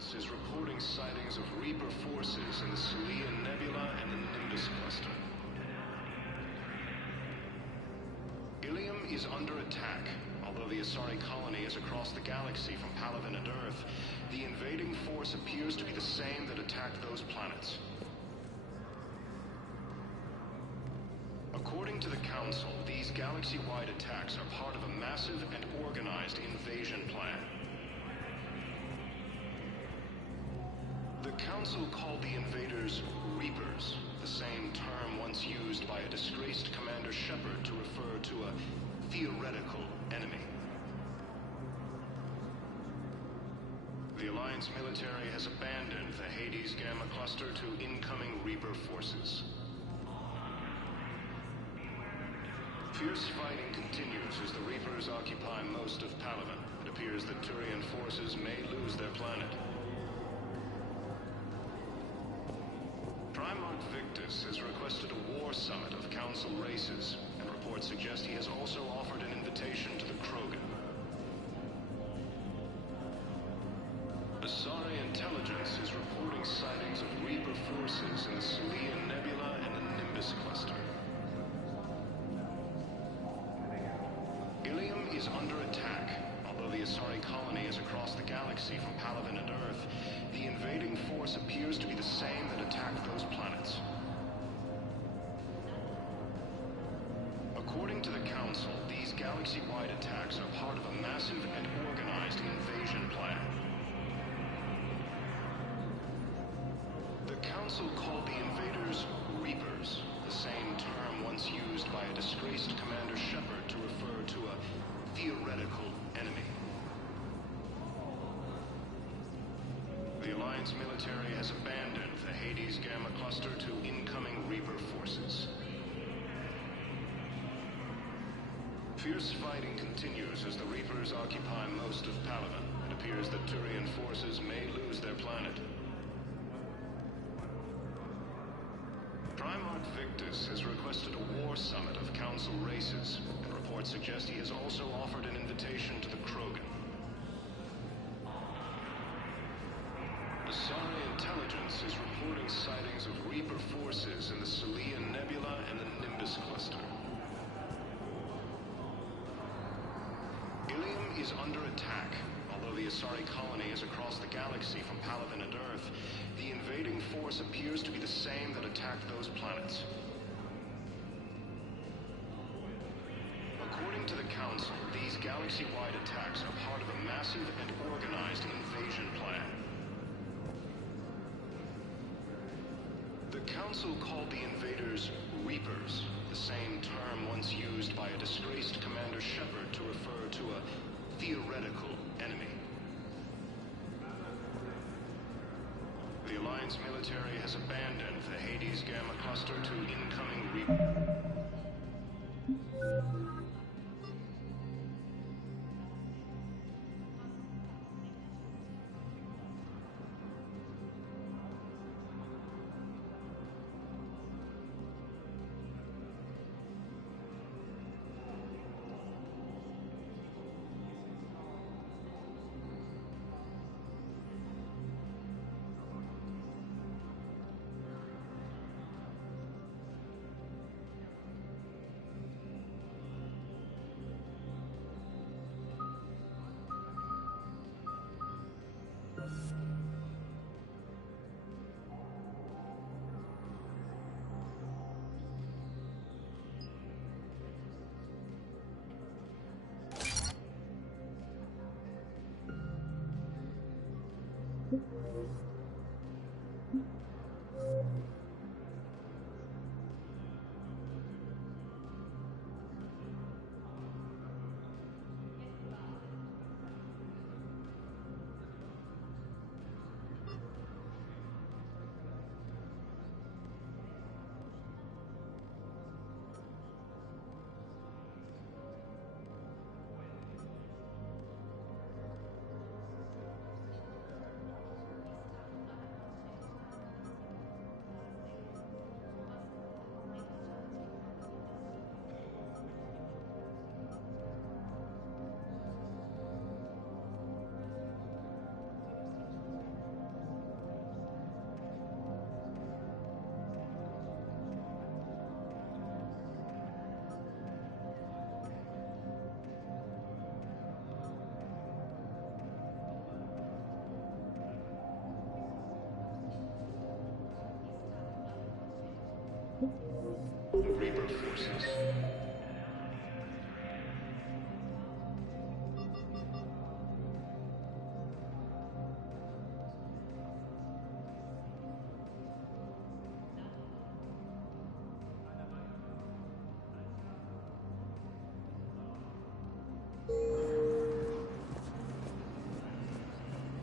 Intelligence is reporting sightings of Reaper forces in the Selene Nebula and the Nimbus cluster. Ilium is under attack. Although the Asari colony is across the galaxy from Palaven and Earth, the invading force appears to be the same that attacked those planets. According to the Council, these galaxy-wide attacks are part of a massive and organized invasion plan. The Council called the invaders Reapers, the same term once used by a disgraced Commander Shepard to refer to a theoretical enemy. The Alliance military has abandoned the Hades Gamma cluster to incoming Reaper forces. Fierce fighting continues as the Reapers occupy most of Palaven. It appears that Turian forces may lose their planet. Primarch Victus has requested a war summit of Council races, and reports suggest he has also offered an invitation to the Krogan. Asari Intelligence is reporting sightings of Reaper forces in the Selene Nebula and the Nimbus cluster. Ilium is under attack. Although the Asari colony is across the galaxy from Palaven and Earth, the invading force appears to be the same that attacked those planets. According to the Council, these galaxy-wide attacks are part of a massive and organized invasion plan. The Council called the invaders Reapers, the same term once used by a disgraced Commander Shepard to refer to a theoretical enemy. The Alliance military has abandoned the Hades Gamma cluster to incoming Reaper forces. Fierce fighting continues as the Reapers occupy most of Palaven. It appears that Turian forces may lose their planet. Primarch Victus has requested a war summit of Council races, and reports suggest he has also offered an invitation to the Krogan. Asari Intelligence is reporting sightings of Reaper forces in the Selene Nebula and the Nimbus cluster. Ilium is under attack. Although the Asari colony is across the galaxy from Palaven and Earth, the invading force appears to be the same that attacked those planets. According to the Council, these galaxy-wide attacks are part of a massive and organized invasion plan. The Council called the invaders Reapers, the same term once used by a disgraced Commander Shepard to refer to a theoretical enemy. The Alliance military has abandoned the Hades Gamma cluster to incoming Reaper. Allied forces.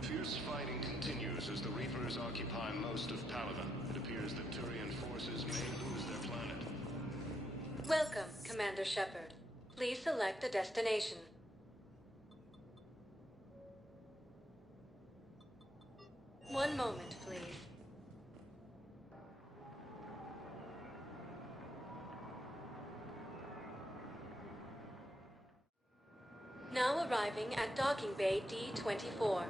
Fierce fighting continues as the Reapers occupy most of Paladin. It appears that Turian forces may lose their planet. Welcome, Commander Shepard. Please select a destination. One moment, please. Now arriving at Docking Bay D-24.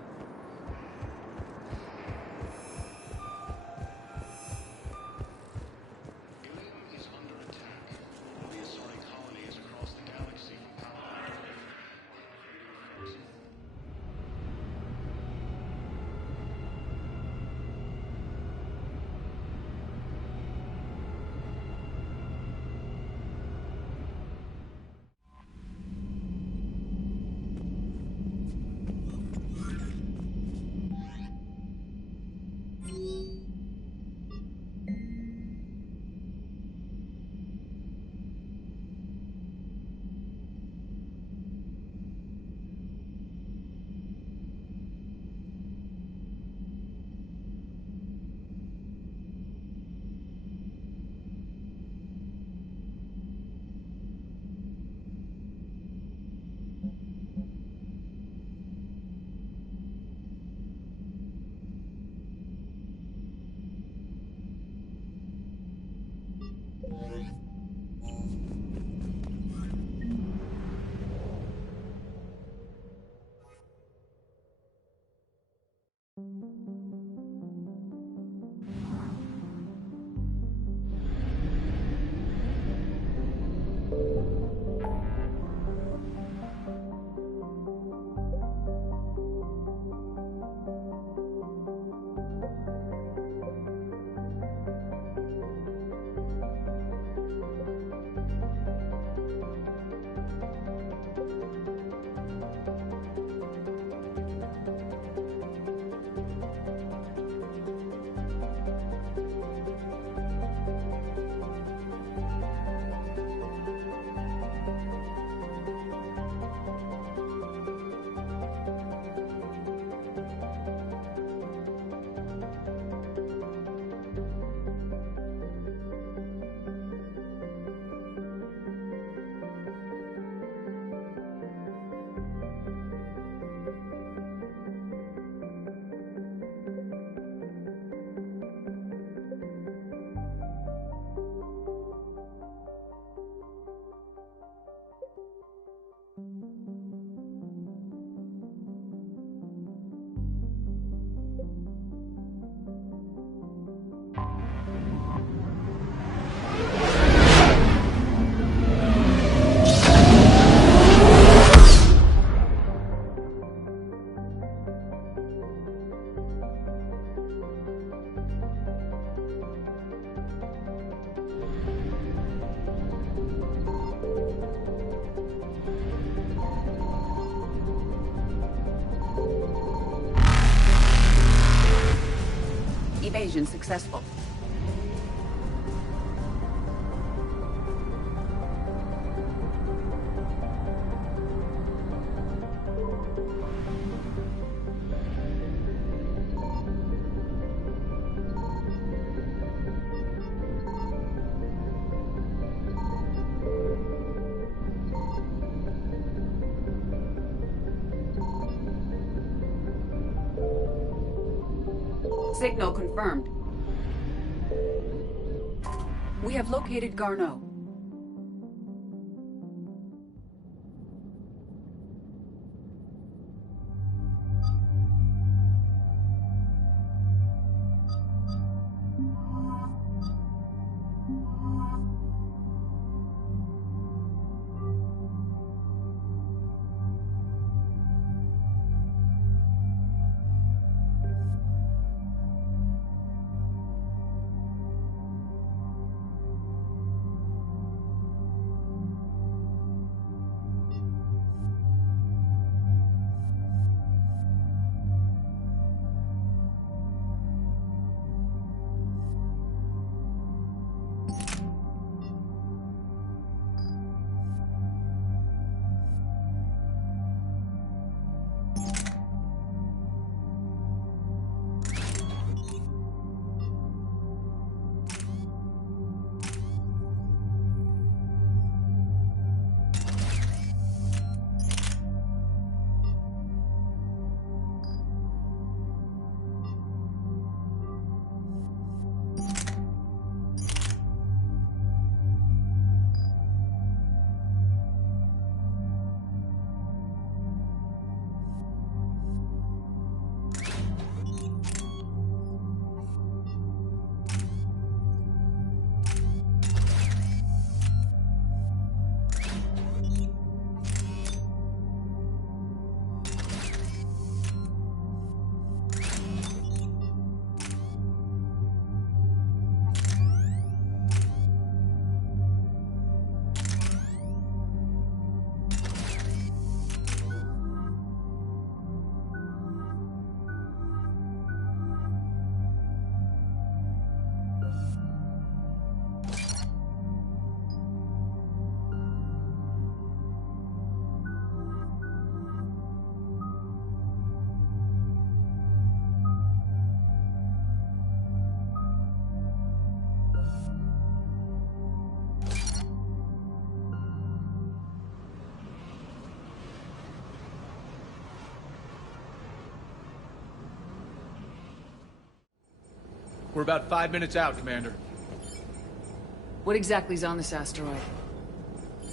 Evasion successful. Signal confirmed. We have located Garneau. We're about 5 minutes out, Commander. What exactly is on this asteroid?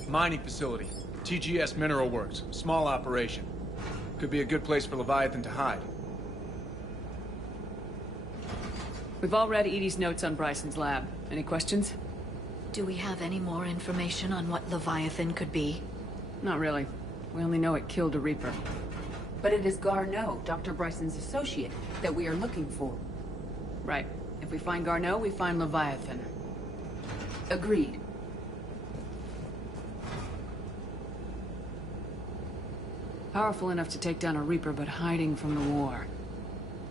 Mining facility. TGS Mineral Works. Small operation. Could be a good place for Leviathan to hide. We've all read Edie's notes on Bryson's lab. Any questions? Do we have any more information on what Leviathan could be? Not really. We only know it killed a Reaper. But it is Garneau, Dr. Bryson's associate, that we are looking for. Right. If we find Garneau, we find Leviathan. Agreed. Powerful enough to take down a Reaper, but hiding from the war.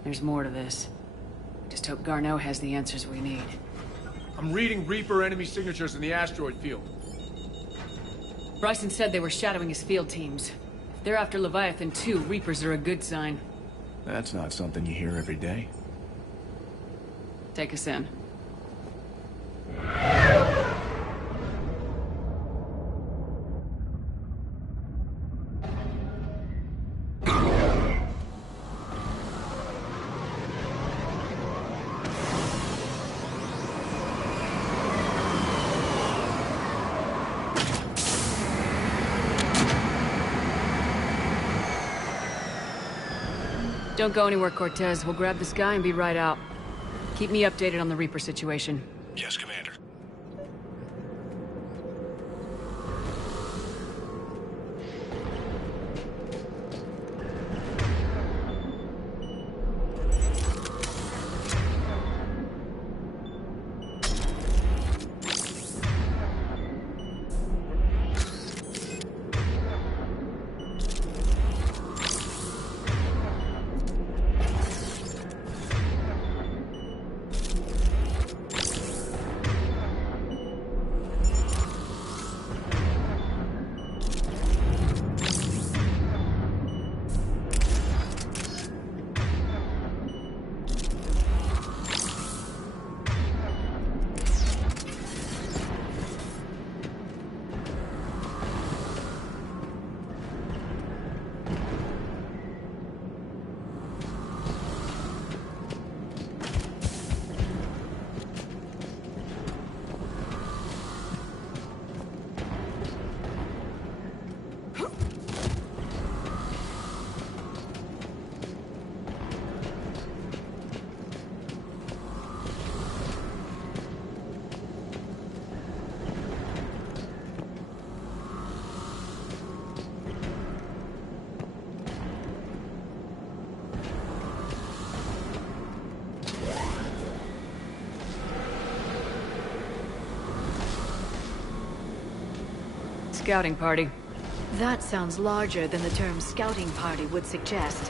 There's more to this. Just hope Garneau has the answers we need. I'm reading Reaper enemy signatures in the asteroid field. Bryson said they were shadowing his field teams. If they're after Leviathan too, Reapers are a good sign. That's not something you hear every day. Take us in. Don't go anywhere, Cortez. We'll grab this guy and be right out. Keep me updated on the Reaper situation. Yes, Commander. Scouting party. That sounds larger than the term scouting party would suggest.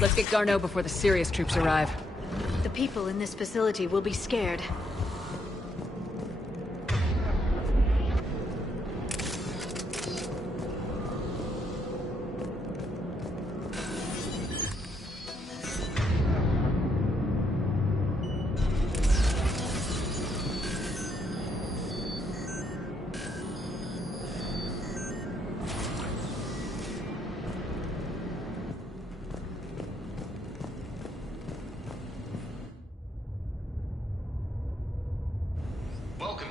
Let's get Garneau before the serious troops arrive. The people in this facility will be scared.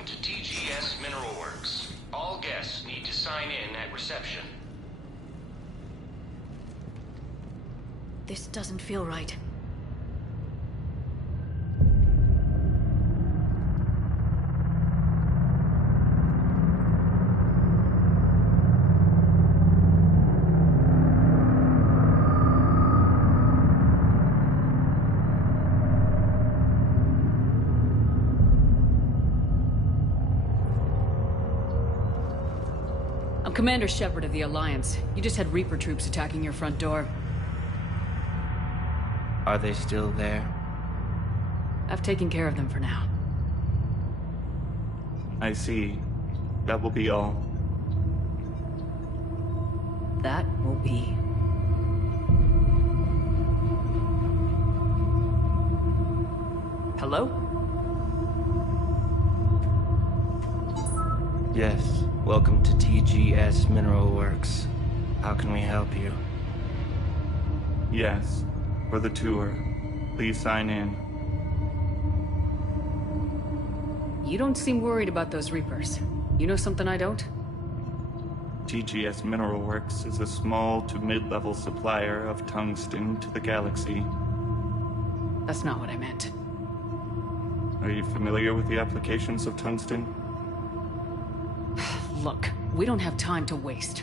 Welcome to TGS Mineral Works. All guests need to sign in at reception. This doesn't feel right. I'm Commander Shepard of the Alliance. You just had Reaper troops attacking your front door. Are they still there? I've taken care of them for now. I see. That will be all. That will be. Hello? Yes. Welcome to TGS Mineral Works. How can we help you? Yes. For the tour. Please sign in. You don't seem worried about those Reapers. You know something I don't? TGS Mineral Works is a small to mid-level supplier of tungsten to the galaxy. That's not what I meant. Are you familiar with the applications of tungsten? Look, we don't have time to waste.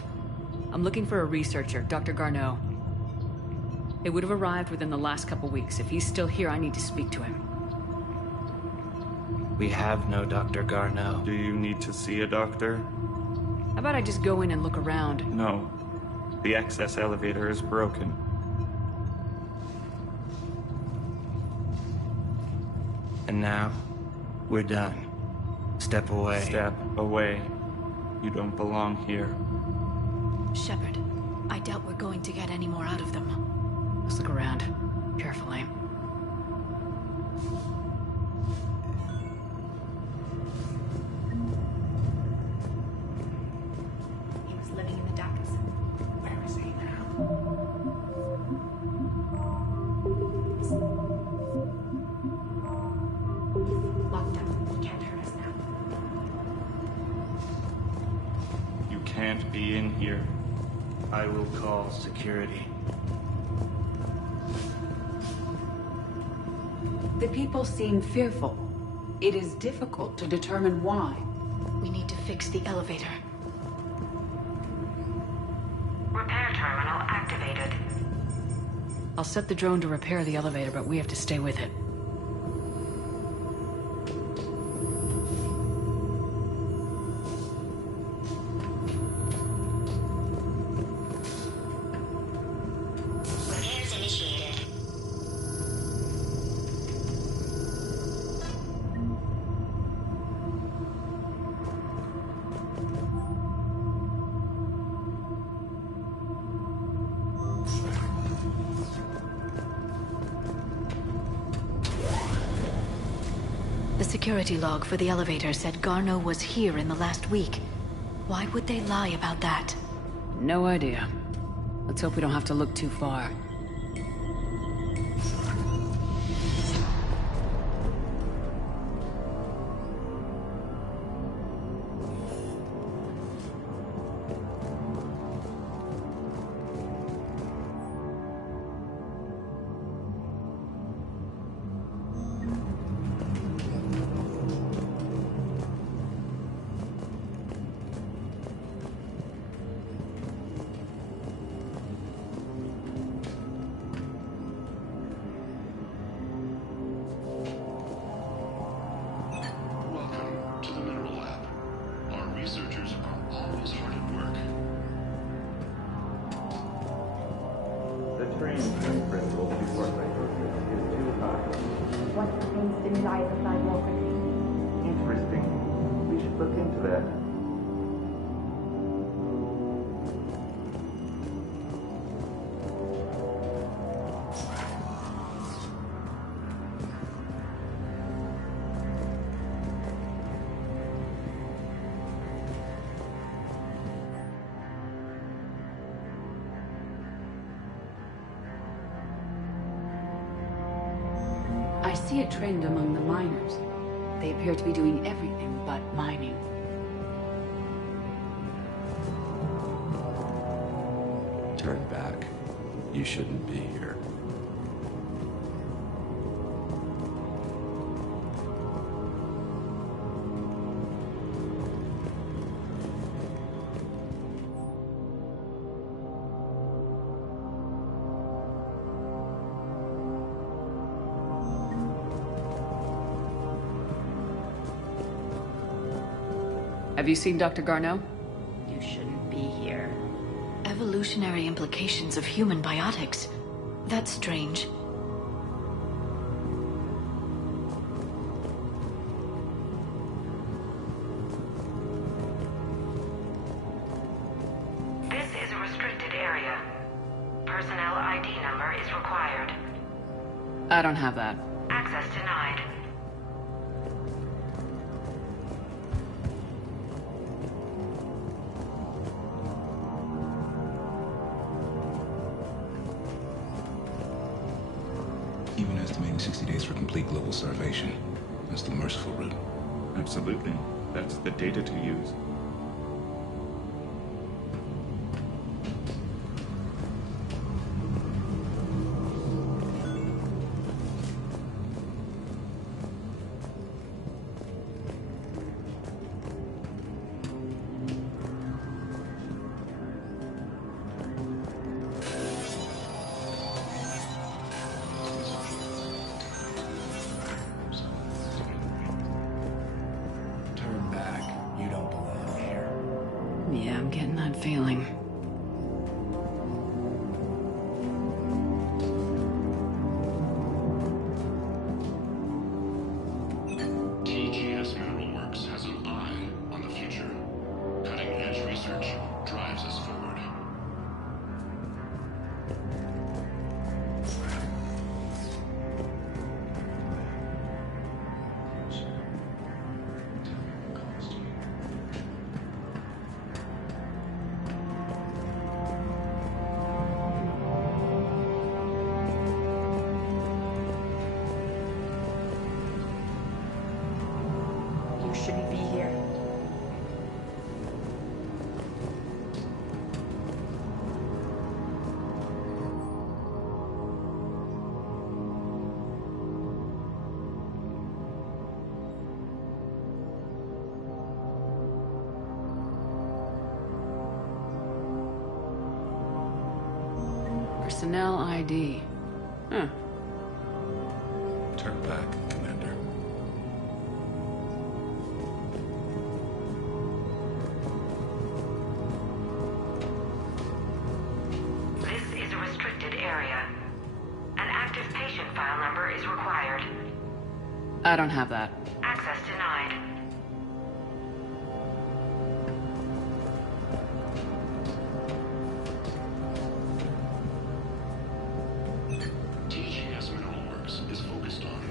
I'm looking for a researcher, Dr. Garneau. They would have arrived within the last couple weeks. If he's still here, I need to speak to him. We have no Dr. Garneau. Do you need to see a doctor? How about I just go in and look around? No. The access elevator is broken. And now, we're done. Step away. Step away. You don't belong here. Shepard, I doubt we're going to get any more out of them. Let's look around. Carefully. He was living in the ducts. Where is he now? Locked up. He can't hurt us now. You can't be in here. I will call security. The people seem fearful. It is difficult to determine why. We need to fix the elevator. Repair terminal activated. I'll set the drone to repair the elevator, but we have to stay with it. Repairs initiated. The security log for the elevator said Garneau was here in the last week. Why would they lie about that? No idea. Let's hope we don't have to look too far. Welcome to the Mineral Lab. Our researchers are always hard at work. The train principle before psychosis is too high. What's the main stimuli of the sidewalk routine? Interesting. We should look into that. I see a trend among the miners. They appear to be doing everything but mining. Turn back. You shouldn't be here. Have you seen Dr. Garneau? You shouldn't be here. Evolutionary implications of human biotics. That's strange. This is a restricted area. Personnel ID number is required. I don't have that. Access denied. Even estimating 60 days for complete global starvation. That's the merciful route. Absolutely. That's the data to use. Turn back. You don't belong here. Yeah, I'm getting that feeling. TGS Mineral Works has an eye on the future. Cutting-edge research drives us forward. You shouldn't be here. Personnel ID. Huh. Turn back, Commander. This is a restricted area. An active patient file number is required. I don't have that. Access denied. TGS Mineral Works is focused on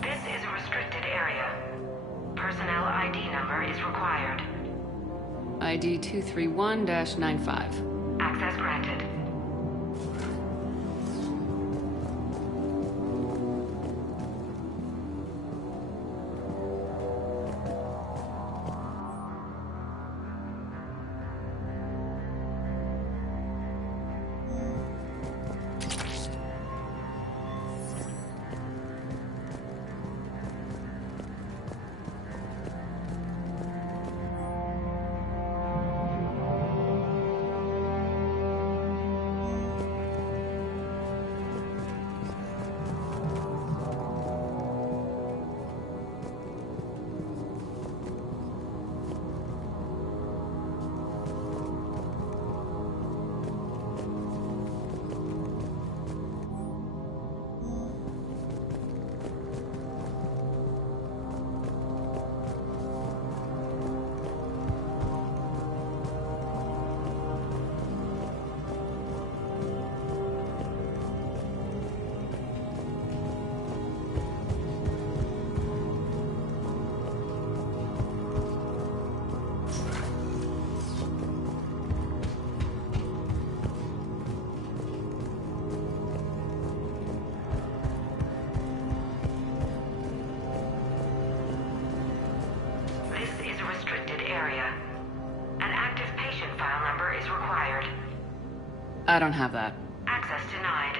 This is a restricted area. Personnel ID number is required. ID 231-95. Access granted. I don't have that. Access denied.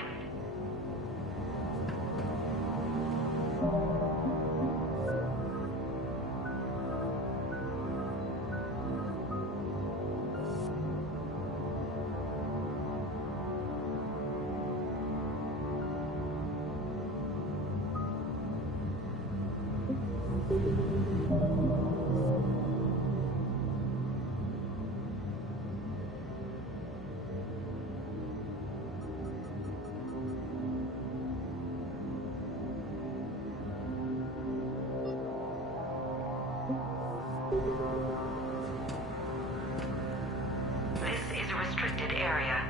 This is a restricted area.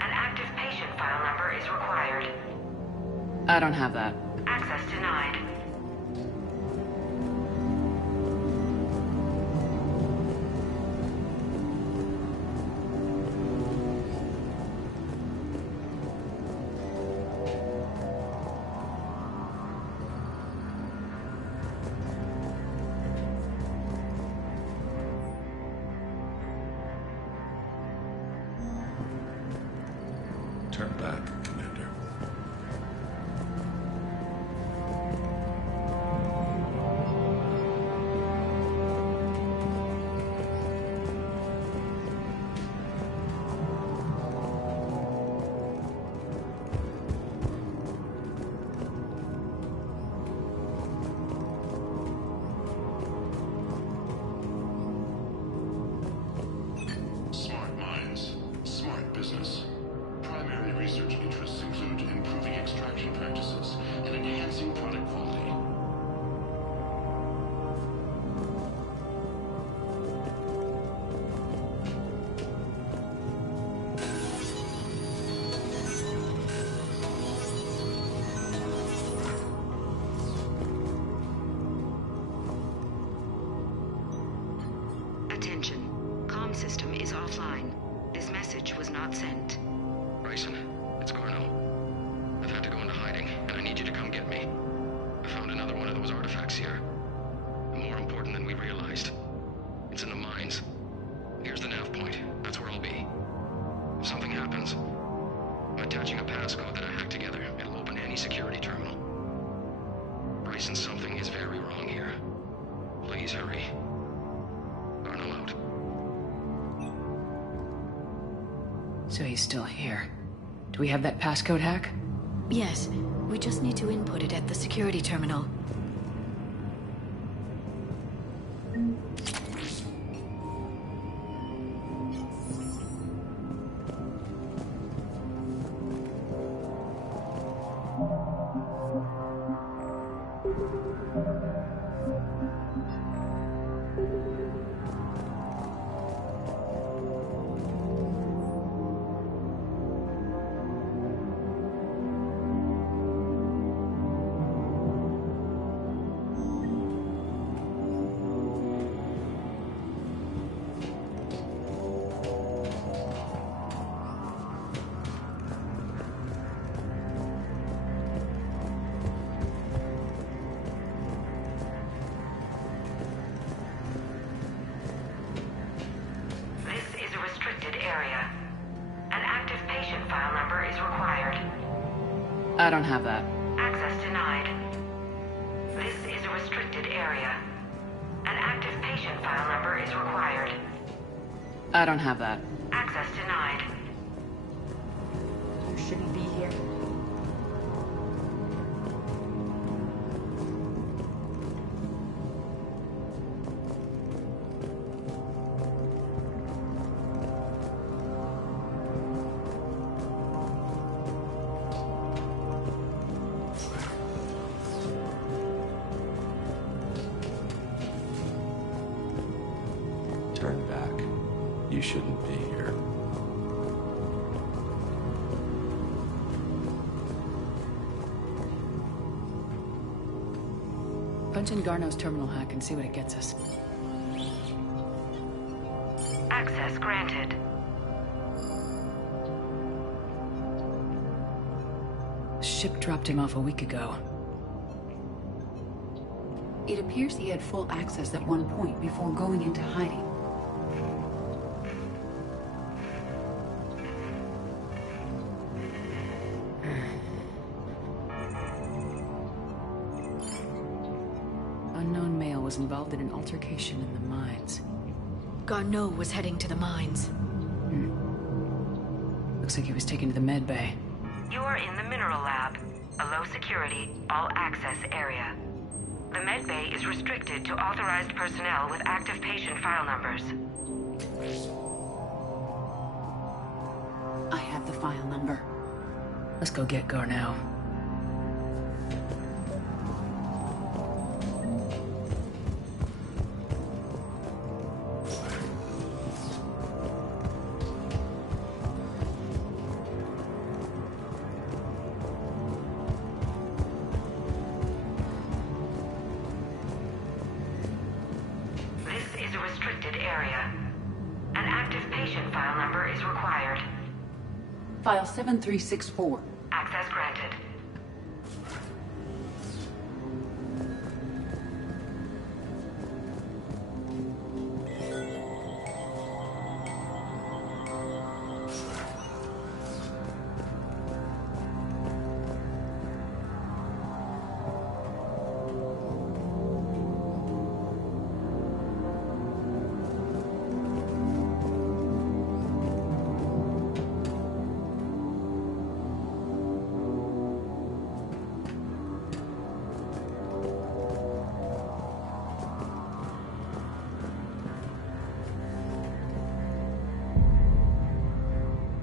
An active patient file number is required. I don't have that. Access denied. Turn back, Commander. Smart minds, smart business. Primary research interests include improving extraction practices and enhancing product quality. Attention. Comm system is offline. This message was not sent. Bryson, it's Garno. I've had to go into hiding, and I need you to come get me. I found another one of those artifacts here. More important than we realized. It's in the mines. Here's the nav point. That's where I'll be. If something happens, I'm attaching a passcode that I hacked together. It'll open any security terminal. Bryson, something is very wrong here. Please hurry. Garno out. So he's still here. Do we have that passcode hack? Yes, we just need to input it at the security terminal. This is a restricted area. An active patient file number is required. I don't have that. Access denied. This is a restricted area. An active patient file number is required. I don't have that. Access denied. You shouldn't be here. Turn back. You shouldn't be here. Punch in Garno's terminal hack and see what it gets us. Access granted. Ship dropped him off a week ago. It appears he had full access at one point before going into hiding. Unknown male was involved in an altercation in the mines. Garneau was heading to the mines. Looks like he was taken to the med bay. You are in the mineral lab, a low-security, all-access area. The med bay is restricted to authorized personnel with active patient file numbers. I have the file number. Let's go get Garneau. This is a restricted area. An active patient file number is required. File 7364. Access granted.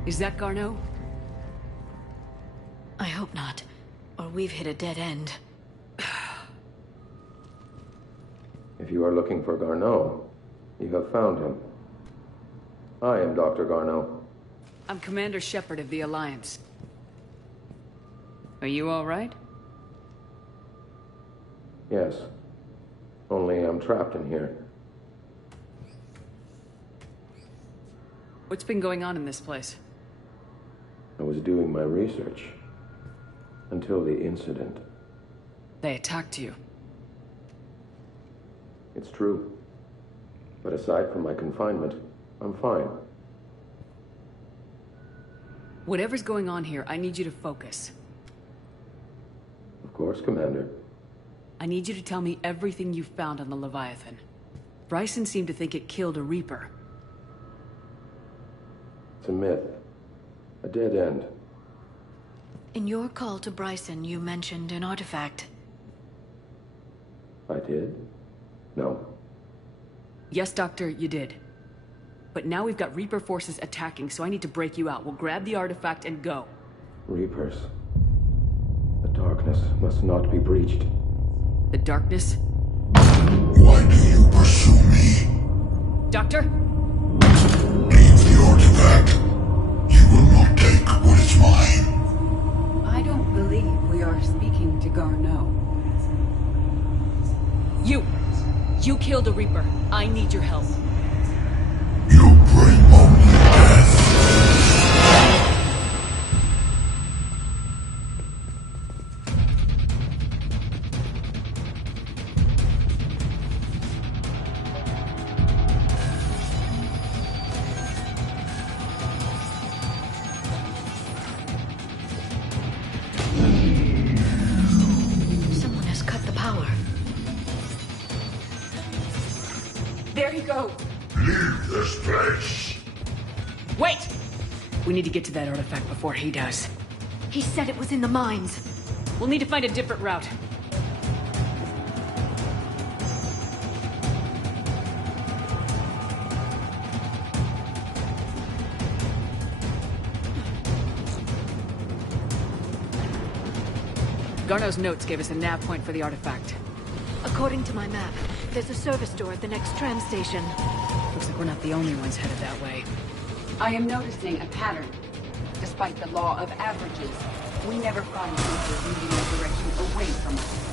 Is that Garneau? I hope not. Or we've hit a dead end. If you are looking for Garneau, you have found him. I am Dr. Garneau. I'm Commander Shepard of the Alliance. Are you all right? Yes. Only I'm trapped in here. What's been going on in this place? I was doing my research. Until the incident. They attacked you. It's true. But aside from my confinement, I'm fine. Whatever's going on here, I need you to focus. Of course, Commander. I need you to tell me everything you found on the Leviathan. Bryson seemed to think it killed a Reaper. It's a myth. A dead end. In your call to Bryson, you mentioned an artifact. I did? No. Yes, Doctor, you did. But now we've got Reaper forces attacking, so I need to break you out. We'll grab the artifact and go. Reapers. The darkness must not be breached. The darkness? Why do you pursue me? Doctor? Leave the artifact. You will not take what is mine. I don't believe we are speaking to Garneau. You killed a Reaper. I need your help. You bring only death. Someone has cut the power. There he goes. Leave this place. Wait! We need to get to that artifact before he does. He said it was in the mines. We'll need to find a different route. Garneau's notes gave us a nav point for the artifact. According to my map, there's a service door at the next tram station. Looks like we're not the only ones headed that way. I am noticing a pattern. Despite the law of averages, we never find people moving in a direction away from us.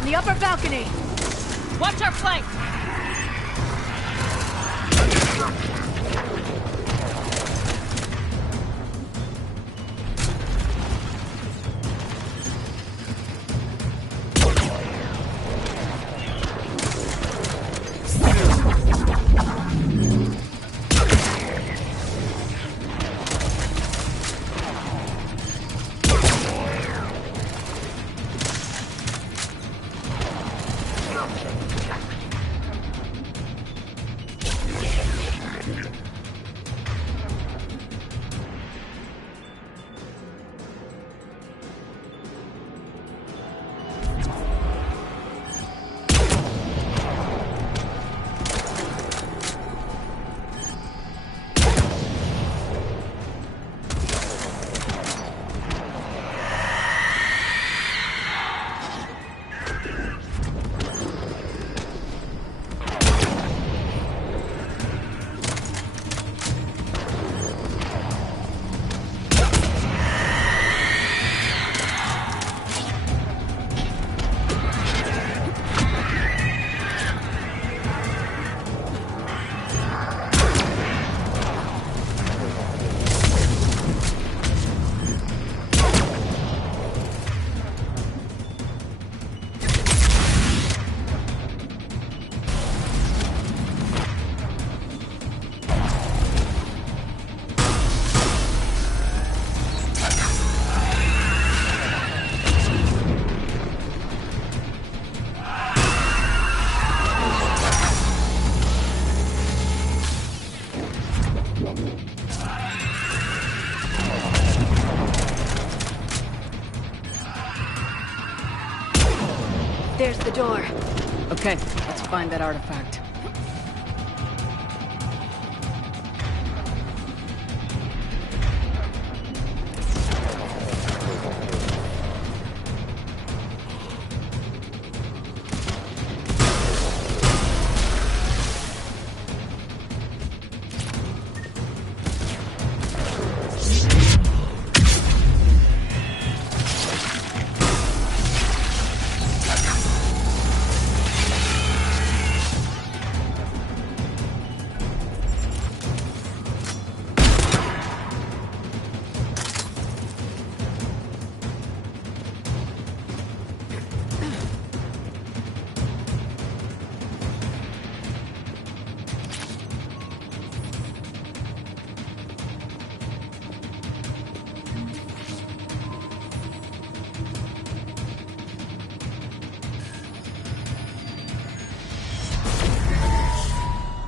on the upper balcony! Watch our flank! There's the door. Okay, let's find that artifact.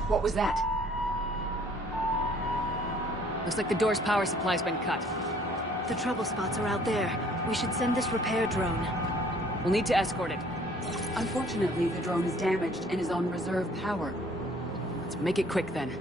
What was that? Looks like the door's power supply's been cut. The trouble spots are out there. We should send this repair drone. We'll need to escort it. Unfortunately, the drone is damaged and is on reserve power. Let's make it quick then.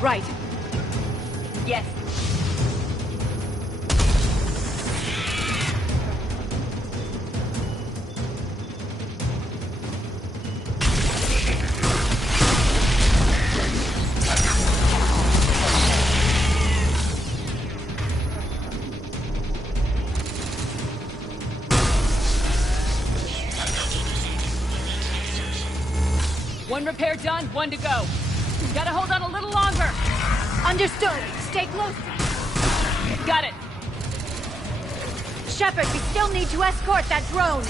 Right. Yes. One repair done, one to go. Gotta hold on a little longer. Understood. Stay close. Got it. Shepard, we still need to escort that drone.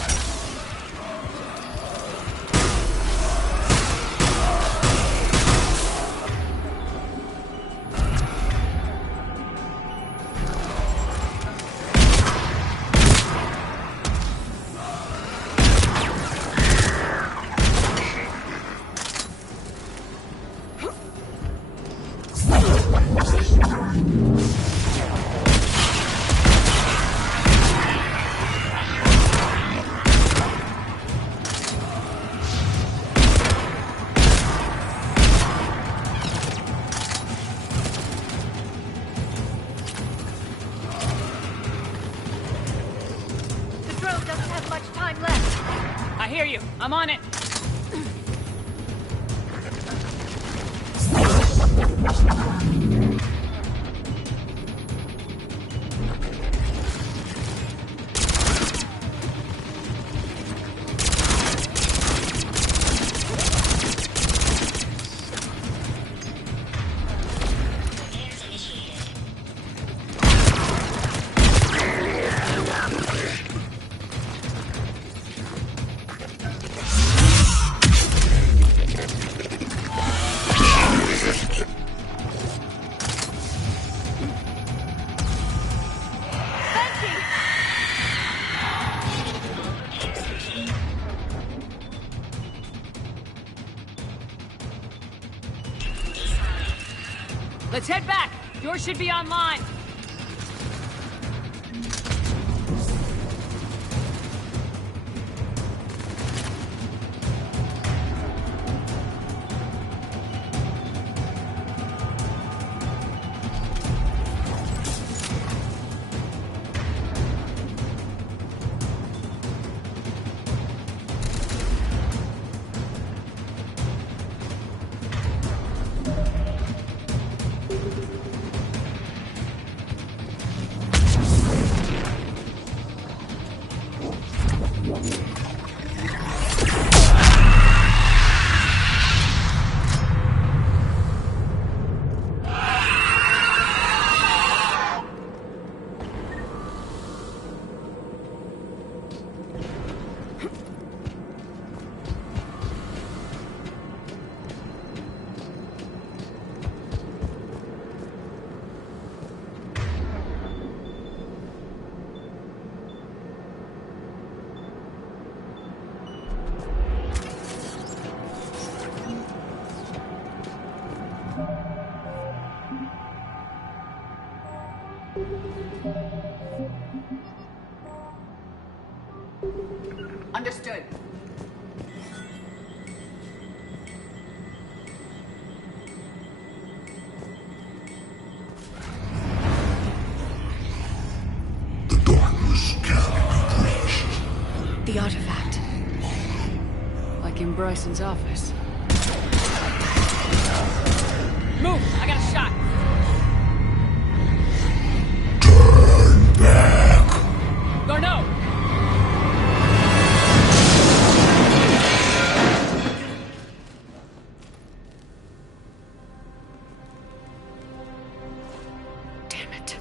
I'm on it. Let's head back. Yours should be online. Understood. The darkness cannot be breached. The artifact. Like in Bryson's office. Move! I got a shot! Turn back! Garneau! Damn it.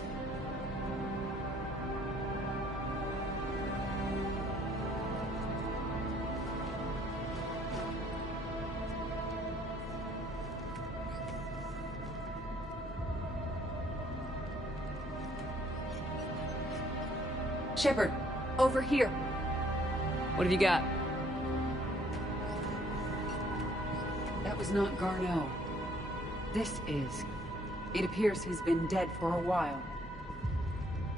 Shepard, over here. What have you got? That was not Garneau. This is. It appears he's been dead for a while.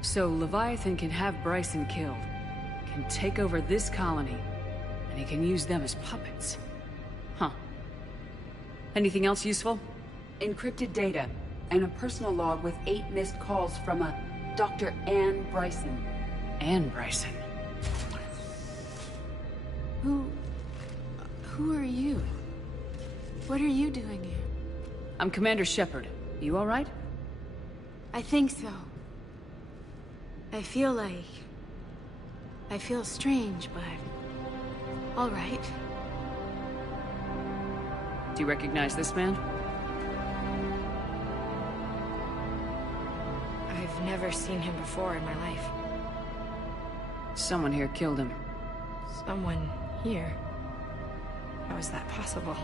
So Leviathan can have Bryson killed, can take over this colony, and he can use them as puppets. Huh. Anything else useful? Encrypted data, and a personal log with 8 missed calls from a Dr. Ann Bryson. Ann Bryson. Who are you? What are you doing here? I'm Commander Shepard. You all right? I think so. I feel strange, but all right. Do you recognize this man? I've never seen him before in my life. Someone here killed him. Someone here? How is that possible?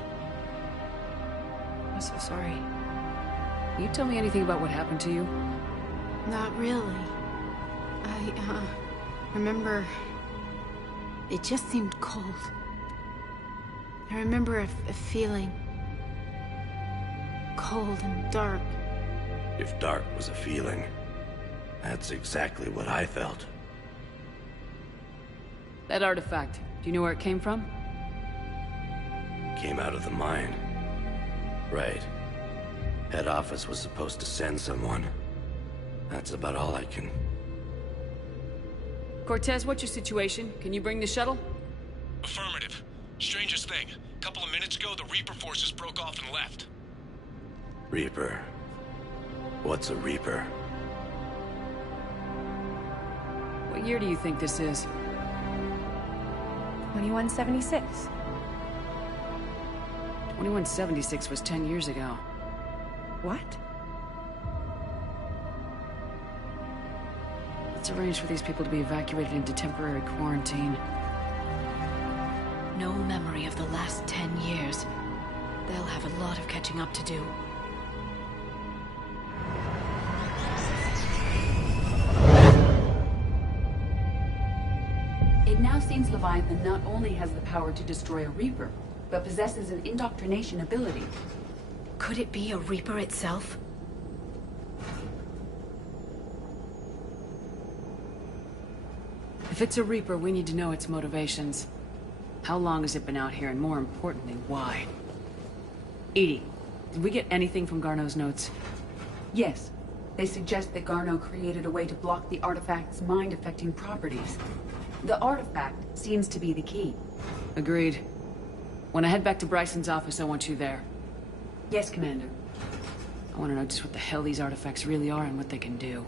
I'm so sorry. Can you tell me anything about what happened to you? Not really. I remember... It just seemed cold. I remember a feeling... cold and dark. If dark was a feeling, that's exactly what I felt. That artifact, do you know where it came from? Came out of the mine. Right. Head office was supposed to send someone. That's about all I can... Cortez, what's your situation? Can you bring the shuttle? Affirmative. Strangest thing. A couple of minutes ago, the Reaper forces broke off and left. Reaper. What's a Reaper? What year do you think this is? 2176. 2176 was 10 years ago. What? Let's arrange for these people to be evacuated into temporary quarantine. No memory of the last 10 years. They'll have a lot of catching up to do. It now seems Leviathan not only has the power to destroy a Reaper, but possesses an indoctrination ability. Could it be a Reaper itself? If it's a Reaper, we need to know its motivations. How long has it been out here, and more importantly, why? Edie, did we get anything from Garneau's notes? Yes. They suggest that Garneau created a way to block the artifact's mind-affecting properties. The artifact seems to be the key. Agreed. When I head back to Bryson's office, I want you there. Yes, Commander. I want to know just what the hell these artifacts really are and what they can do.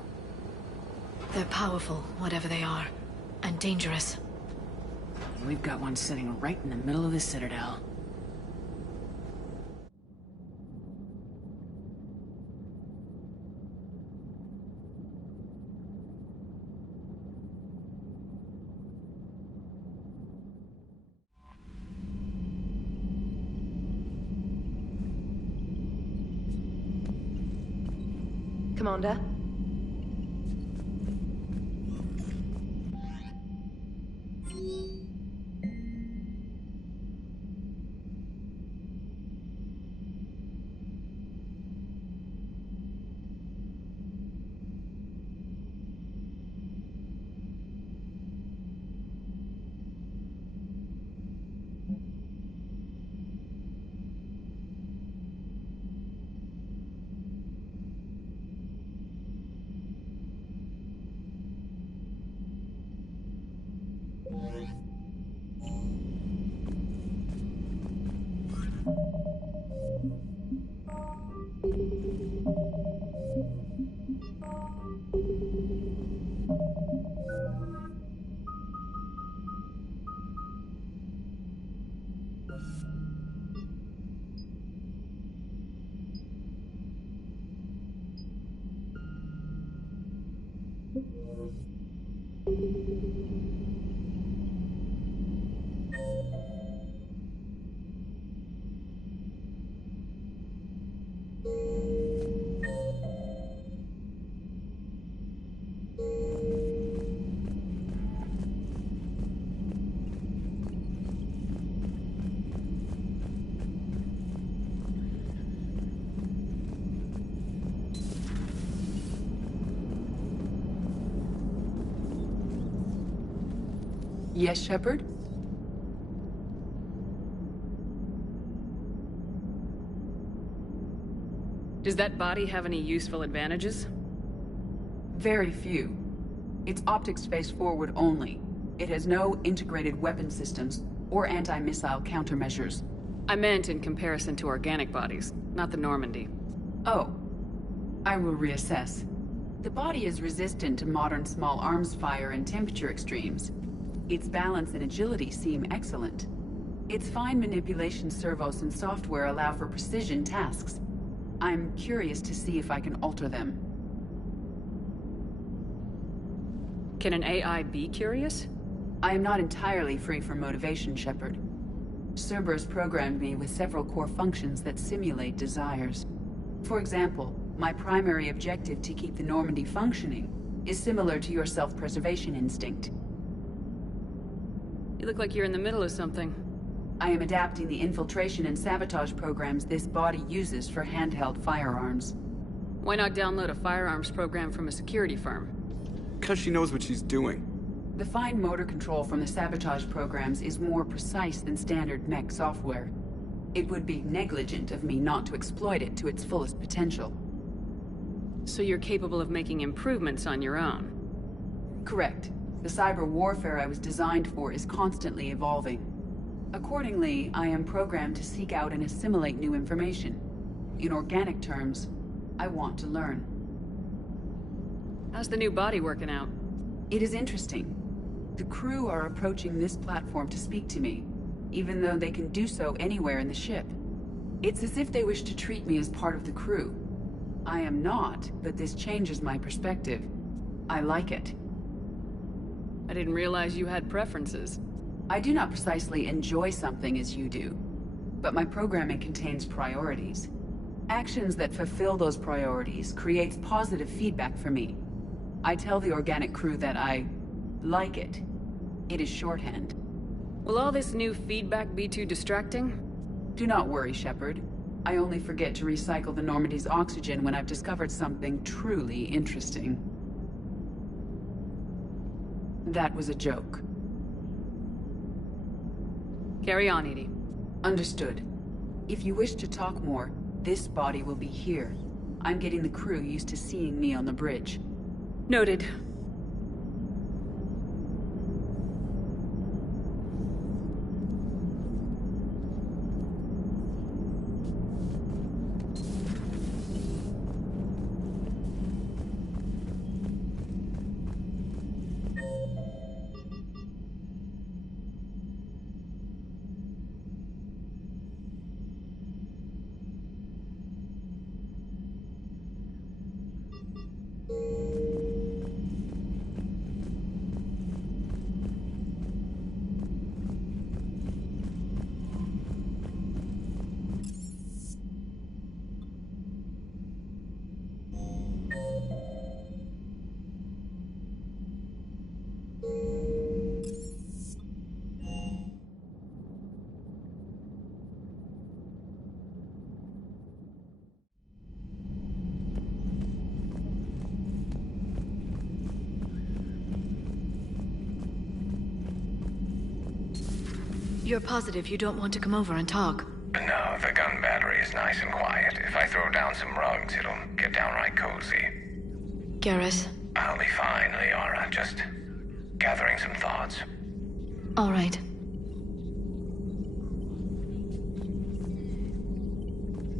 They're powerful, whatever they are. And dangerous. We've got one sitting right in the middle of the Citadel. Commander? Yes, Shepard? Does that body have any useful advantages? Very few. It's optic space forward only. It has no integrated weapon systems or anti-missile countermeasures. I meant in comparison to organic bodies, not the Normandy. Oh. I will reassess. The body is resistant to modern small arms fire and temperature extremes. Its balance and agility seem excellent. Its fine manipulation servos and software allow for precision tasks. I'm curious to see if I can alter them. Can an AI be curious? I am not entirely free from motivation, Shepard. Cerberus programmed me with several core functions that simulate desires. For example, my primary objective to keep the Normandy functioning is similar to your self-preservation instinct. You look like you're in the middle of something. I am adapting the infiltration and sabotage programs this body uses for handheld firearms. Why not download a firearms program from a security firm? Because she knows what she's doing. The fine motor control from the sabotage programs is more precise than standard mech software. It would be negligent of me not to exploit it to its fullest potential. So you're capable of making improvements on your own? Correct. The cyber warfare I was designed for is constantly evolving. Accordingly, I am programmed to seek out and assimilate new information. In organic terms, I want to learn. How's the new body working out? It is interesting. The crew are approaching this platform to speak to me, even though they can do so anywhere in the ship. It's as if they wish to treat me as part of the crew. I am not, but this changes my perspective. I like it. I didn't realize you had preferences. I do not precisely enjoy something as you do, but my programming contains priorities. Actions that fulfill those priorities creates positive feedback for me. I tell the organic crew that I like it. It is shorthand. Will all this new feedback be too distracting? Do not worry, Shepard. I only forget to recycle the Normandy's oxygen when I've discovered something truly interesting. That was a joke. Carry on, Edie. Understood. If you wish to talk more, this body will be here. I'm getting the crew used to seeing me on the bridge. Noted. You're positive you don't want to come over and talk? No, the gun battery is nice and quiet. If I throw down some rugs, it'll get downright cozy. Garrus? I'll be fine, Liara. Just gathering some thoughts. All right.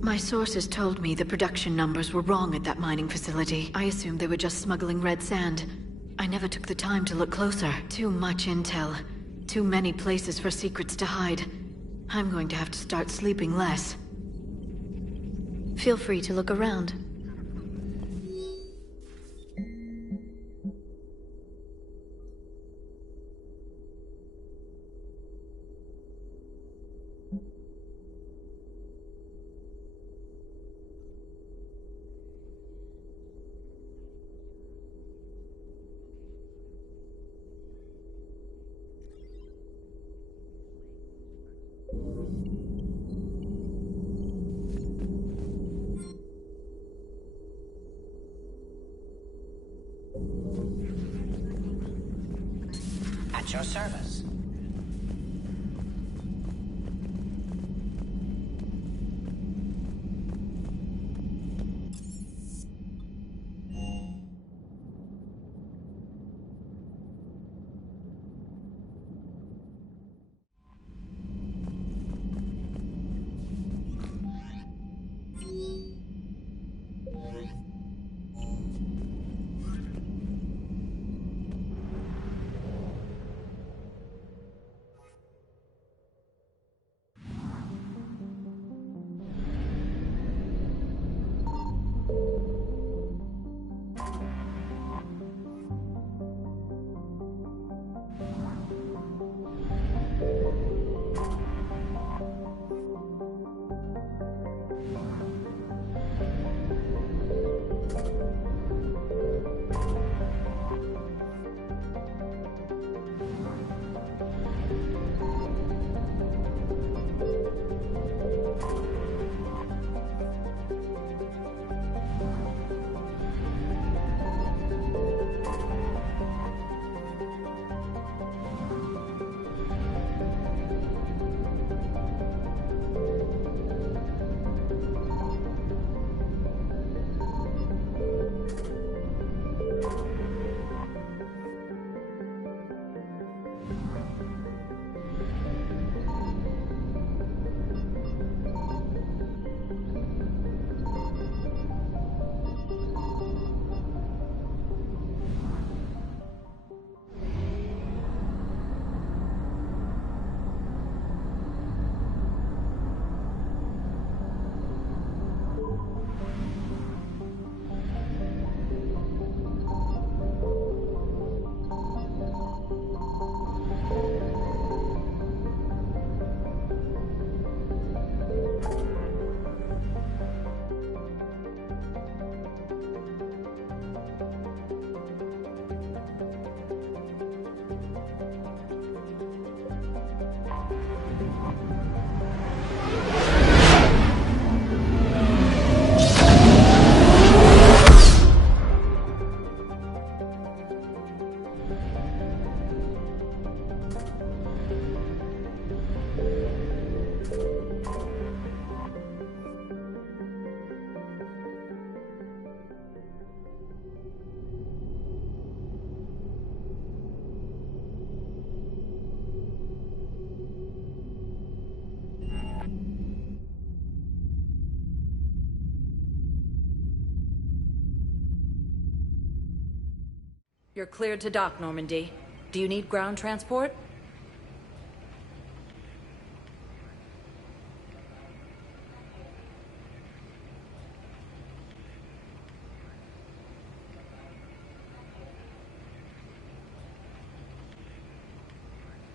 My sources told me the production numbers were wrong at that mining facility. I assumed they were just smuggling red sand. I never took the time to look closer. Too much intel. Too many places for secrets to hide. I'm going to have to start sleeping less. Feel free to look around. At your service. You're cleared to dock, Normandy. Do you need ground transport?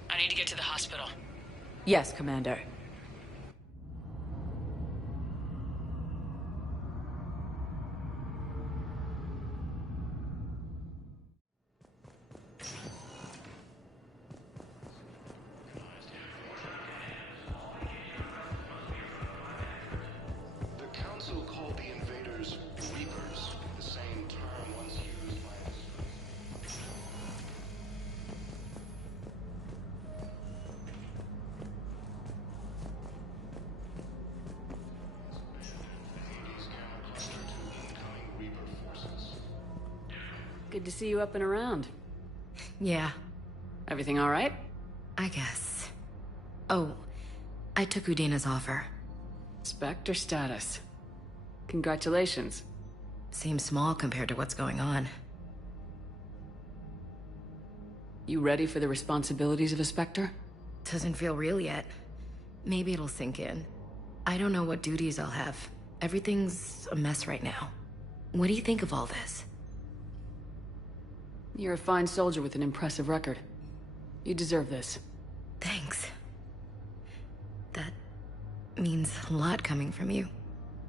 I need to get to the hospital. Yes, Commander. The Council called the invaders Reapers, the same term once used by Good to see you up and around. Yeah, Everything all right? I guess. Oh, I took Udina's offer. Spectre status. Congratulations. Seems small compared to what's going on. You ready for the responsibilities of a Spectre? Doesn't feel real yet. Maybe it'll sink in. I don't know what duties I'll have. Everything's a mess right now. What do you think of all this? You're a fine soldier with an impressive record. You deserve this. Thanks. That means a lot coming from you.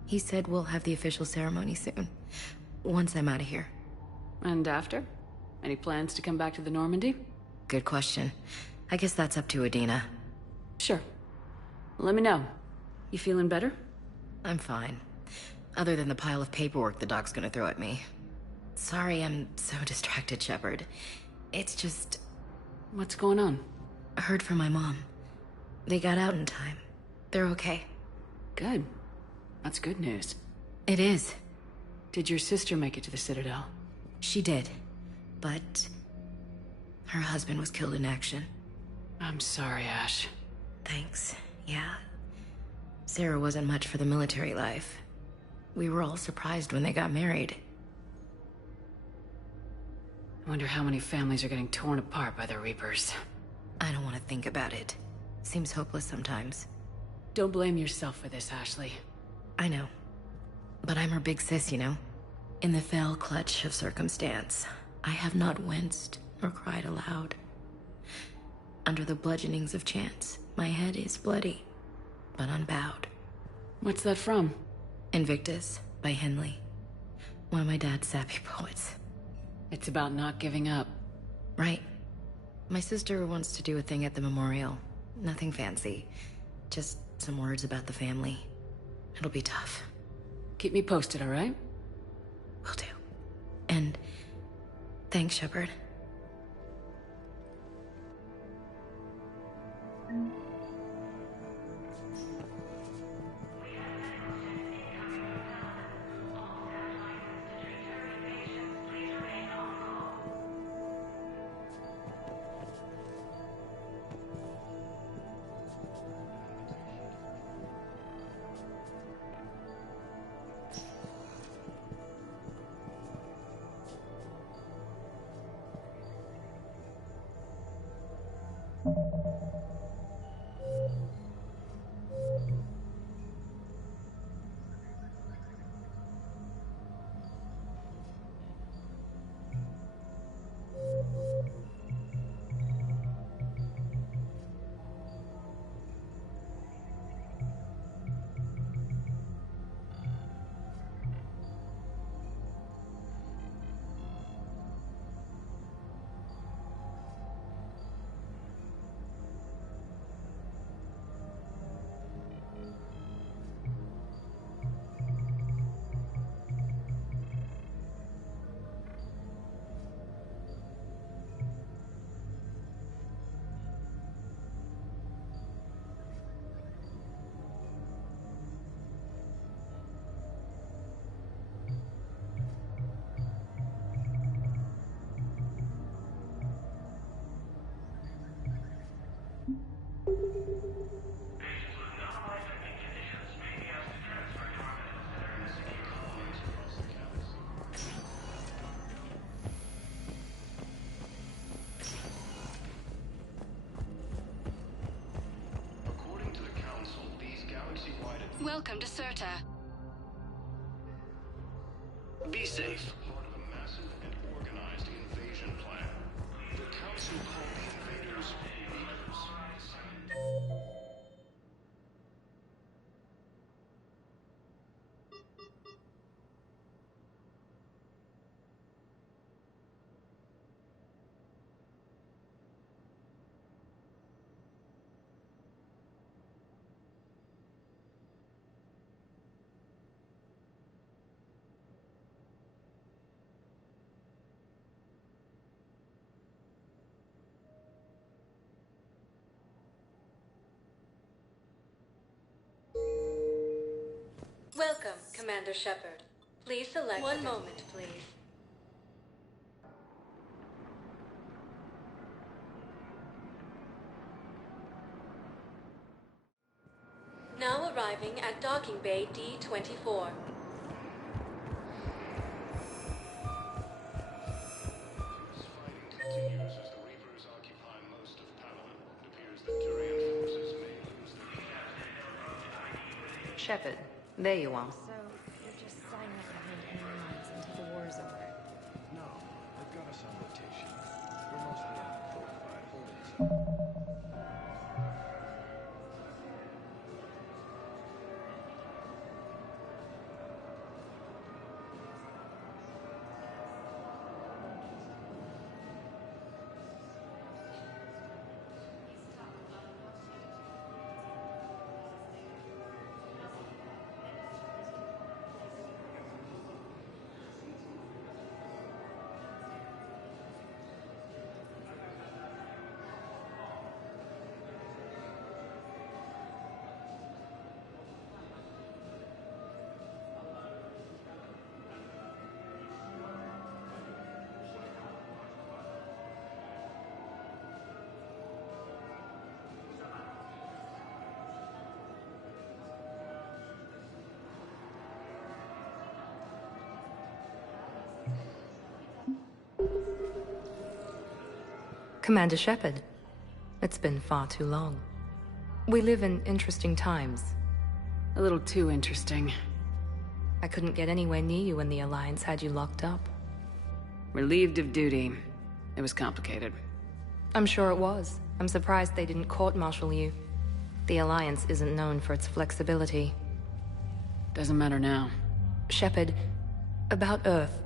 He said we'll have the official ceremony soon. Once I'm out of here. And after? Any plans to come back to the Normandy? Good question. I guess that's up to Udina. Sure. Let me know. You feeling better? I'm fine. Other than the pile of paperwork the doc's gonna throw at me. Sorry I'm so distracted, Shepard. It's just... What's going on? I heard from my mom. They got out in time. They're okay. Good. That's good news. It is. Did your sister make it to the Citadel? She did. But... her husband was killed in action. I'm sorry, Ash. Thanks. Yeah. Sarah wasn't much for the military life. We were all surprised when they got married. I wonder how many families are getting torn apart by the Reapers. I don't want to think about it. Seems hopeless sometimes. Don't blame yourself for this, Ashley. I know. But I'm her big sis, you know? In the fell clutch of circumstance, I have not winced nor cried aloud. Under the bludgeonings of chance, my head is bloody, but unbowed. What's that from? Invictus by Henley. One of my dad's sappy poets. It's about not giving up. Right. My sister wants to do a thing at the memorial. Nothing fancy. Just some words about the family. It'll be tough. Keep me posted, all right? Will do. And thanks, Shepard. Welcome to Serta. Be safe. Part of a massive and organized invasion plan. The Council called the invaders Reapers. Welcome, Commander Shepard. Please select... One moment, please. Now arriving at Docking Bay D-24. Continues as the Reapers occupy most of Padawan. It appears that Turian forces may lose their... Shepard, there you are. So, you're just signing up behind enemy lines until the war's over? No, I've got us on rotation. We're mostly on patrol by holding zone. Commander Shepard, it's been far too long. We live in interesting times. A little too interesting. I couldn't get anywhere near you when the Alliance had you locked up. Relieved of duty. It was complicated. I'm sure it was. I'm surprised they didn't court-martial you. The Alliance isn't known for its flexibility. Doesn't matter now. Shepard, about Earth.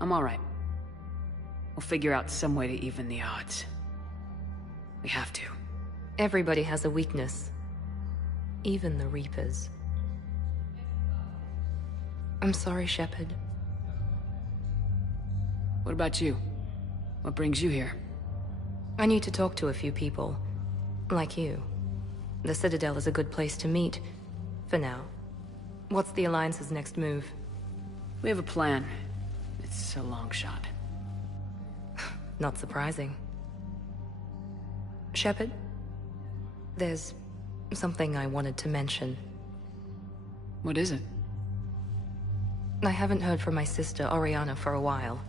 I'm alright. We'll figure out some way to even the odds. We have to. Everybody has a weakness. Even the Reapers. I'm sorry, Shepard. What about you? What brings you here? I need to talk to a few people. Like you. The Citadel is a good place to meet. For now. What's the Alliance's next move? We have a plan. It's a long shot. Not surprising. Shepard? There's something I wanted to mention. What is it? I haven't heard from my sister, Oriana, for a while.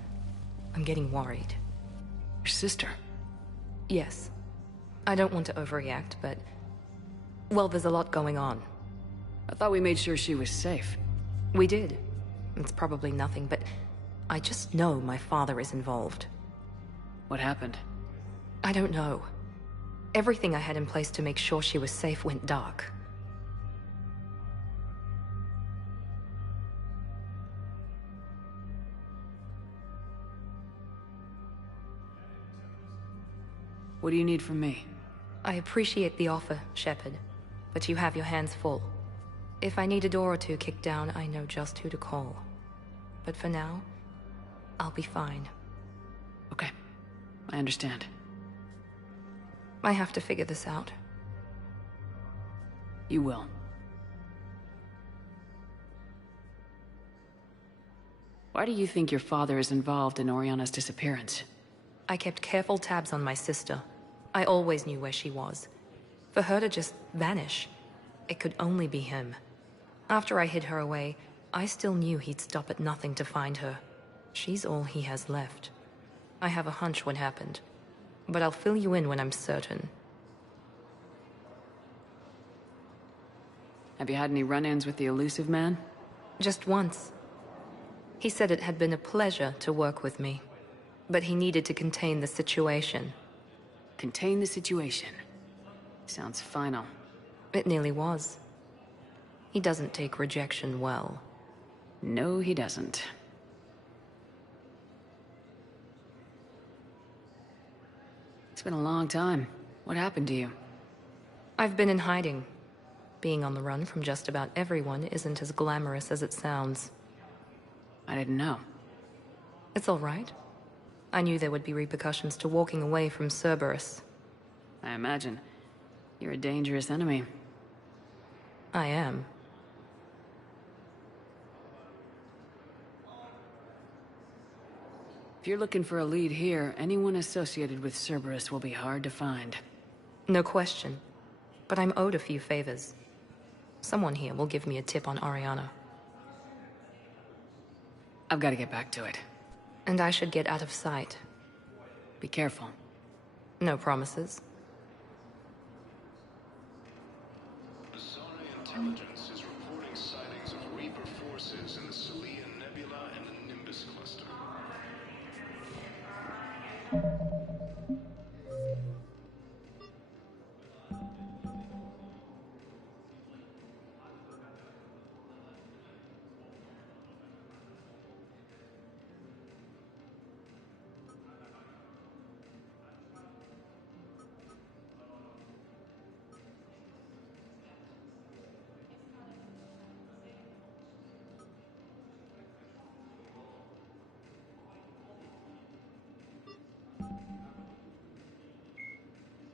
I'm getting worried. Your sister? Yes. I don't want to overreact, but... well, there's a lot going on. I thought we made sure she was safe. We did. It's probably nothing, but... I just know my father is involved. What happened? I don't know. Everything I had in place to make sure she was safe went dark. What do you need from me? I appreciate the offer, Shepard, but you have your hands full. If I need a door or two kicked down, I know just who to call. But for now, I'll be fine. Okay. I understand. I have to figure this out. You will. Why do you think your father is involved in Oriana's disappearance? I kept careful tabs on my sister. I always knew where she was. For her to just vanish, it could only be him. After I hid her away, I still knew he'd stop at nothing to find her. She's all he has left. I have a hunch what happened, but I'll fill you in when I'm certain. Have you had any run-ins with the elusive man? Just once. He said it had been a pleasure to work with me, but he needed to contain the situation. Contain the situation. Sounds final. It nearly was. He doesn't take rejection well. No, he doesn't. It's been a long time. What happened to you? I've been in hiding. Being on the run from just about everyone isn't as glamorous as it sounds. I didn't know. It's all right. I knew there would be repercussions to walking away from Cerberus. I imagine. You're a dangerous enemy. I am. If you're looking for a lead here, anyone associated with Cerberus will be hard to find. No question. But I'm owed a few favors. Someone here will give me a tip on Oriana. I've got to get back to it. And I should get out of sight. Be careful. No promises. Asari intelligence is reporting sightings of Reaper forces in the Celian Nebula and the Nimbus cluster.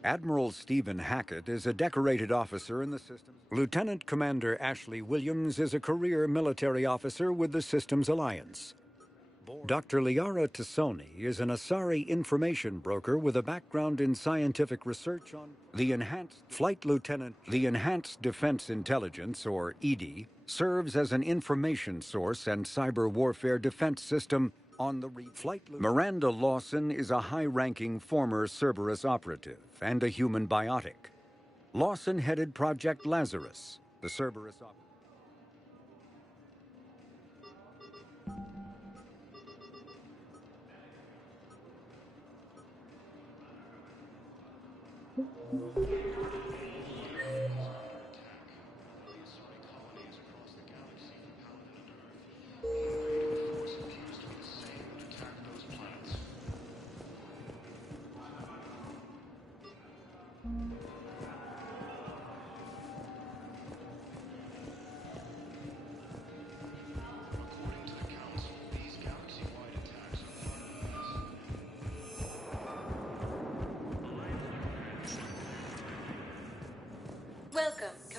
Admiral Stephen Hackett is a decorated officer in the systems. Lieutenant Commander Ashley Williams is a career military officer with the Systems Alliance. Dr. Liara Tassoni is an Asari information broker with a background in scientific research on the Enhanced Flight Lieutenant. The Enhanced Defense Intelligence, or EDI, serves as an information source and cyber warfare defense system on the flight. Miranda Lawson is a high-ranking former Cerberus operative and a human biotic. Lawson headed Project Lazarus, the Cerberus operative.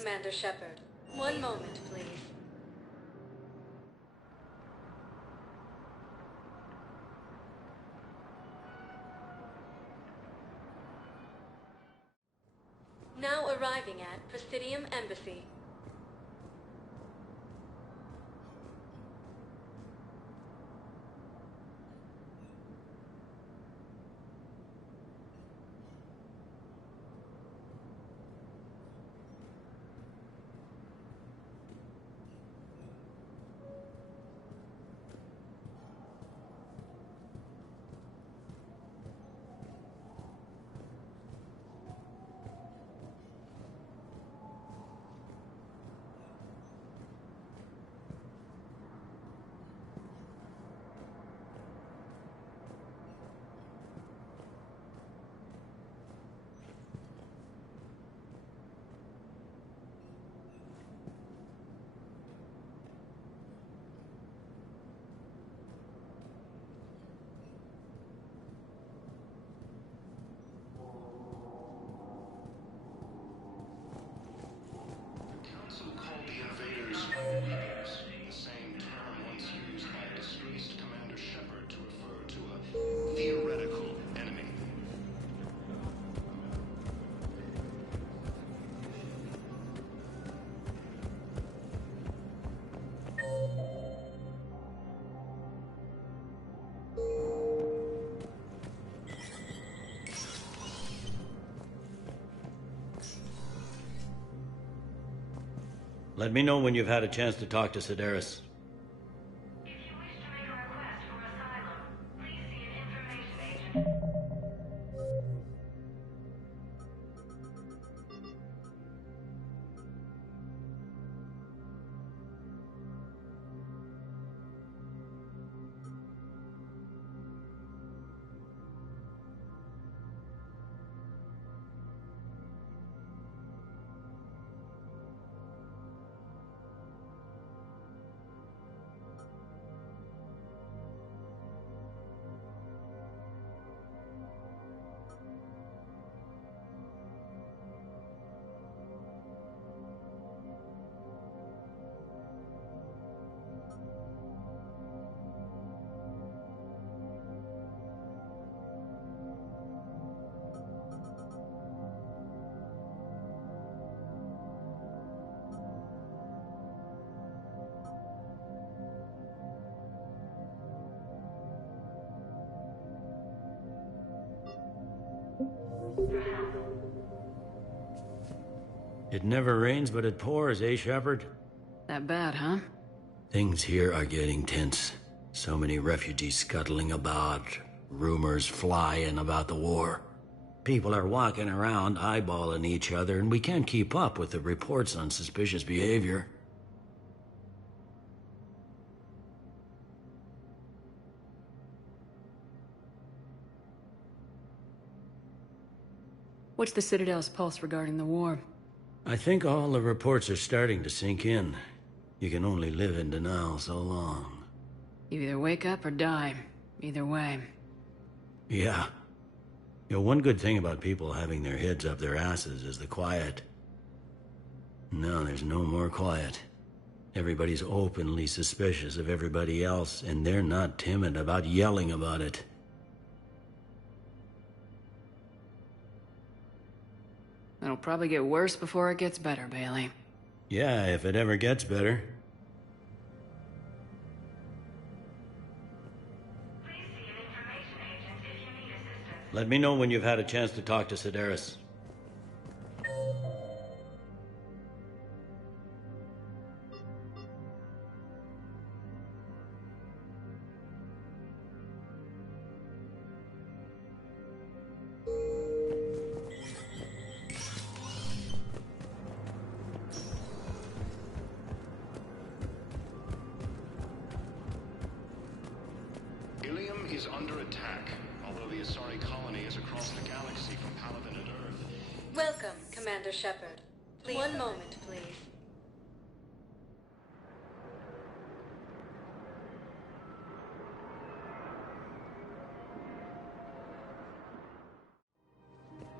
Commander Shepard. One moment, please. Now arriving at Presidium Embassy. The same term once used by a disgraced Commander Shepard to refer to a theoretical enemy. Let me know when you've had a chance to talk to Sedaris. It never rains, but it pours, eh, Shepard? That bad, huh? Things here are getting tense. So many refugees scuttling about, rumors flying about the war. People are walking around eyeballing each other, and we can't keep up with the reports on suspicious behavior. What's the Citadel's pulse regarding the war? I think all the reports are starting to sink in. You can only live in denial so long. You either wake up or die. Either way. Yeah. You know, one good thing about people having their heads up their asses is the quiet. Now there's no more quiet. Everybody's openly suspicious of everybody else, and they're not timid about yelling about it. It'll probably get worse before it gets better, Bailey. Yeah, if it ever gets better. Let me know when you've had a chance to talk to Sedaris. Ilium is under attack, although the Asari colony is across the galaxy from Paladin and Earth. Welcome, Commander Shepard. One moment, please.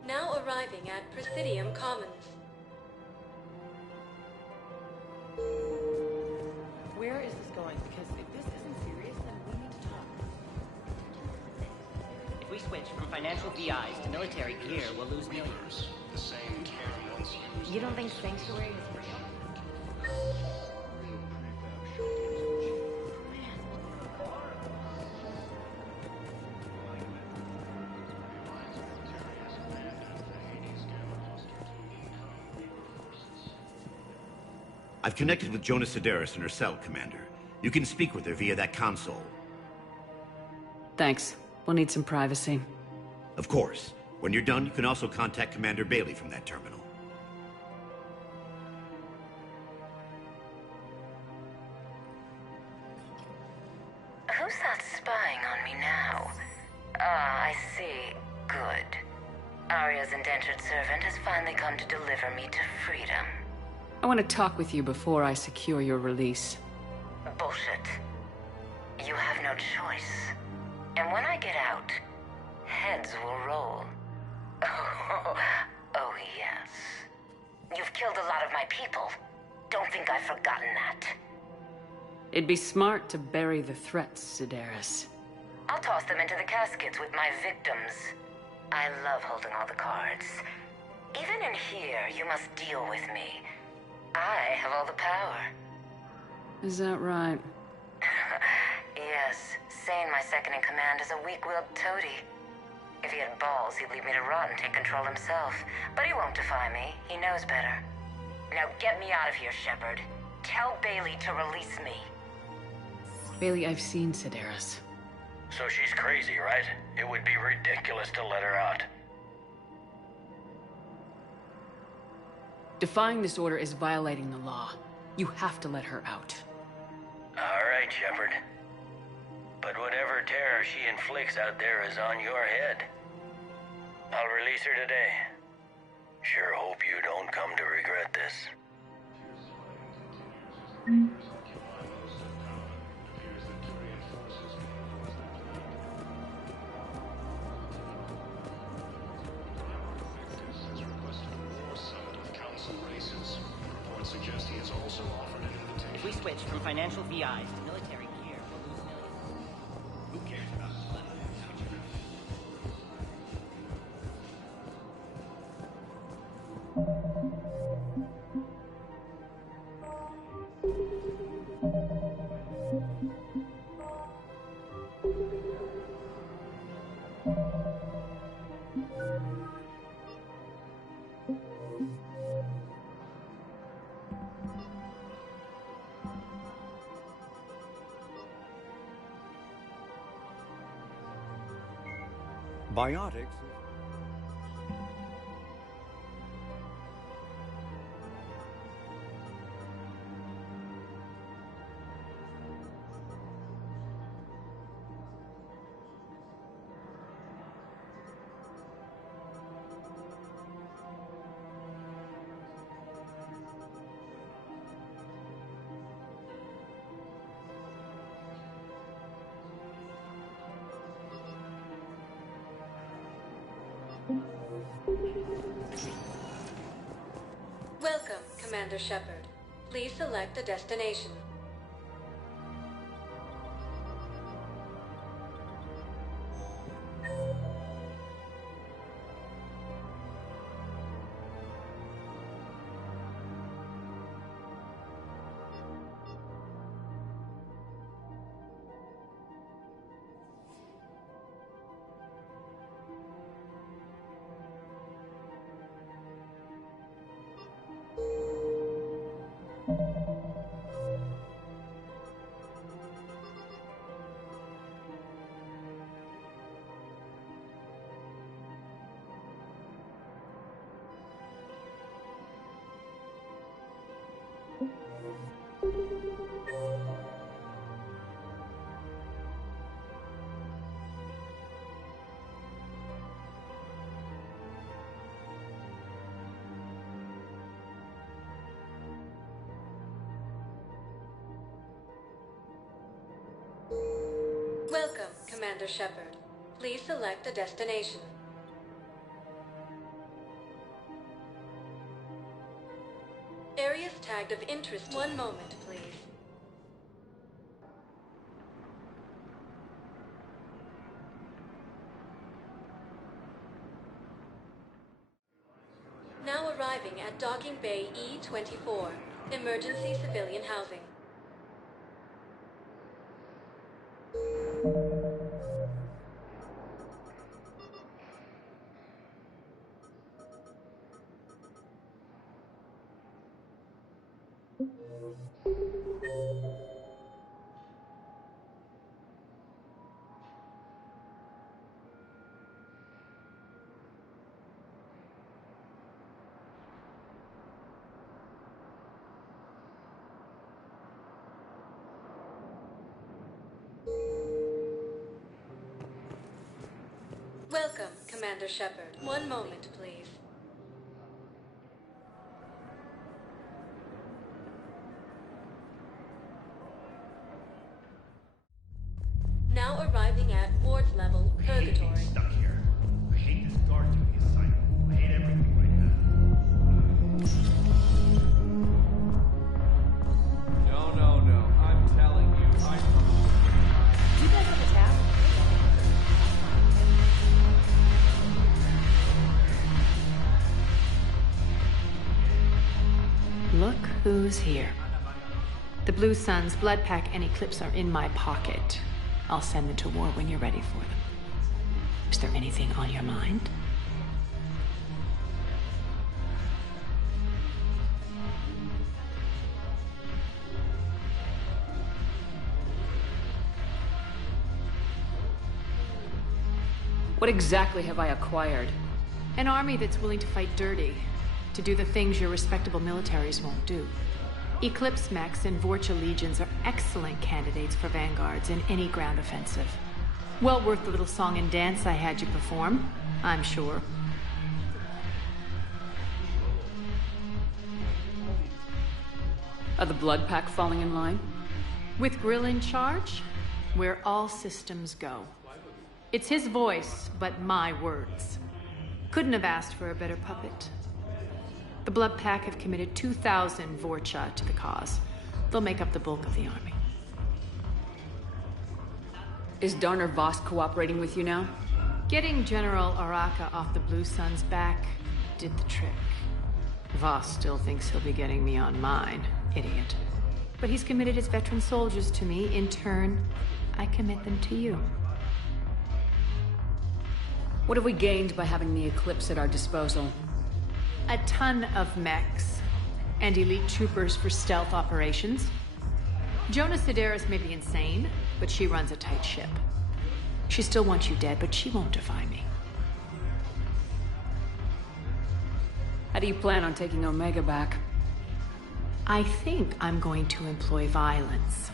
Now arriving at Presidium Commons. because if this isn't serious, then we need to talk. If we switch from financial VIs to military gear, we'll lose millions. Reapers, the same term once used. You don't think Sanctuary is real? I've connected with Jonas Sedaris in her cell, Commander. You can speak with her via that console. Thanks. We'll need some privacy. Of course. When you're done, you can also contact Commander Bailey from that terminal. Who's that spying on me now? Ah, I see. Good. Arya's indentured servant has finally come to deliver me to freedom. I want to talk with you before I secure your release. Bullshit. You have no choice. And when I get out, heads will roll. Oh, yes. You've killed a lot of my people. Don't think I've forgotten that. It'd be smart to bury the threats, Sedaris. I'll toss them into the caskets with my victims. I love holding all the cards. Even in here, you must deal with me. I have all the power. Is that right? Yes, Sane, my second-in-command, is a weak-willed toady. If he had balls, he'd leave me to rot and take control himself. But he won't defy me. He knows better. Now get me out of here, Shepard. Tell Bailey to release me. Bailey, I've seen Sedaris. So she's crazy, right? It would be ridiculous to let her out. Defying this order is violating the law. You have to let her out. All right, Shepard. But whatever terror she inflicts out there is on your head. I'll release her today. Sure hope you don't come to regret this. If we switch from financial VIs to military gear, we'll lose millions. Who cares about Biotics. Welcome, Commander Shepard. Please select a destination. Welcome, Commander Shepard. Please select a destination. Areas tagged of interest. One moment, please. Docking Bay E-24. Emergency civilian housing. Welcome, Commander Shepard. One moment, please. Now arriving at ward level purgatory. Stuck here. I hate this guard duty assignment. I hate everything right now. No. I'm telling you, Do you guys have a tab? Look who's here. The Blue Suns, Blood Pack, and Eclipse are in my pocket. I'll send them to war when you're ready for them. Is there anything on your mind? What exactly have I acquired? An army that's willing to fight dirty, to do the things your respectable militaries won't do. Eclipse mechs and Vorcha legions are excellent candidates for vanguards in any ground offensive. Well worth the little song and dance I had you perform, I'm sure. Are the Blood Pack falling in line? With Grill in charge, where all systems go. It's his voice, but my words. Couldn't have asked for a better puppet. The Blood Pack have committed 2,000 Vorcha to the cause. They'll make up the bulk of the army. Is Darner Voss cooperating with you now? Getting General Araka off the Blue Sun's back did the trick. Voss still thinks he'll be getting me on mine, idiot. But he's committed his veteran soldiers to me. In turn, I commit them to you. What have we gained by having the Eclipse at our disposal? A ton of mechs and elite troopers for stealth operations. Jonah Sedaris may be insane, but she runs a tight ship. She still wants you dead, but she won't defy me. How do you plan on taking Omega back? I think I'm going to employ violence.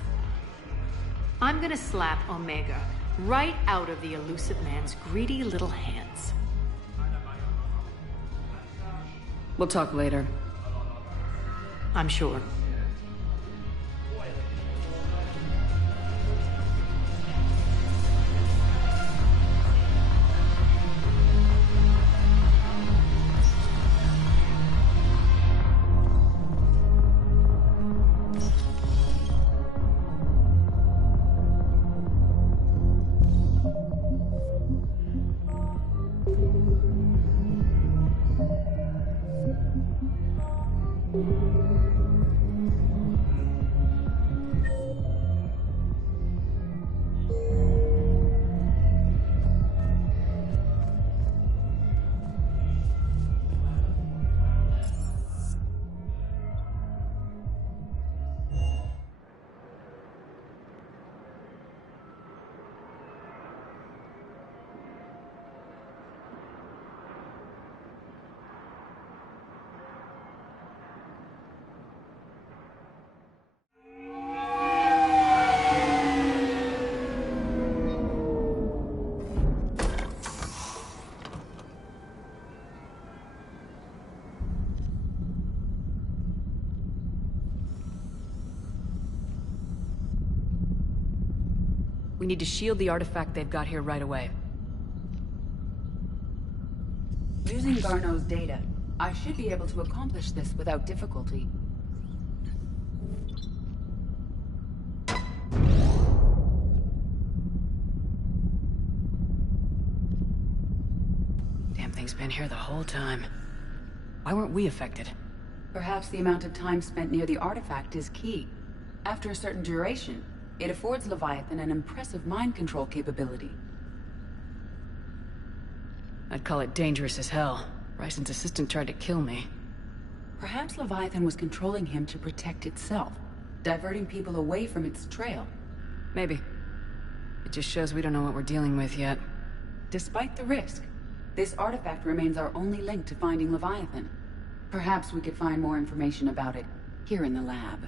I'm gonna slap Omega right out of the elusive man's greedy little hands. We'll talk later. I'm sure. We need to shield the artifact they've got here right away. Using Garneau's data, I should be able to accomplish this without difficulty. Damn thing's been here the whole time. Why weren't we affected? Perhaps the amount of time spent near the artifact is key. After a certain duration, it affords Leviathan an impressive mind control capability. I'd call it dangerous as hell. Bryson's assistant tried to kill me. Perhaps Leviathan was controlling him to protect itself, diverting people away from its trail. Maybe. It just shows we don't know what we're dealing with yet. Despite the risk, this artifact remains our only link to finding Leviathan. Perhaps we could find more information about it here in the lab.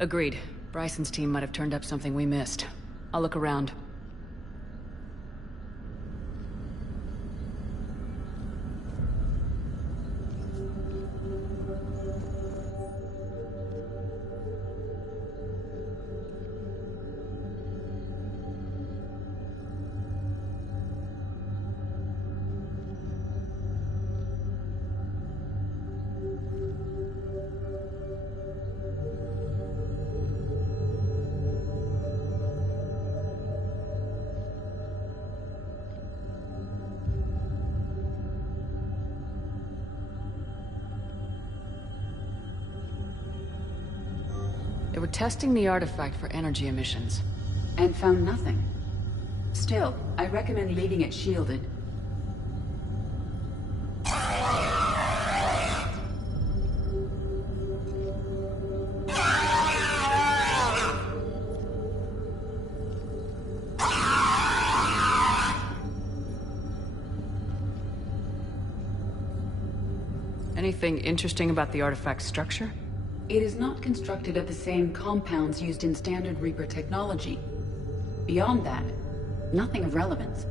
Agreed. Bryson's team might have turned up something we missed. I'll look around. They were testing the artifact for energy emissions. And found nothing. Still, I recommend leaving it shielded. Anything interesting about the artifact's structure? It is not constructed of the same compounds used in standard Reaper technology. Beyond that, nothing of relevance.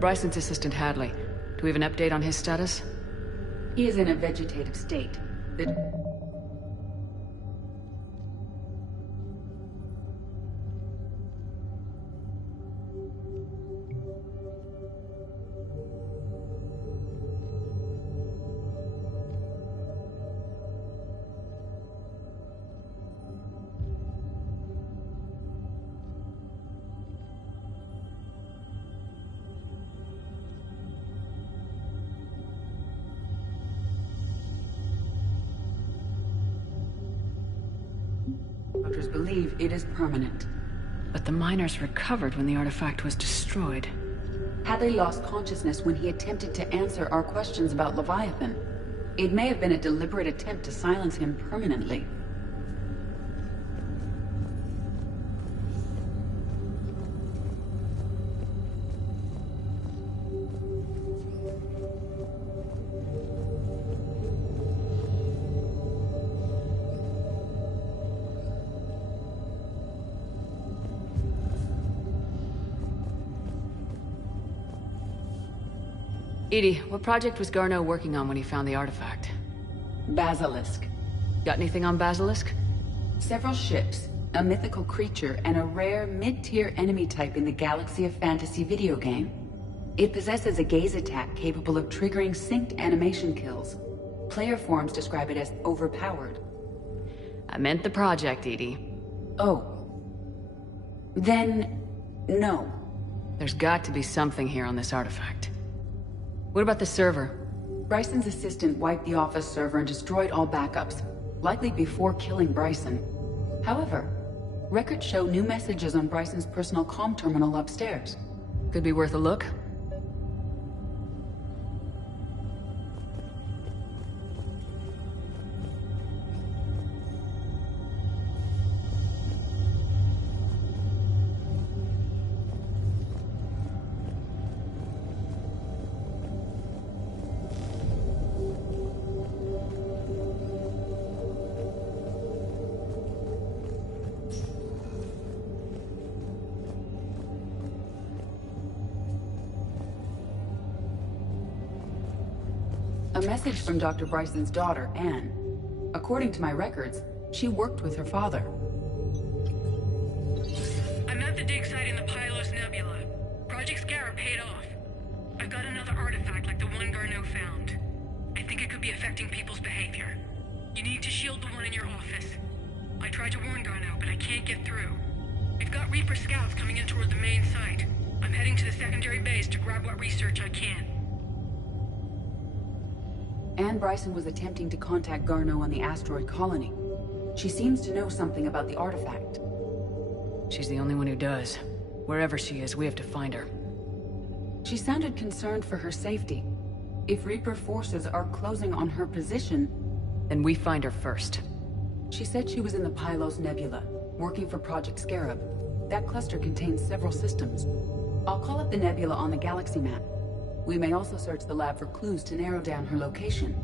Bryson's assistant Hadley. Do we have an update on his status? He is in a vegetative state. Doctors believe it is permanent. But the miners recovered when the artifact was destroyed. Hadley lost consciousness when he attempted to answer our questions about Leviathan. It may have been a deliberate attempt to silence him permanently. Edie, what project was Garneau working on when he found the artifact? Basilisk. Got anything on Basilisk? Several ships, a mythical creature, and a rare mid-tier enemy type in the Galaxy of Fantasy video game. It possesses a gaze attack capable of triggering synced animation kills. Player forums describe it as overpowered. I meant the project, Edie. Oh. Then, no. There's got to be something here on this artifact. What about the server? Bryson's assistant wiped the office server and destroyed all backups, likely before killing Bryson. However, records show new messages on Bryson's personal comm terminal upstairs. Could be worth a look. A message from Dr. Bryson's daughter, Anne. According to my records, she worked with her father. dig site in the Pylos Nebula. Project Scarab paid off. I've got another artifact like the one Garneau found. I think it could be affecting people's behavior. You need to shield the one in your office. I tried to warn Garneau, but I can't get through. We've got Reaper scouts coming in toward the main site. I'm heading to the secondary base to grab what research I can. Anne Bryson was attempting to contact Garneau on the asteroid colony. She seems to know something about the artifact. She's the only one who does. Wherever she is, we have to find her. She sounded concerned for her safety. If Reaper forces are closing on her position... Then we find her first. She said she was in the Pylos Nebula, working for Project Scarab. That cluster contains several systems. I'll call up the nebula on the galaxy map. We may also search the lab for clues to narrow down her location.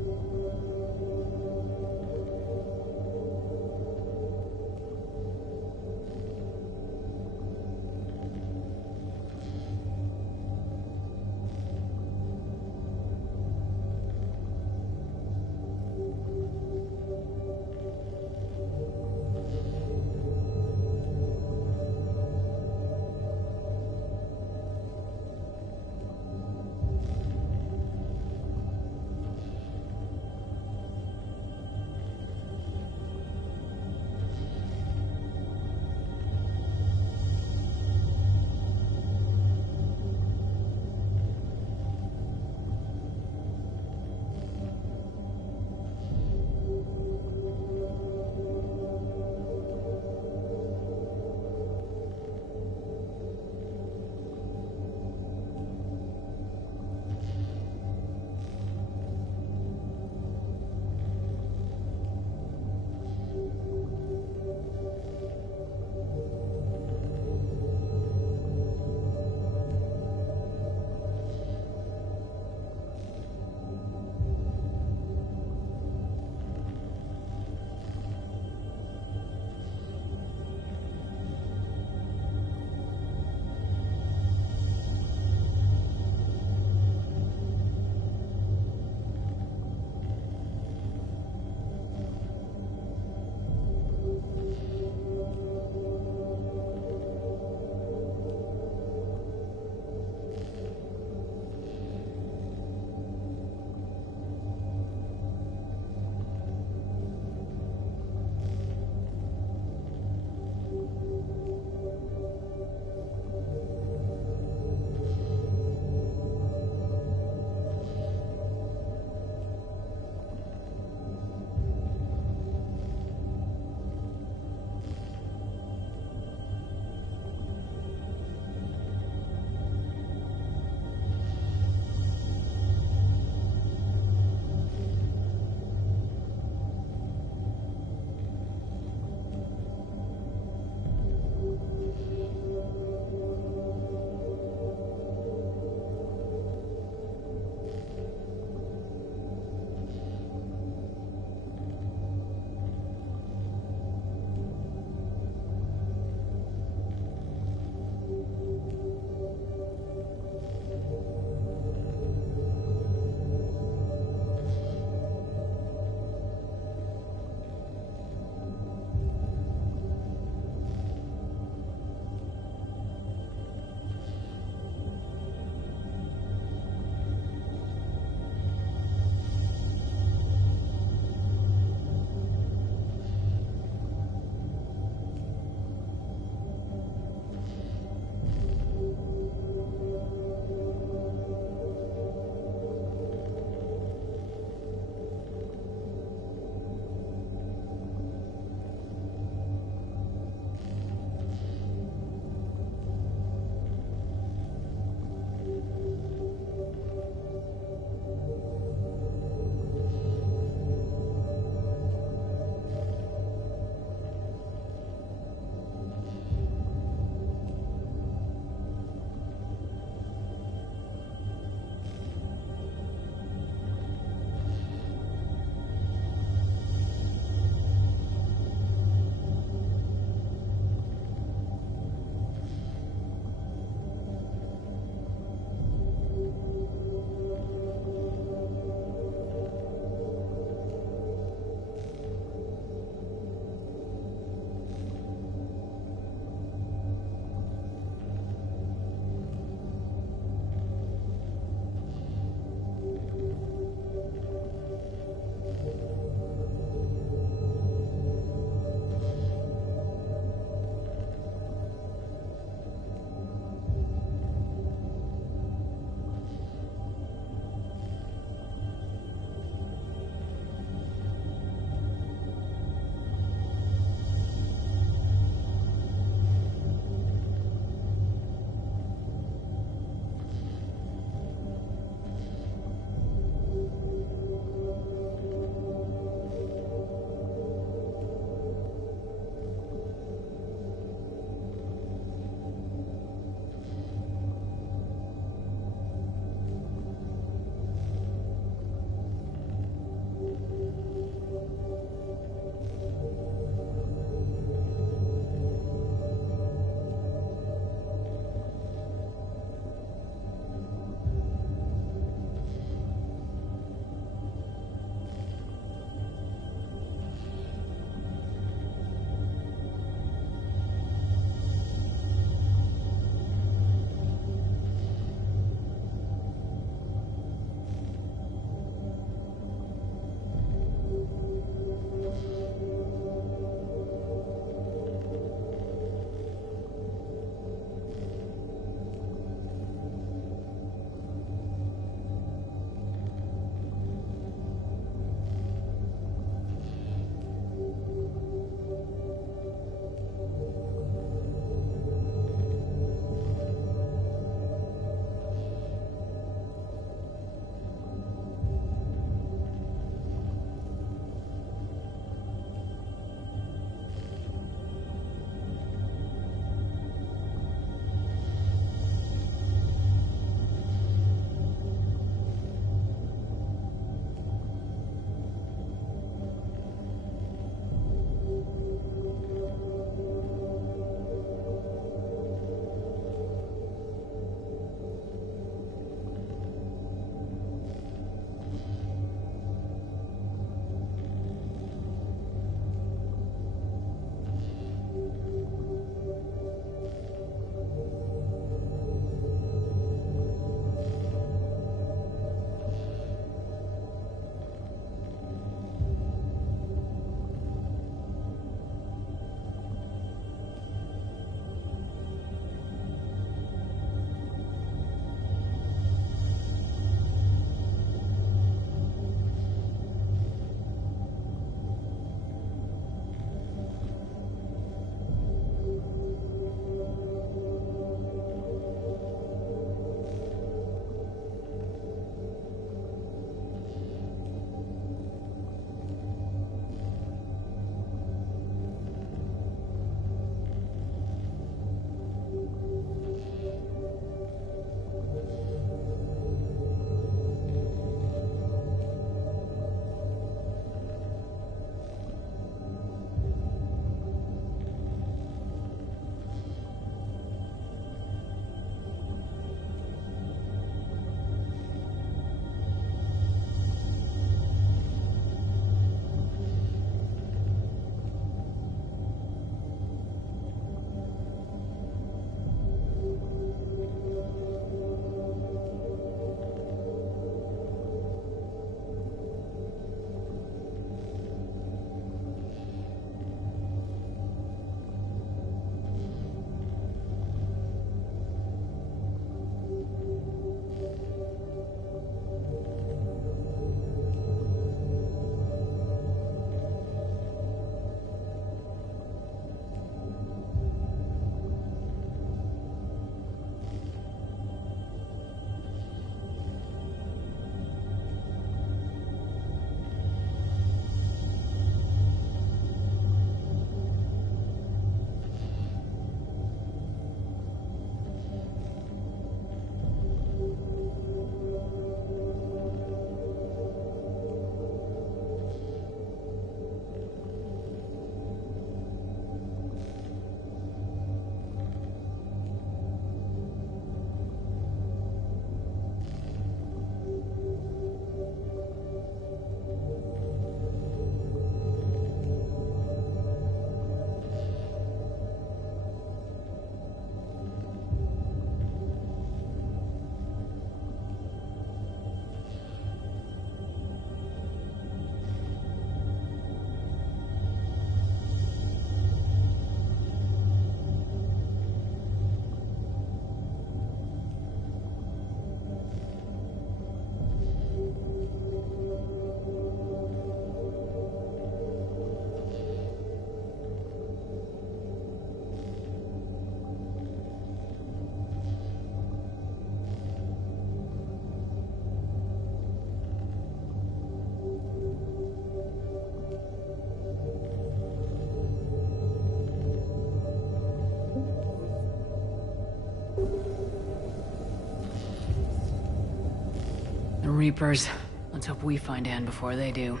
Reapers. Let's hope we find Anne before they do.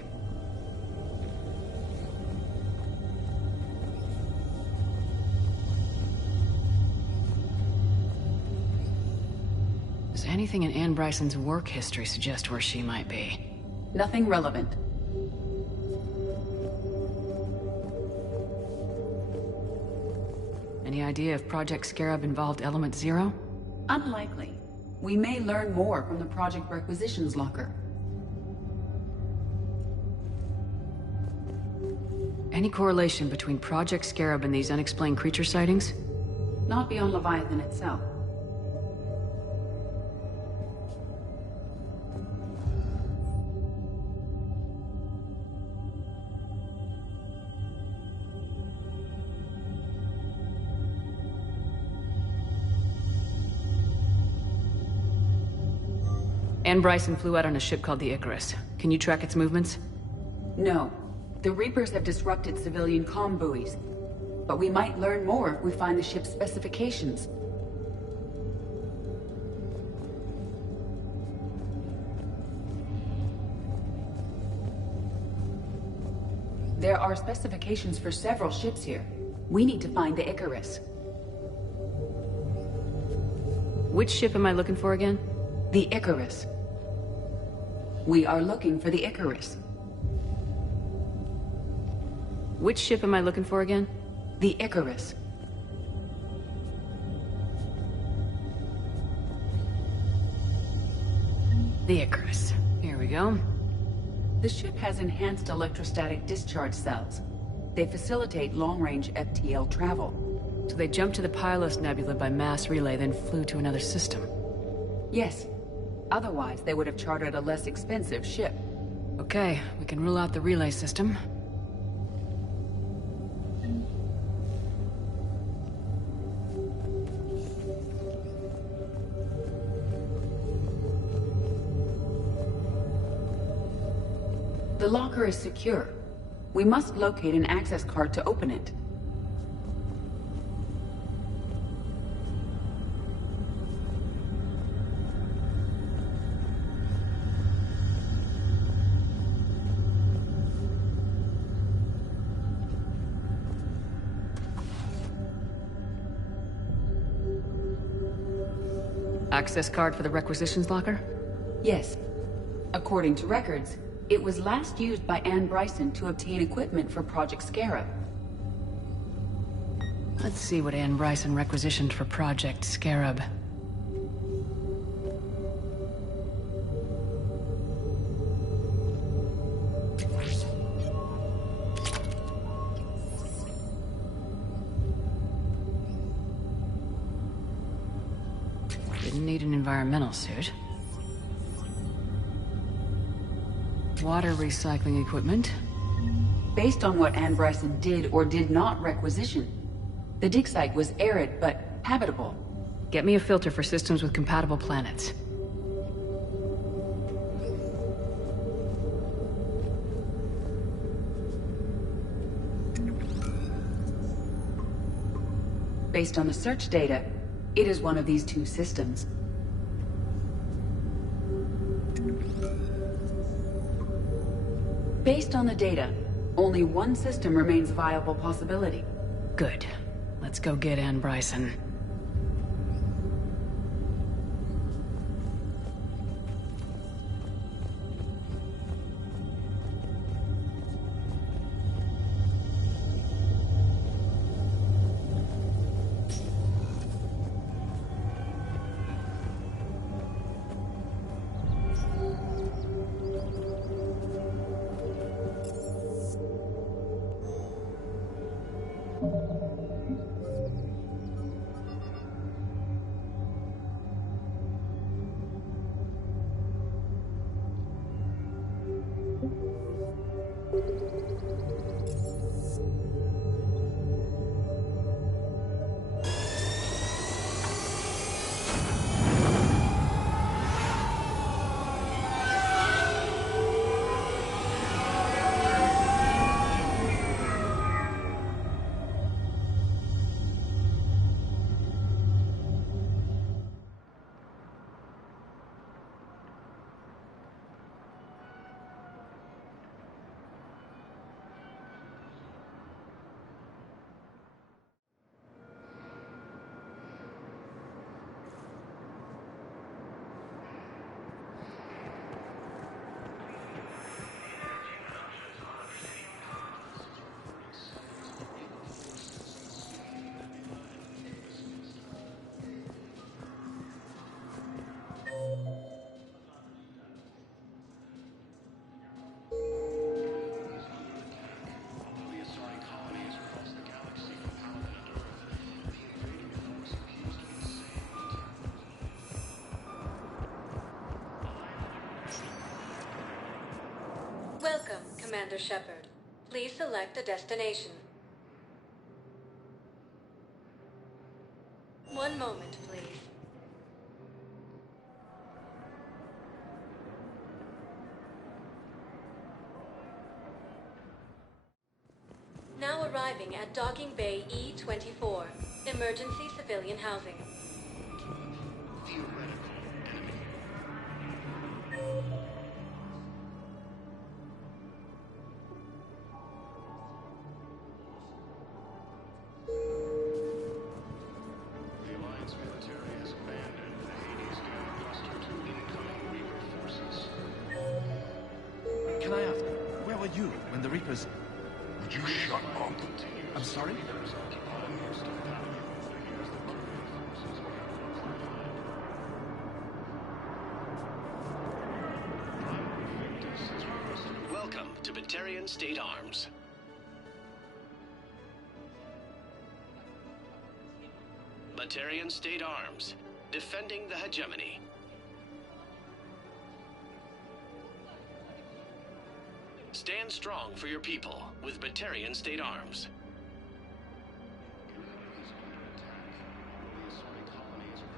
Does anything in Anne Bryson's work history suggest where she might be? Nothing relevant. Any idea if Project Scarab involved Element Zero? Unlikely. We may learn more from the Project Requisitions Locker. Any correlation between Project Scarab and these unexplained creature sightings? Not beyond Leviathan itself. Anne Bryson flew out on a ship called the Icarus. Can you track its movements? No. The Reapers have disrupted civilian comm buoys. But we might learn more if we find the ship's specifications. There are specifications for several ships here. We need to find the Icarus. Which ship am I looking for again? The Icarus. We are looking for the Icarus. Which ship am I looking for again? The Icarus. The Icarus. Here we go. The ship has enhanced electrostatic discharge cells. They facilitate long-range FTL travel. So they jumped to the Pylos Nebula by mass relay, then flew to another system. Yes. Otherwise, they would have chartered a less expensive ship. Okay, we can rule out the relay system. The locker is secure. We must locate an access card to open it. Access card for the requisitions locker? Yes. According to records, it was last used by Anne Bryson to obtain equipment for Project Scarab. Let's see what Anne Bryson requisitioned for Project Scarab. Didn't need an environmental suit. Water recycling equipment. Based on what Anne Bryson did or did not requisition, the dig site was arid but habitable. Get me a filter for systems with compatible planets. Based on the search data, it is one of these two systems. Based on the data, only one system remains a viable possibility. Good. Let's go get Anne Bryson. Commander Shepard. Please select a destination. One moment, please. Now arriving at Docking Bay E-24. Emergency civilian housing. The Alliance military has abandoned the Hades Gamma cluster to incoming Reaper forces. Can I ask, where were you when the Reapers... Would you shut up? I'm sorry? Welcome to Batarian State Arms. Batarian State Arms, defending the hegemony. Stand strong for your people with Batarian State Arms.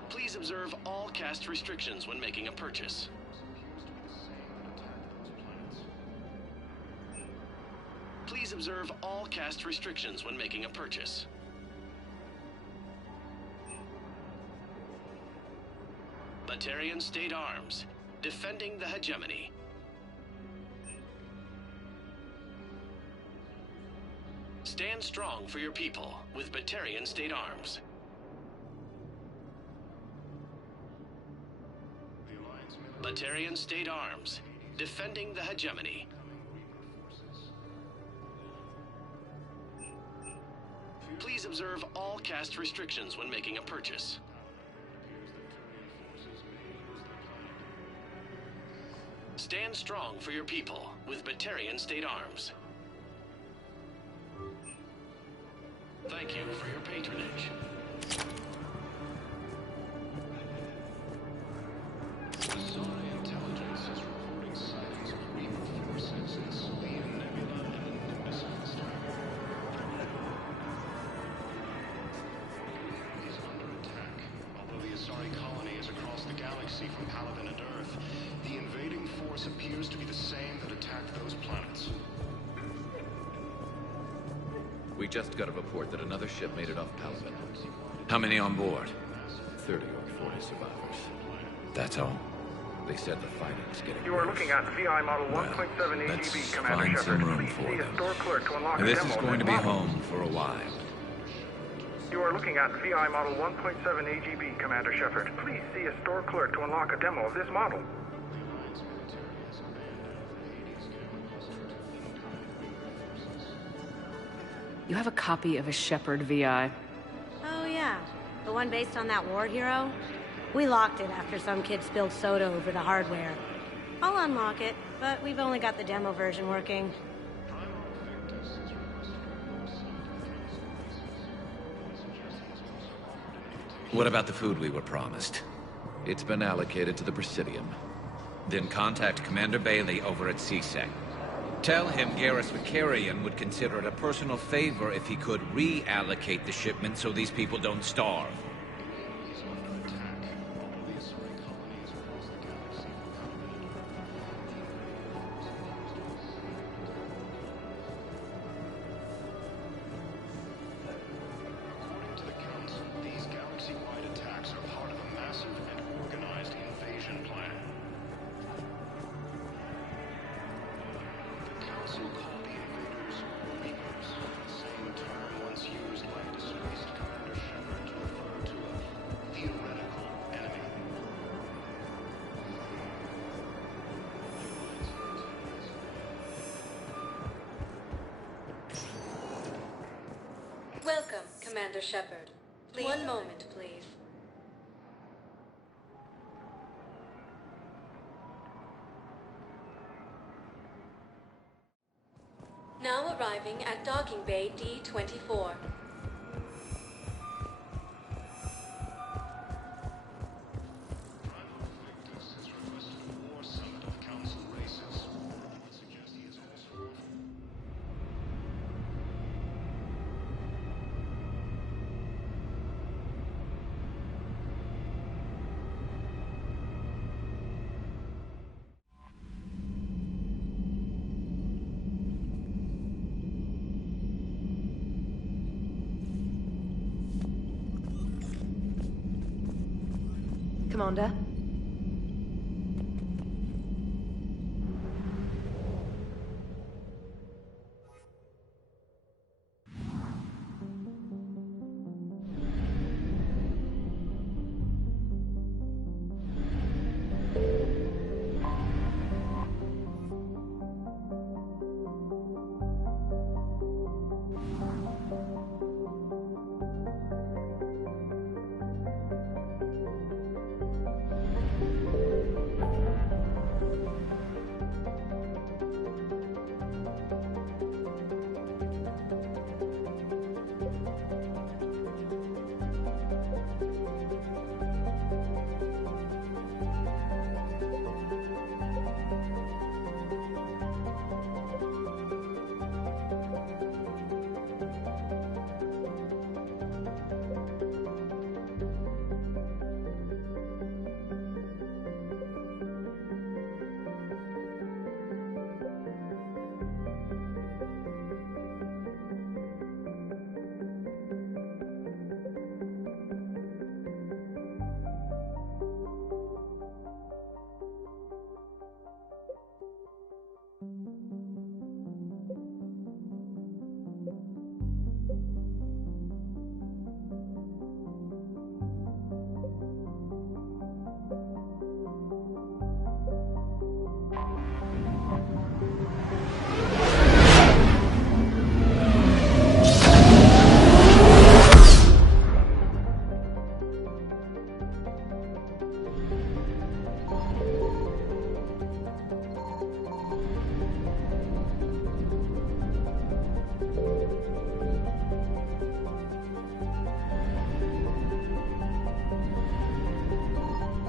Please observe all caste restrictions when making a purchase. Please observe all caste restrictions when making a purchase. Batarian State Arms, defending the hegemony. Stand strong for your people with Batarian State Arms. Batarian State Arms, defending the hegemony. Please observe all caste restrictions when making a purchase. Stand strong for your people with Batarian State Arms. Thank you for your patronage. Sorry intelligence is reporting sightings of Reaper forces in Selene Nebula and Nimbus cluster. Is under attack. Although the Asari colony is across the galaxy from Paladin and Earth, the invading force appears to be the same that attacked those planets. We just got a report that another ship made it off Paladin. How many on board? 30 or 40 survivors. That's all? They said the fighting's getting You are looking at VI Model 1.7 let's AGB, Commander find Shepard. some room Please for see a them. store clerk to unlock And a this demo is of going to be model. home for a while. You are looking at VI Model 1.7 AGB, Commander Shepard. Please see a store clerk to unlock a demo of this model. You have a copy of a Shepard VI. Oh yeah, the one based on that war hero? We locked it after some kid spilled soda over the hardware. I'll unlock it, but we've only got the demo version working. What about the food we were promised? It's been allocated to the Presidium. Then contact Commander Bailey over at CSEC. Tell him Garrus Vicarian would consider it a personal favor if he could reallocate the shipment so these people don't starve. According to the Council, these galaxy-wide attacks are part of a massive and organized invasion plan. The Council called the invaders Reapers, the same term once used by a disgraced Commander Shepard to refer to a theoretical enemy. Welcome, Commander Shepard. One moment, please. Now arriving at Docking Bay D-24. Victus has requested a war summit of Council races. I would suggest he is also offered Commander?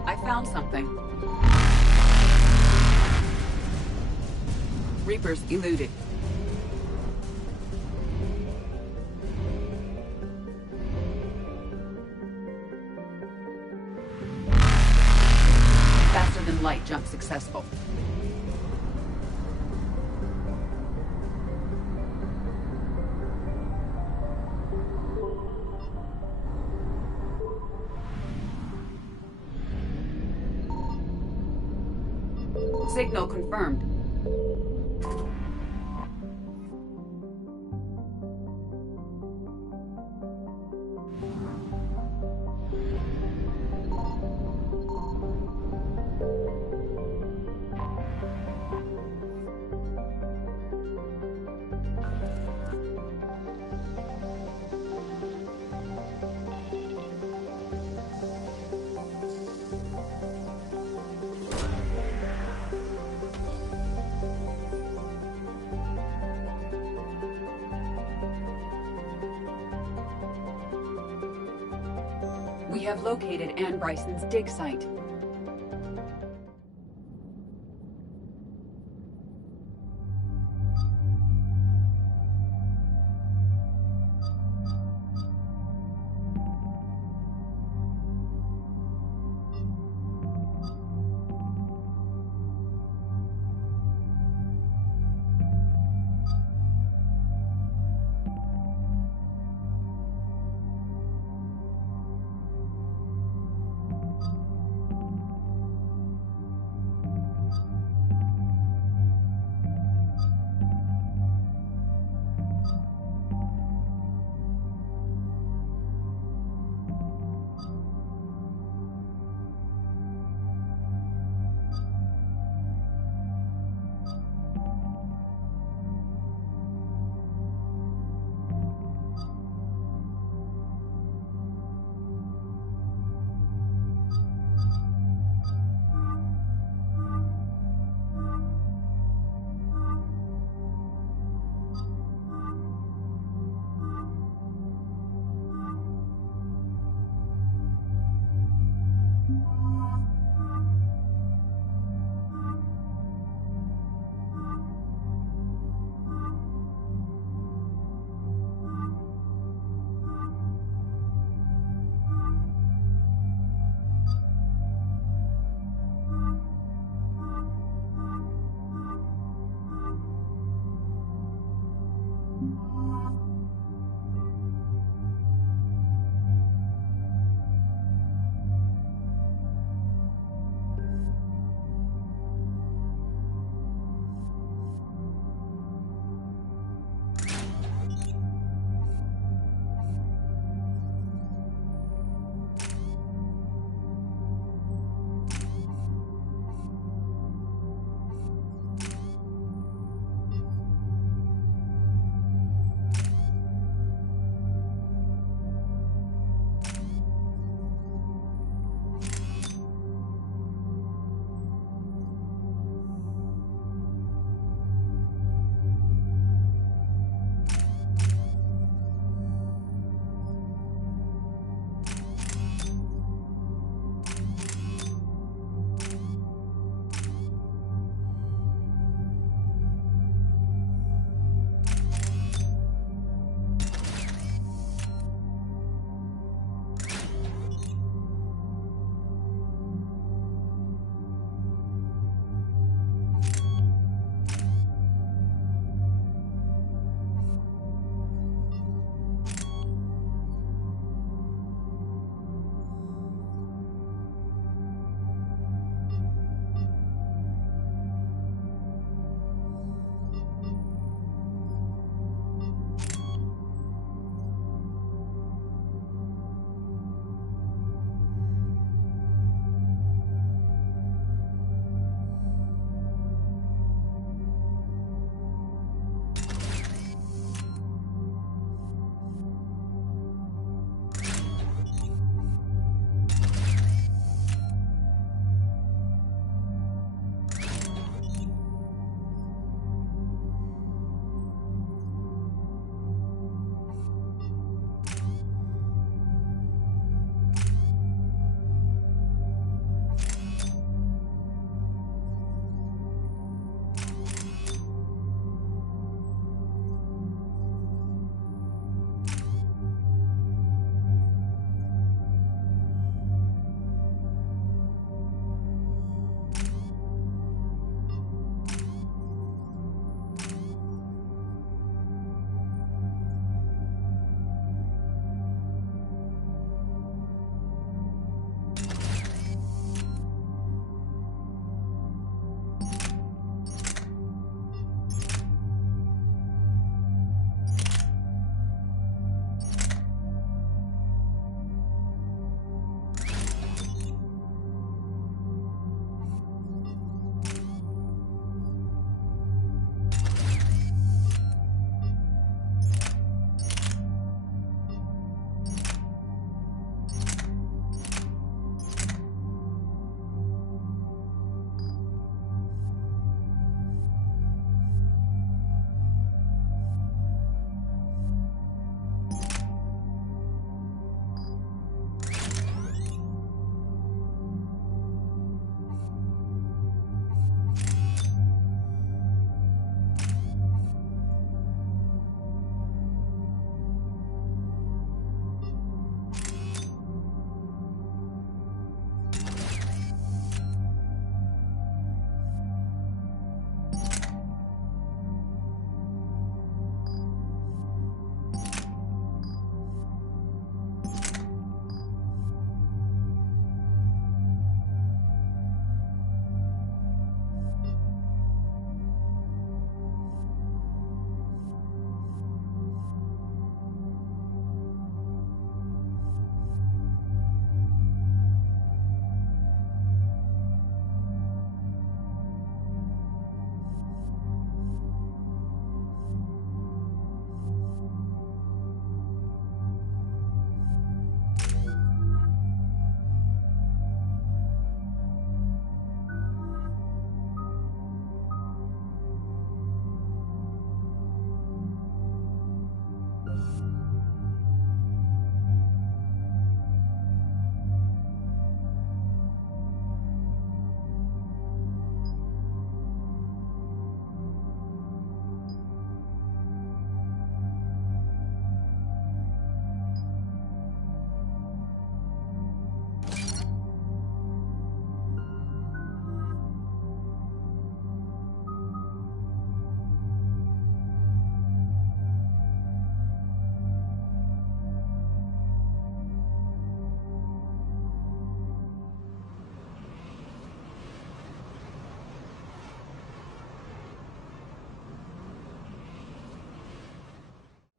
I found something. Reapers eluded. Faster than light jump successful. Signal confirmed. We have located Ann Bryson's dig site.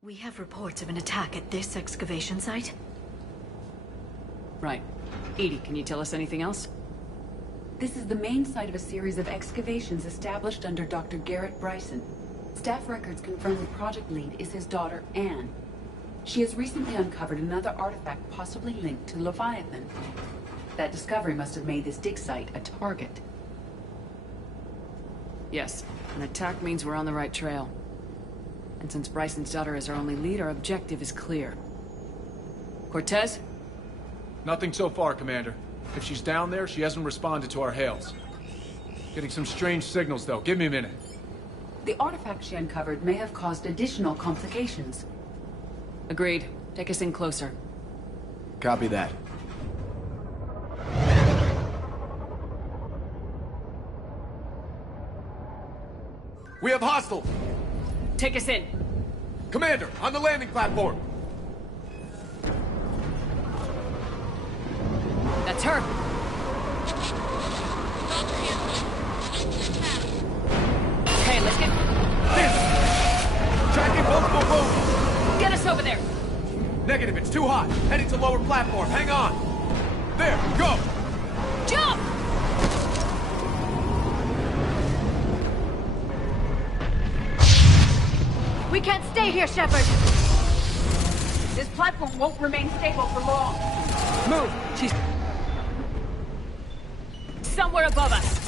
We have reports of an attack at this excavation site. Right. Edie, can you tell us anything else? This is the main site of a series of excavations established under Dr. Garrett Bryson. Staff records confirm the project lead is his daughter, Anne. She has recently uncovered another artifact possibly linked to Leviathan. That discovery must have made this dig site a target. Yes, an attack means we're on the right trail. And since Bryson's daughter is our only lead, our objective is clear. Cortez? Nothing so far, Commander. If she's down there, she hasn't responded to our hails. Getting some strange signals, though. Give me a minute. The artifact she uncovered may have caused additional complications. Agreed. Take us in closer. Copy that. We have hostiles! Take us in. Commander, on the landing platform! That's her. Okay, let's get... Tracking multiple boats! Get us over there! Negative, it's too hot. Heading to lower platform. Hang on. There, go! Jump! We can't stay here, Shepard! This platform won't remain stable for long. Move! She's... somewhere above us.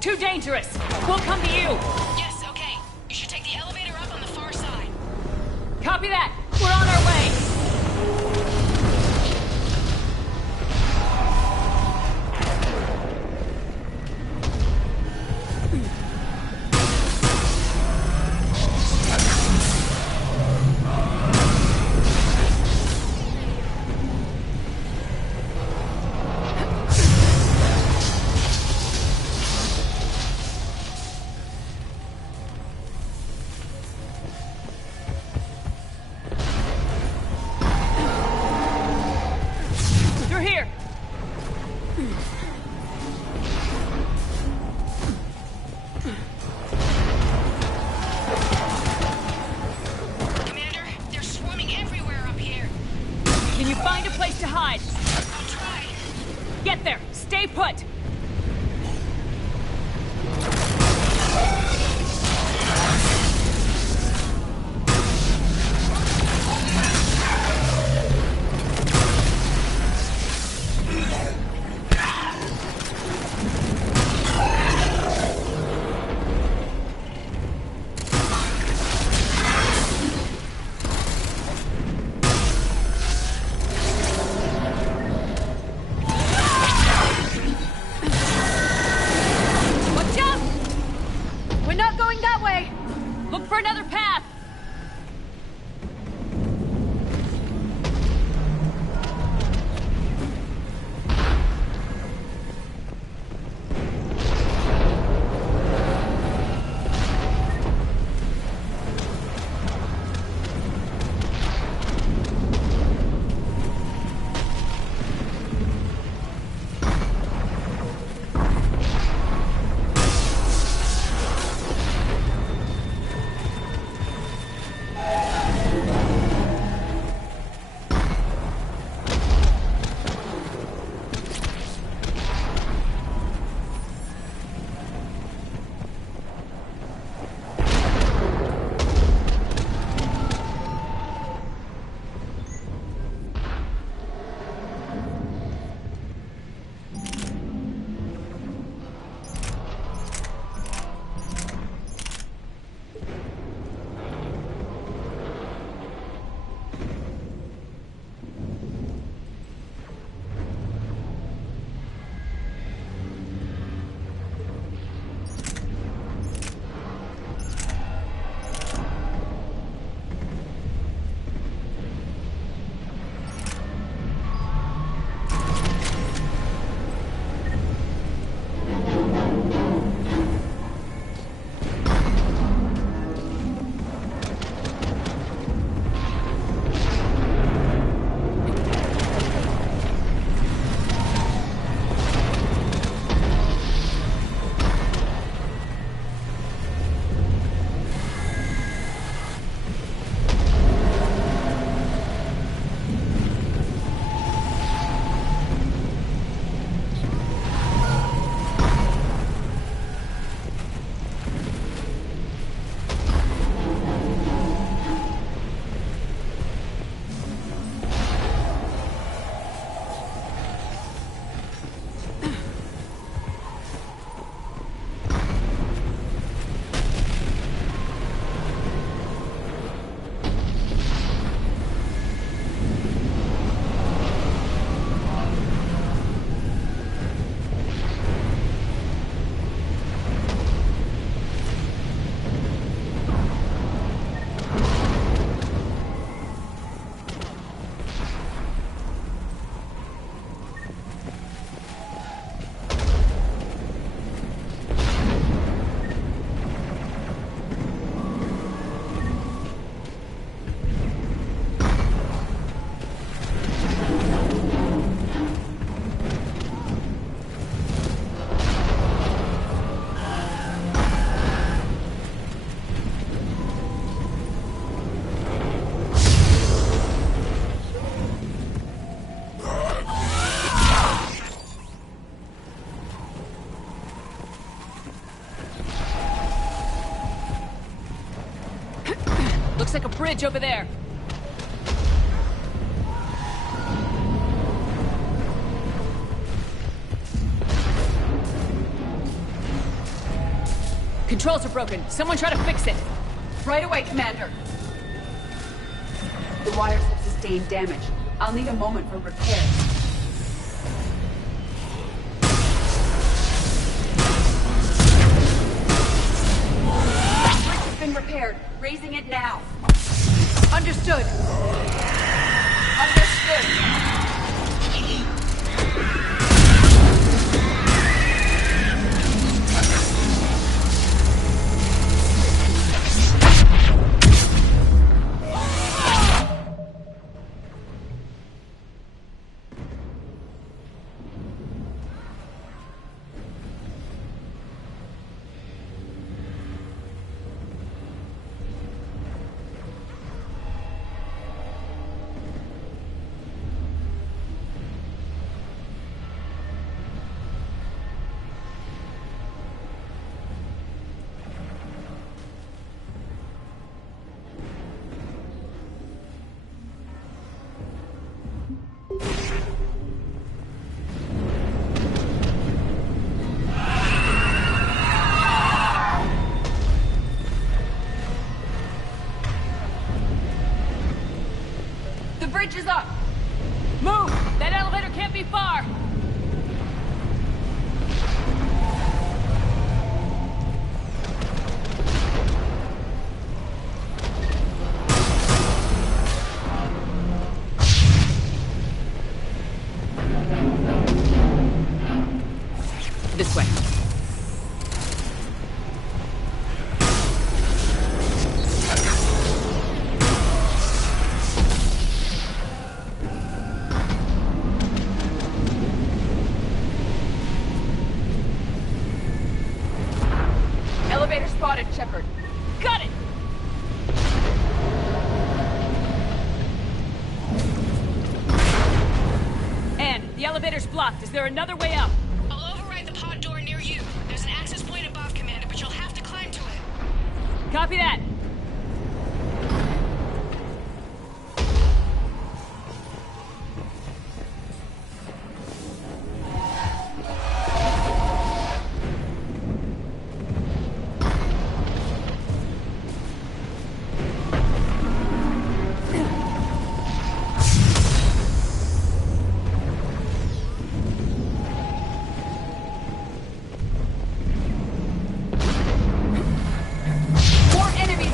Too dangerous. We'll come to you. Yes, okay. You should take the elevator up on the far side. Copy that. We're on our way. Looks like a bridge over there. Controls are broken. Someone try to fix it. Right away, Commander. The wires have sustained damage. I'll need a moment for repair. Bridge has been repaired. Raising it now. Understood. Understood. The bridge is up! Move! That elevator can't be far! This way. Elevator spotted, Shepard. Got it! Anne, the elevator's blocked. Is there another way out? I'll override the pod door near you. There's an access point above, Commander, but you'll have to climb to it. Copy that. More enemies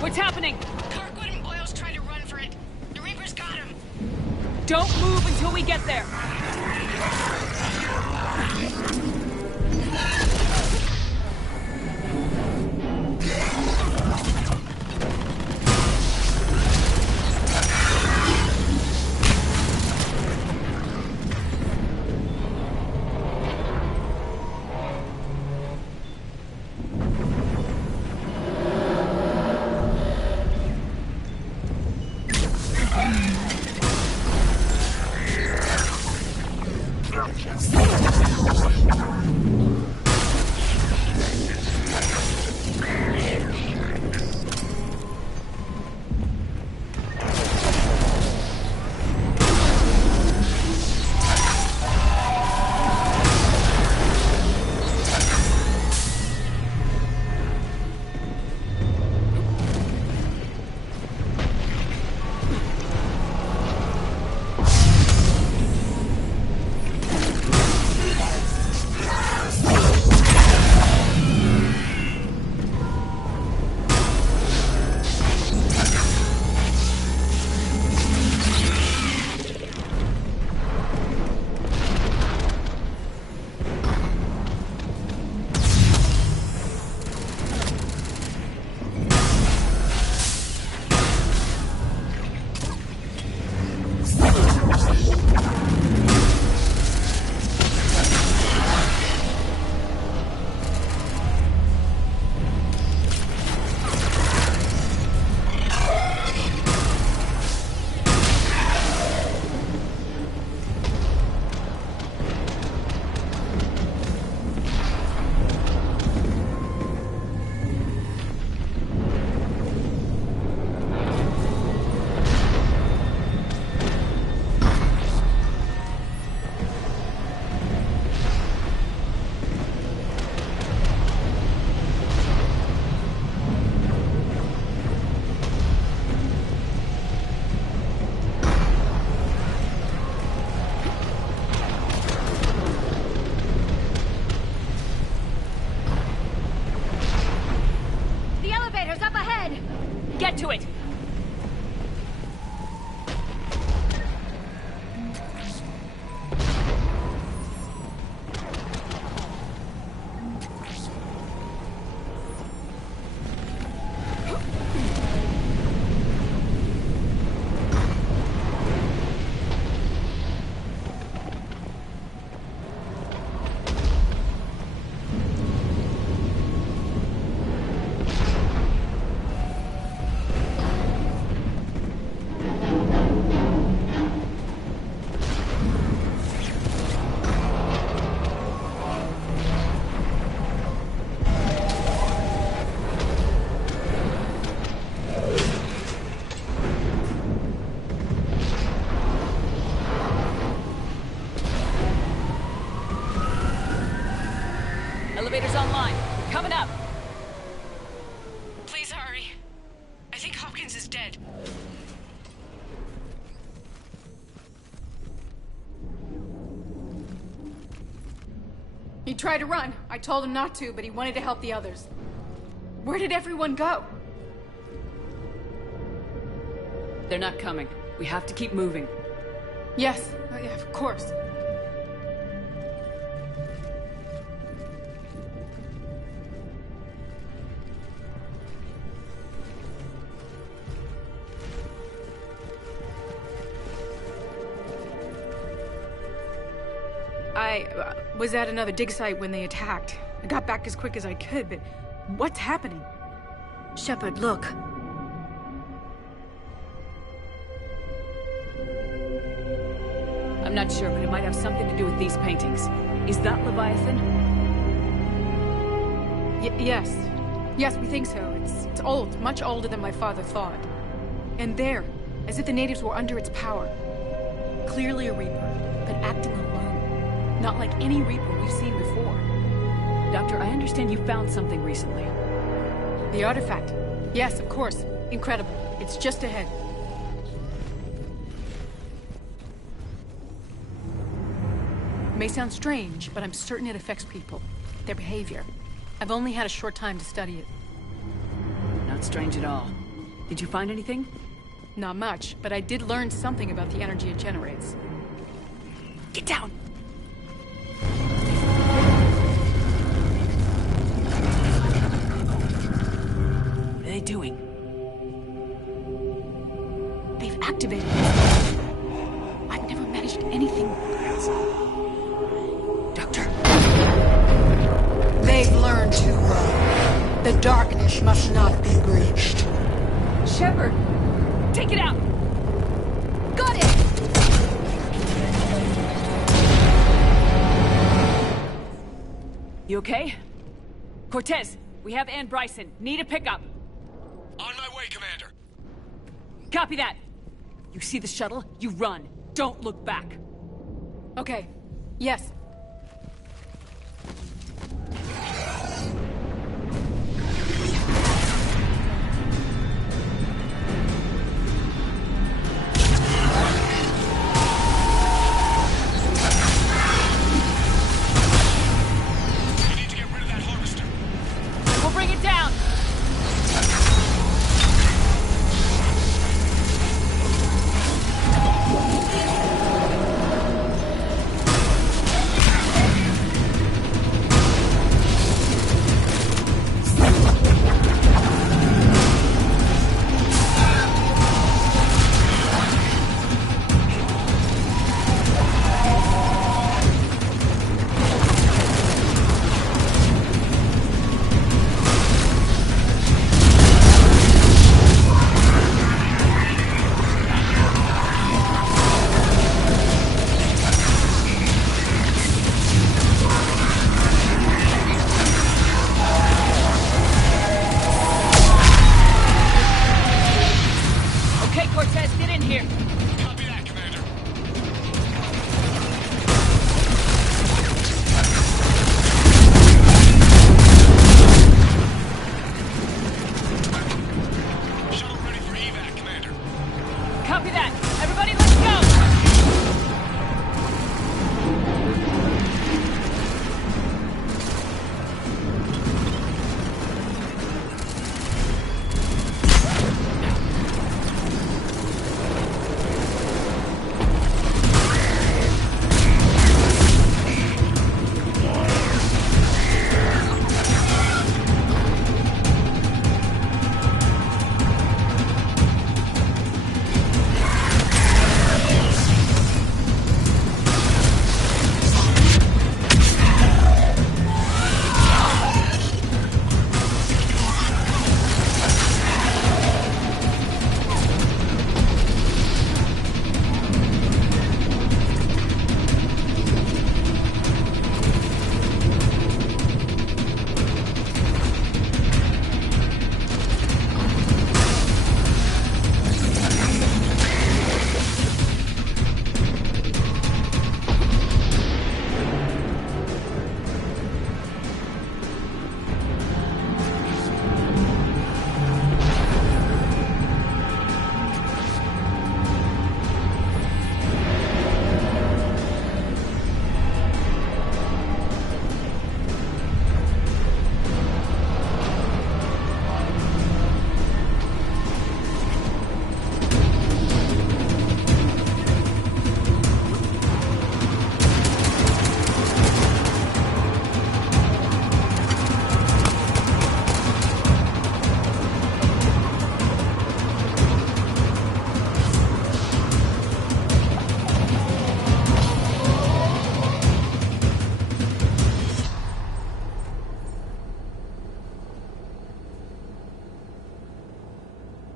What's happening? Kirkwood and Boyle's trying to run for it. The Reapers got him. Don't move until we get there. Get to it! Elevator's online. Coming up. Please hurry. I think Hopkins is dead. He tried to run. I told him not to, but he wanted to help the others. Where did everyone go? They're not coming. We have to keep moving. Yes, yeah, of course. I was at another dig site when they attacked. I got back as quick as I could, but what's happening? Shepard, look. I'm not sure, but it might have something to do with these paintings. Is that Leviathan? Yes. Yes, we think so. It's old, much older than my father thought. And there, as if the natives were under its power. Clearly a Reaper, but acting alone. Not like any Reaper we've seen before. Doctor, I understand you found something recently. The artifact. Yes, of course. Incredible. It's just ahead. It may sound strange, but I'm certain it affects people. Their behavior. I've only had a short time to study it. Not strange at all. Did you find anything? Not much, but I did learn something about the energy it generates. Get down! What are they doing? They've activated it. I've never managed anything. Doctor. They've learned too well. The darkness must not be breached. Shepard! Take it out! Got it! You okay? Cortez, we have Ann Bryson. Need a pickup. On my way, Commander. Copy that. You see the shuttle? You run. Don't look back. Okay. Yes. We'll bring it down.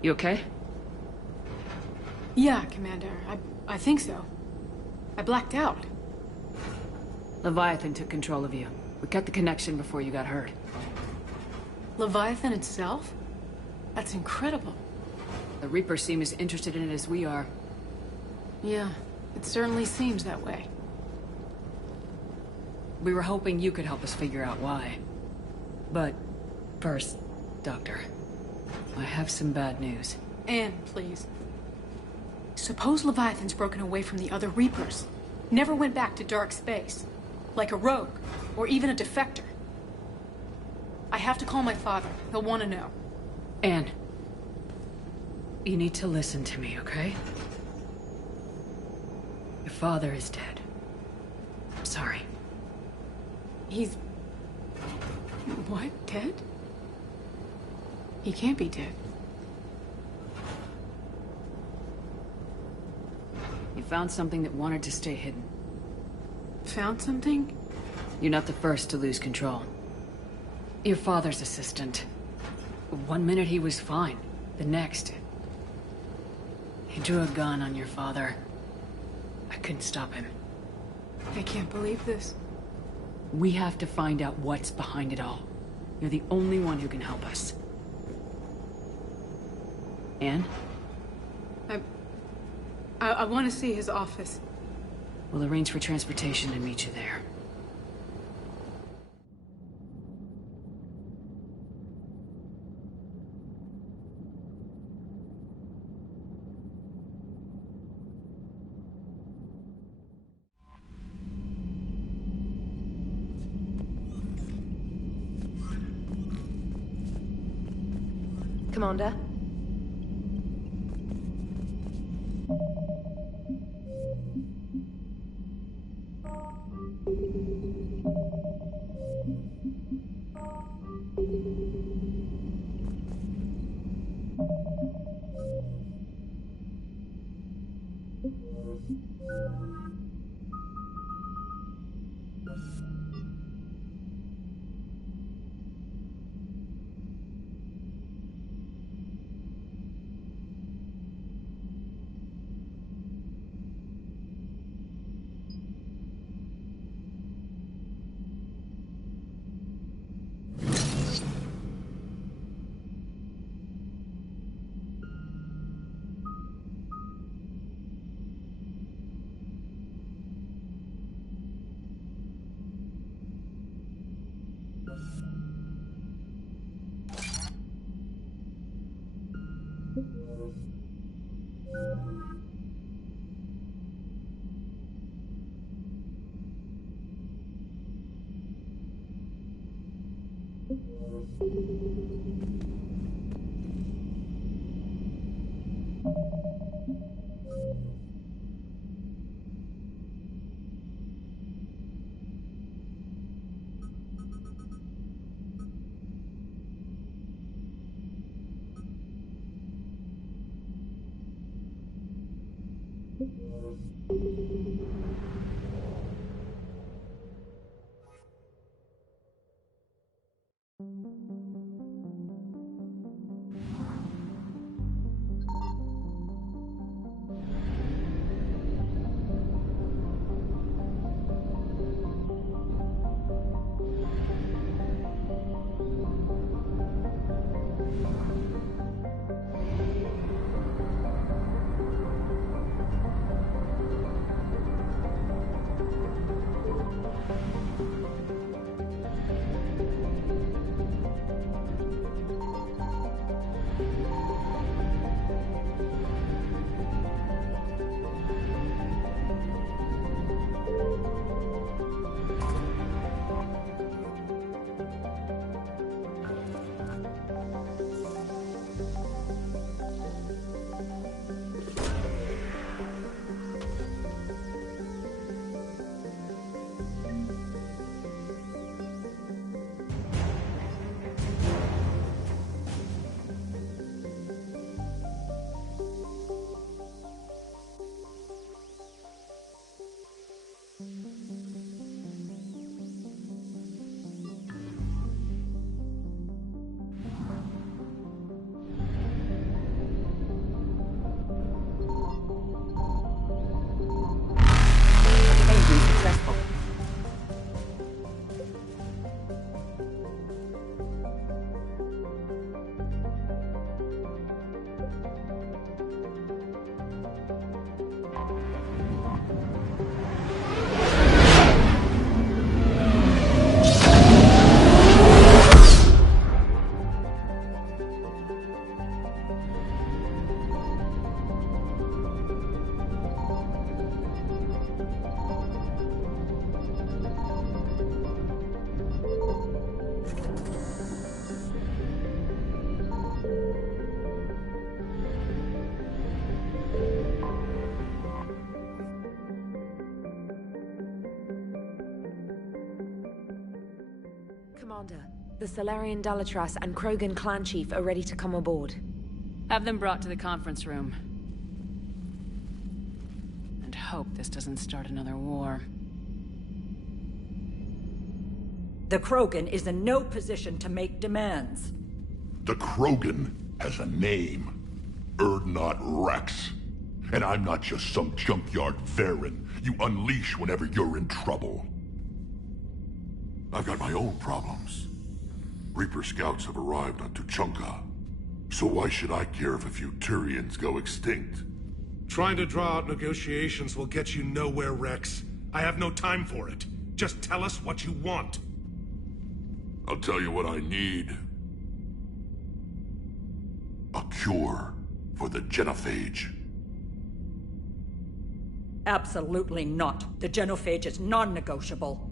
You okay? Yeah, Commander. I think so. I blacked out. Leviathan took control of you. We cut the connection before you got hurt. Leviathan itself? That's incredible. The Reapers seem as interested in it as we are. Yeah, it certainly seems that way. We were hoping you could help us figure out why. But first, Doctor, I have some bad news. Anne, please. Suppose Leviathan's broken away from the other Reapers. Never went back to dark space. Like a rogue, or even a defector. I have to call my father. He'll want to know. Anne. You need to listen to me, okay? Your father is dead. I'm sorry. He's... What? Dead? He can't be dead. You found something that wanted to stay hidden. Found something? You're not the first to lose control. Your father's assistant. One minute he was fine. The next... he drew a gun on your father. I couldn't stop him. I can't believe this. We have to find out what's behind it all. You're the only one who can help us. Anne? I want to see his office. We'll arrange for transportation and meet you there. Commander? Commander, the Salarian Dalatras and Krogan clan chief are ready to come aboard. Have them brought to the conference room. And hope this doesn't start another war. The Krogan is in no position to make demands. The Krogan has a name. Erdnot Rex. And I'm not just some junkyard Varen you unleash whenever you're in trouble. I've got my own problems. Reaper scouts have arrived on Tuchanka. So why should I care if a few Turians go extinct? Trying to draw out negotiations will get you nowhere, Rex. I have no time for it. Just tell us what you want. I'll tell you what I need. A cure for the genophage. Absolutely not. The genophage is non-negotiable.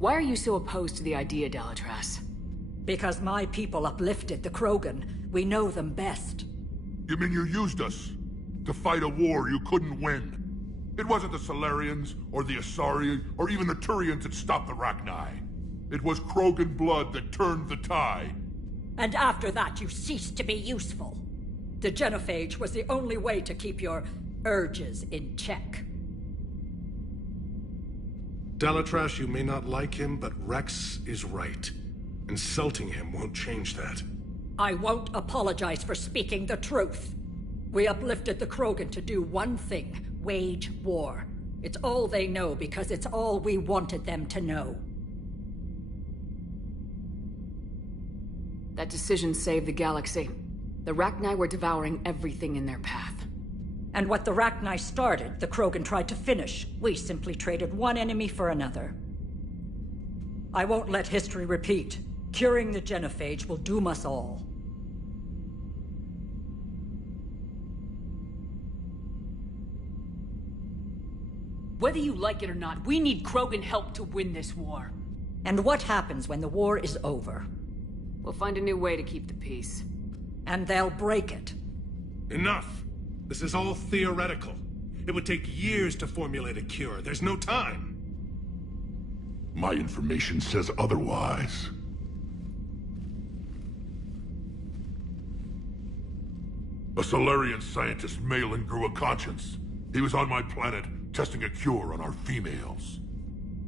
Why are you so opposed to the idea, Dalatras? Because my people uplifted the Krogan. We know them best. You mean you used us to fight a war you couldn't win? It wasn't the Salarians, or the Asari, or even the Turians that stopped the Rachni. It was Krogan blood that turned the tide. And after that, you ceased to be useful. The genophage was the only way to keep your urges in check. Dalatras, you may not like him, but Rex is right. Insulting him won't change that. I won't apologize for speaking the truth. We uplifted the Krogan to do one thing: wage war. It's all they know because it's all we wanted them to know. That decision saved the galaxy. The Rachni were devouring everything in their path. And what the Rachni started, the Krogan tried to finish. We simply traded one enemy for another. I won't let history repeat. Curing the genophage will doom us all. Whether you like it or not, we need Krogan help to win this war. And what happens when the war is over? We'll find a new way to keep the peace. And they'll break it. Enough! This is all theoretical. It would take years to formulate a cure. There's no time. My information says otherwise. A Solarian scientist, Malin, grew a conscience. He was on my planet, testing a cure on our females.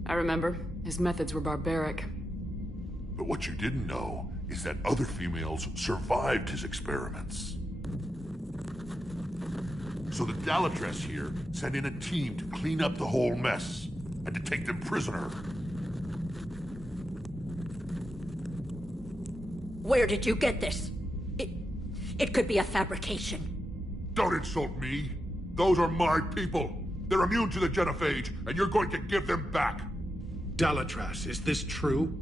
I remember. His methods were barbaric. But what you didn't know is that other females survived his experiments. So the Dalatress here sent in a team to clean up the whole mess, and to take them prisoner. Where did you get this? It could be a fabrication. Don't insult me. Those are my people. They're immune to the genophage, and you're going to give them back. Dalatrass, is this true?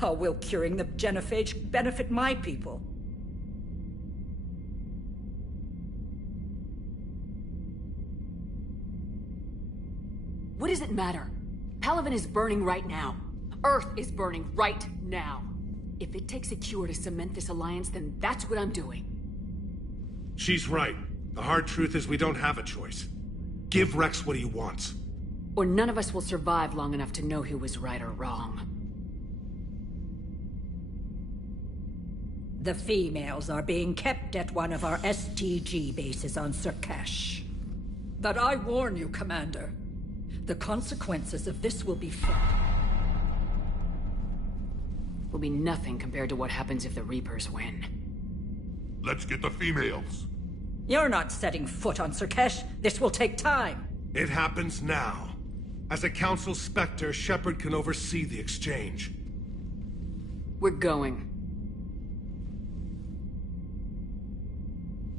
How will curing the genophage benefit my people? What does it matter? Palaven is burning right now. Earth is burning right now. If it takes a cure to cement this alliance, then that's what I'm doing. She's right. The hard truth is we don't have a choice. Give Rex what he wants. Or none of us will survive long enough to know who was right or wrong. The females are being kept at one of our STG bases on Surkash. But I warn you, Commander. The consequences of this will be felt. Will be nothing compared to what happens if the Reapers win. Let's get the females. You're not setting foot on Surkash. This will take time. It happens now. As a Council Spectre, Shepard can oversee the exchange. We're going.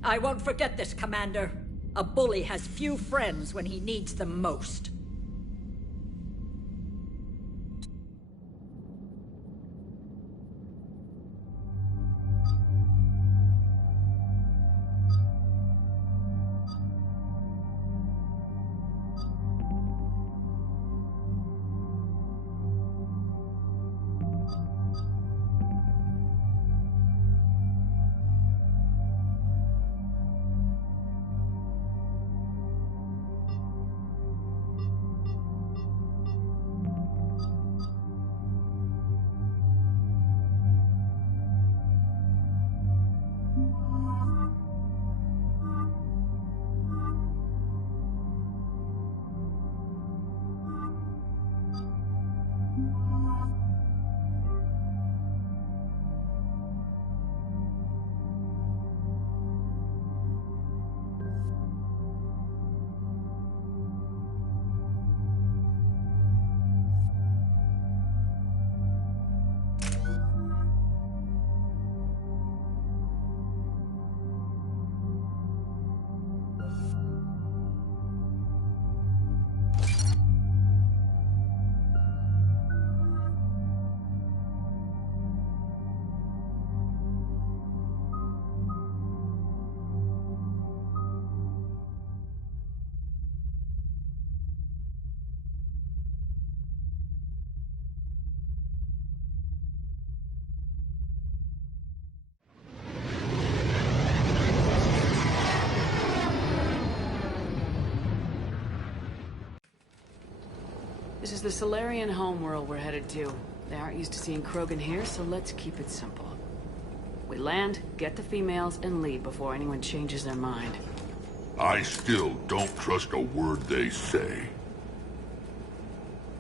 I won't forget this, Commander. A bully has few friends when he needs them most. This is the Solarian homeworld we're headed to. They aren't used to seeing Krogan here, so let's keep it simple. We land, get the females, and leave before anyone changes their mind. I still don't trust a word they say.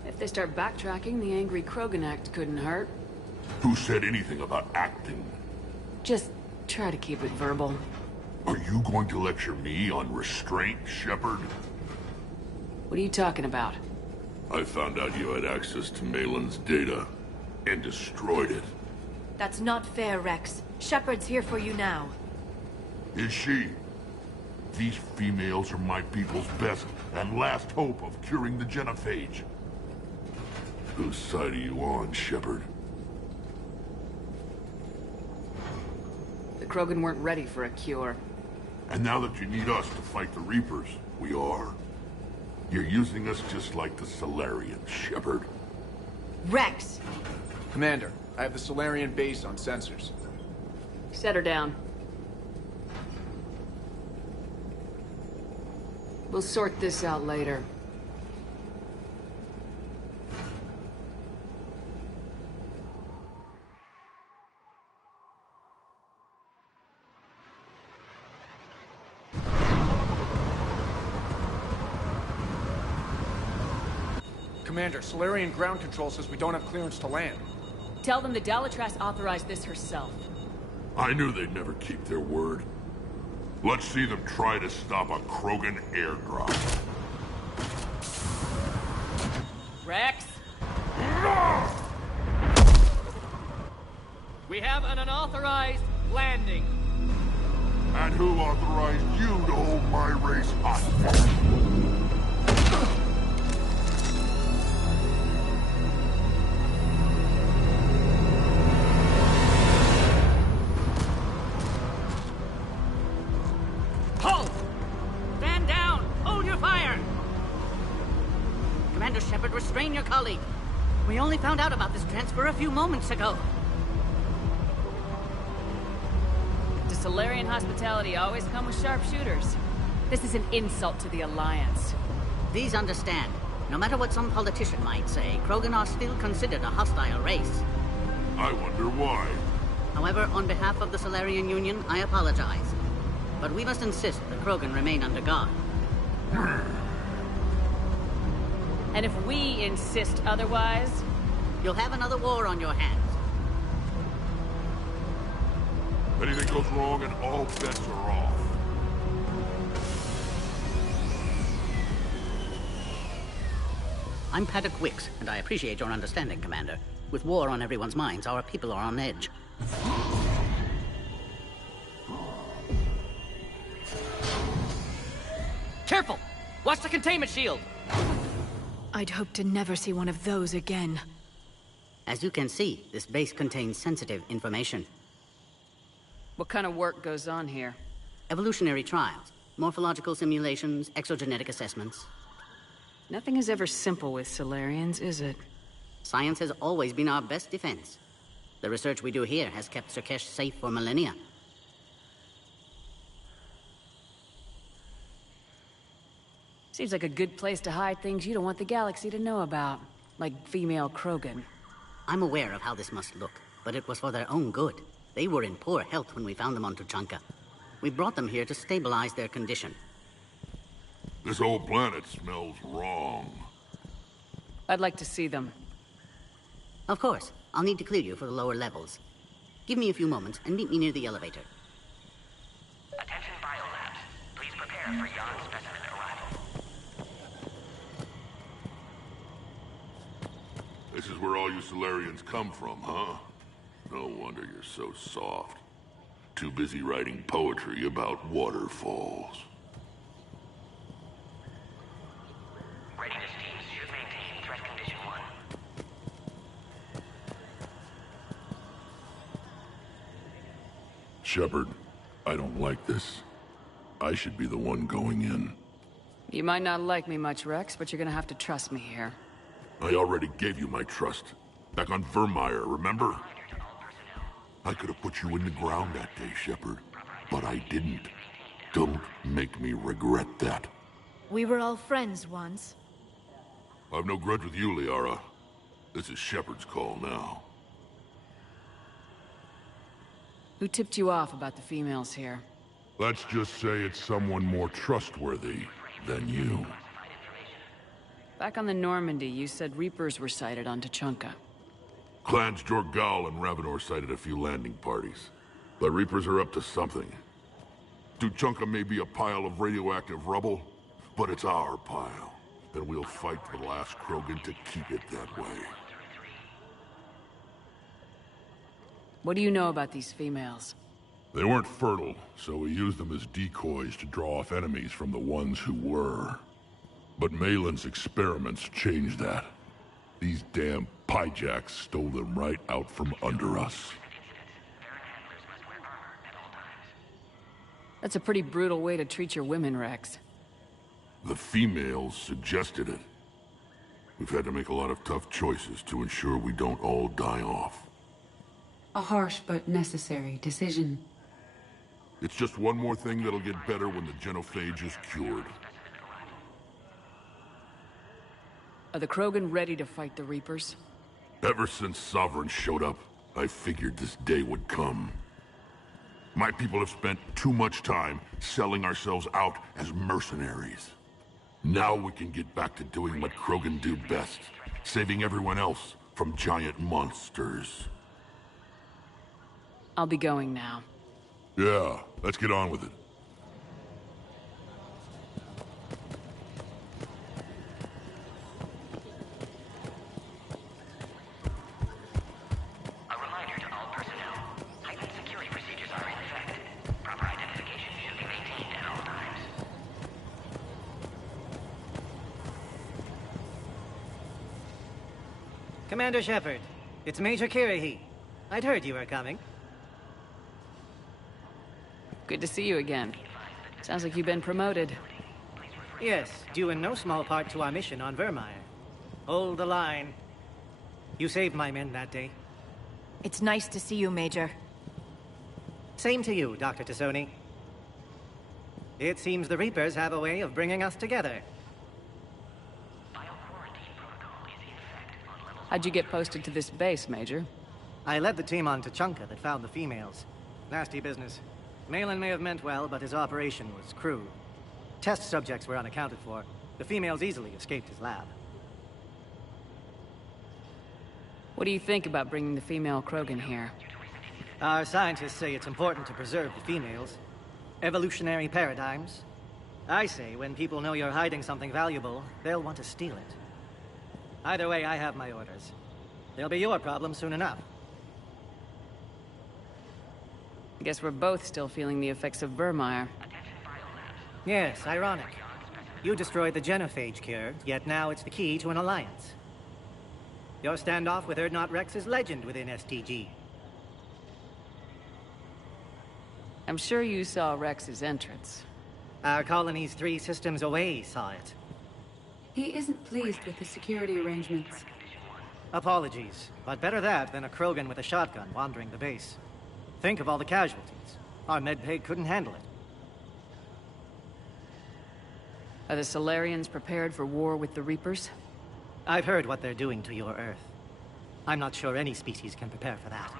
If they start backtracking, the angry Krogan act couldn't hurt. Who said anything about acting? Just try to keep it verbal. Are you going to lecture me on restraint, Shepard? What are you talking about? I found out you had access to Malin's data, and destroyed it. That's not fair, Rex. Shepard's here for you now. Is she? These females are my people's best and last hope of curing the genophage. Whose side are you on, Shepard? The Krogan weren't ready for a cure. And now that you need us to fight the Reapers, we are. You're using us just like the Solarians, Shepard. Rex! Commander, I have the Solarian base on sensors. Set her down. We'll sort this out later. Commander, Solarian ground control says we don't have clearance to land. Tell them the Dalitras authorized this herself. I knew they'd never keep their word. Let's see them try to stop a Krogan airdrop. Rex? We have an unauthorized landing. And who authorized you to hold my race hostage? Halt! Stand down! Hold your fire! Commander Shepard, restrain your colleague. We only found out about this transfer a few moments ago. Does Solarian hospitality always come with sharpshooters? This is an insult to the Alliance. Please understand, no matter what some politician might say, Krogan are still considered a hostile race. I wonder why. However, on behalf of the Solarian Union, I apologize. But we must insist the Krogan remain under guard. And if we insist otherwise? You'll have another war on your hands. Anything goes wrong and all bets are off. I'm Paddock Wicks, and I appreciate your understanding, Commander. With war on everyone's minds, our people are on edge. Careful! Watch the containment shield! I'd hoped to never see one of those again. As you can see, this base contains sensitive information. What kind of work goes on here? Evolutionary trials, morphological simulations, exogenetic assessments. Nothing is ever simple with Solarians, is it? Science has always been our best defense. The research we do here has kept Surkesh safe for millennia. Seems like a good place to hide things you don't want the galaxy to know about. Like female Krogan. I'm aware of how this must look, but it was for their own good. They were in poor health when we found them on Tuchanka. We brought them here to stabilize their condition. This whole planet smells wrong. I'd like to see them. Of course. I'll need to clear you for the lower levels. Give me a few moments and meet me near the elevator. Attention biolabs. Please prepare for yon specimen arrival. This is where all you Solarians come from, huh? No wonder you're so soft. Too busy writing poetry about waterfalls. Readiness teams should maintain threat condition 1. Shepard, I don't like this. I should be the one going in. You might not like me much, Rex, but you're gonna have to trust me here. I already gave you my trust. Back on Vermeer, remember? I could have put you in the ground that day, Shepard, but I didn't. Don't make me regret that. We were all friends once. I've no grudge with you, Liara. This is Shepard's call now. Who tipped you off about the females here? Let's just say it's someone more trustworthy than you. Back on the Normandy, you said Reapers were sighted on Tuchanka. Clans Jorgal and Ravenor sighted a few landing parties. The Reapers are up to something. Tuchanka may be a pile of radioactive rubble, but it's our pile. And we'll fight to the last Krogan to keep it that way. What do you know about these females? They weren't fertile, so we used them as decoys to draw off enemies from the ones who were. But Malin's experiments changed that. These damn pyjacks stole them right out from under us. That's a pretty brutal way to treat your women, Rex. The females suggested it. We've had to make a lot of tough choices to ensure we don't all die off. A harsh but necessary decision. It's just one more thing that'll get better when the genophage is cured. Are the Krogan ready to fight the Reapers? Ever since Sovereign showed up, I figured this day would come. My people have spent too much time selling ourselves out as mercenaries. Now we can get back to doing what Krogan do best, saving everyone else from giant monsters. I'll be going now. Yeah, let's get on with it. A reminder to all personnel. Heightened security procedures are in effect. Proper identification should be maintained at all times. Commander Shepard, it's Major Kirahi. I'd heard you were coming. Good to see you again. Sounds like you've been promoted. Yes, due in no small part to our mission on Vermeer. Hold the line. You saved my men that day. It's nice to see you, Major. Same to you, Dr. Tassoni. It seems the Reapers have a way of bringing us together. How'd you get posted to this base, Major? I led the team on Tuchanka that found the females. Nasty business. Malin may have meant well, but his operation was crude. Test subjects were unaccounted for. The females easily escaped his lab. What do you think about bringing the female Krogan here? Our scientists say it's important to preserve the females. Evolutionary paradigms. I say when people know you're hiding something valuable, they'll want to steal it. Either way, I have my orders. They'll be your problem soon enough. I guess we're both still feeling the effects of Vermeer. Yes, ironic. You destroyed the genophage cure, yet now it's the key to an alliance. Your standoff with Urdnot Rex is legend within STG. I'm sure you saw Rex's entrance. Our colonies 3 systems away saw it. He isn't pleased with the security arrangements. Apologies, but better that than a Krogan with a shotgun wandering the base. Think of all the casualties. Our medbay couldn't handle it. Are the Solarians prepared for war with the Reapers? I've heard what they're doing to your Earth. I'm not sure any species can prepare for that.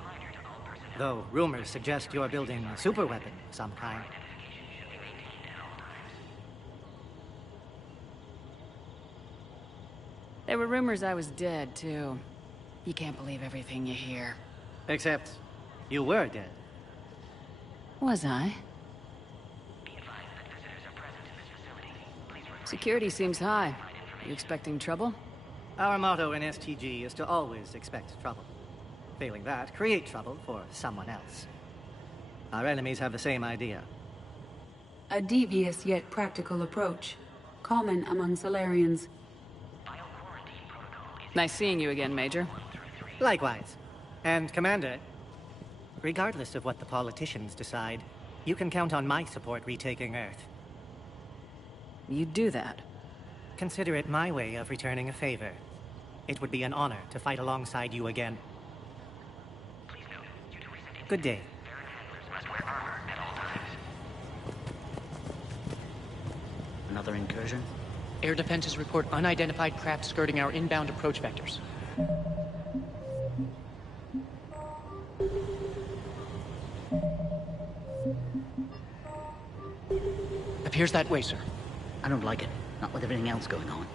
Though rumors suggest you're building a superweapon of some kind. There were rumors I was dead, too. You can't believe everything you hear. Except, you were dead. Was I? Security seems high. You expecting trouble? Our motto in STG is to always expect trouble. Failing that, create trouble for someone else. Our enemies have the same idea. A devious yet practical approach. Common among Solarians. Nice seeing you again, Major. Likewise. And, Commander, regardless of what the politicians decide, you can count on my support retaking Earth. You'd do that? Consider it my way of returning a favor. It would be an honor to fight alongside you again. Good day. Another incursion? Air defenses report unidentified craft skirting our inbound approach vectors. Appears that way, sir. I don't like it. Not with everything else going on.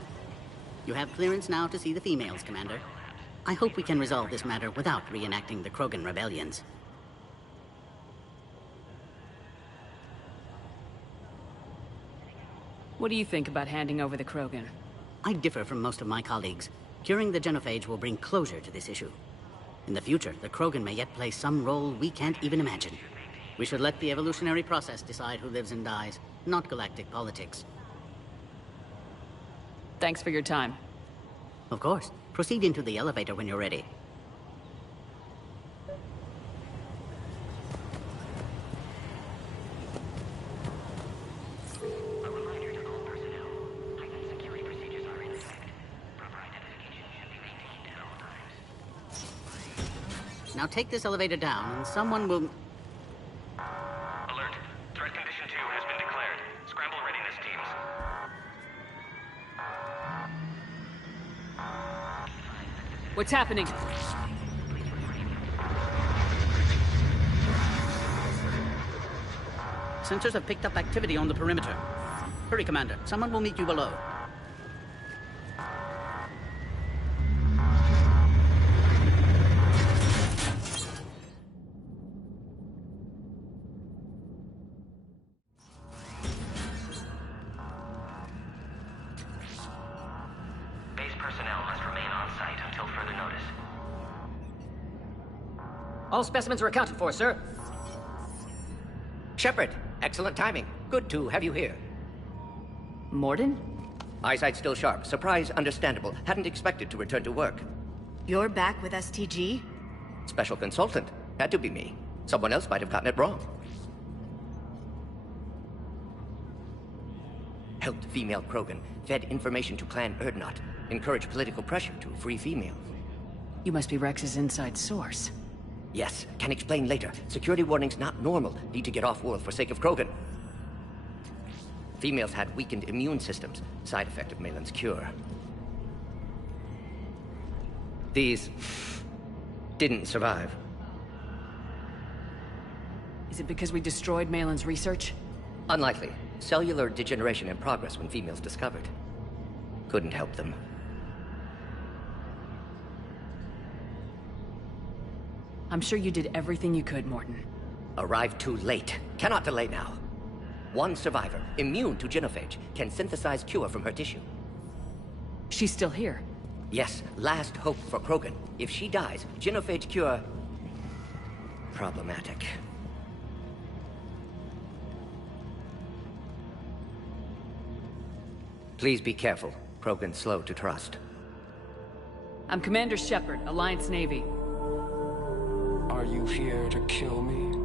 You have clearance now to see the females, Commander. I hope we can resolve this matter without reenacting the Krogan rebellions. What do you think about handing over the Krogan? I differ from most of my colleagues. Curing the genophage will bring closure to this issue. In the future, the Krogan may yet play some role we can't even imagine. We should let the evolutionary process decide who lives and dies, not galactic politics. Thanks for your time. Of course. Proceed into the elevator when you're ready. Now take this elevator down, and someone will... Alert. Threat condition 2 has been declared. Scramble readiness teams. What's happening? Sensors have picked up activity on the perimeter. Hurry, Commander. Someone will meet you below. Base personnel must remain on site until further notice. All specimens are accounted for, sir. Shepard, excellent timing. Good to have you here. Morden? Eyesight still sharp. Surprise understandable. Hadn't expected to return to work. You're back with STG? Special consultant. Had to be me. Someone else might have gotten it wrong. Helped female Krogan. Fed information to Clan Erdnot. Encouraged political pressure to free females. You must be Rex's inside source. Yes, can explain later. Security warnings not normal. Need to get off-world for sake of Krogan. Females had weakened immune systems. Side effect of Malin's cure. These... didn't survive. Is it because we destroyed Malin's research? Unlikely. Cellular degeneration in progress when females discovered. Couldn't help them. I'm sure you did everything you could, Morton. Arrived too late. Cannot delay now. One survivor, immune to genophage, can synthesize cure from her tissue. She's still here? Yes, last hope for Krogan. If she dies, genophage cure... problematic. Please be careful. Krogan slow to trust. I'm Commander Shepard, Alliance Navy. Are you here to kill me?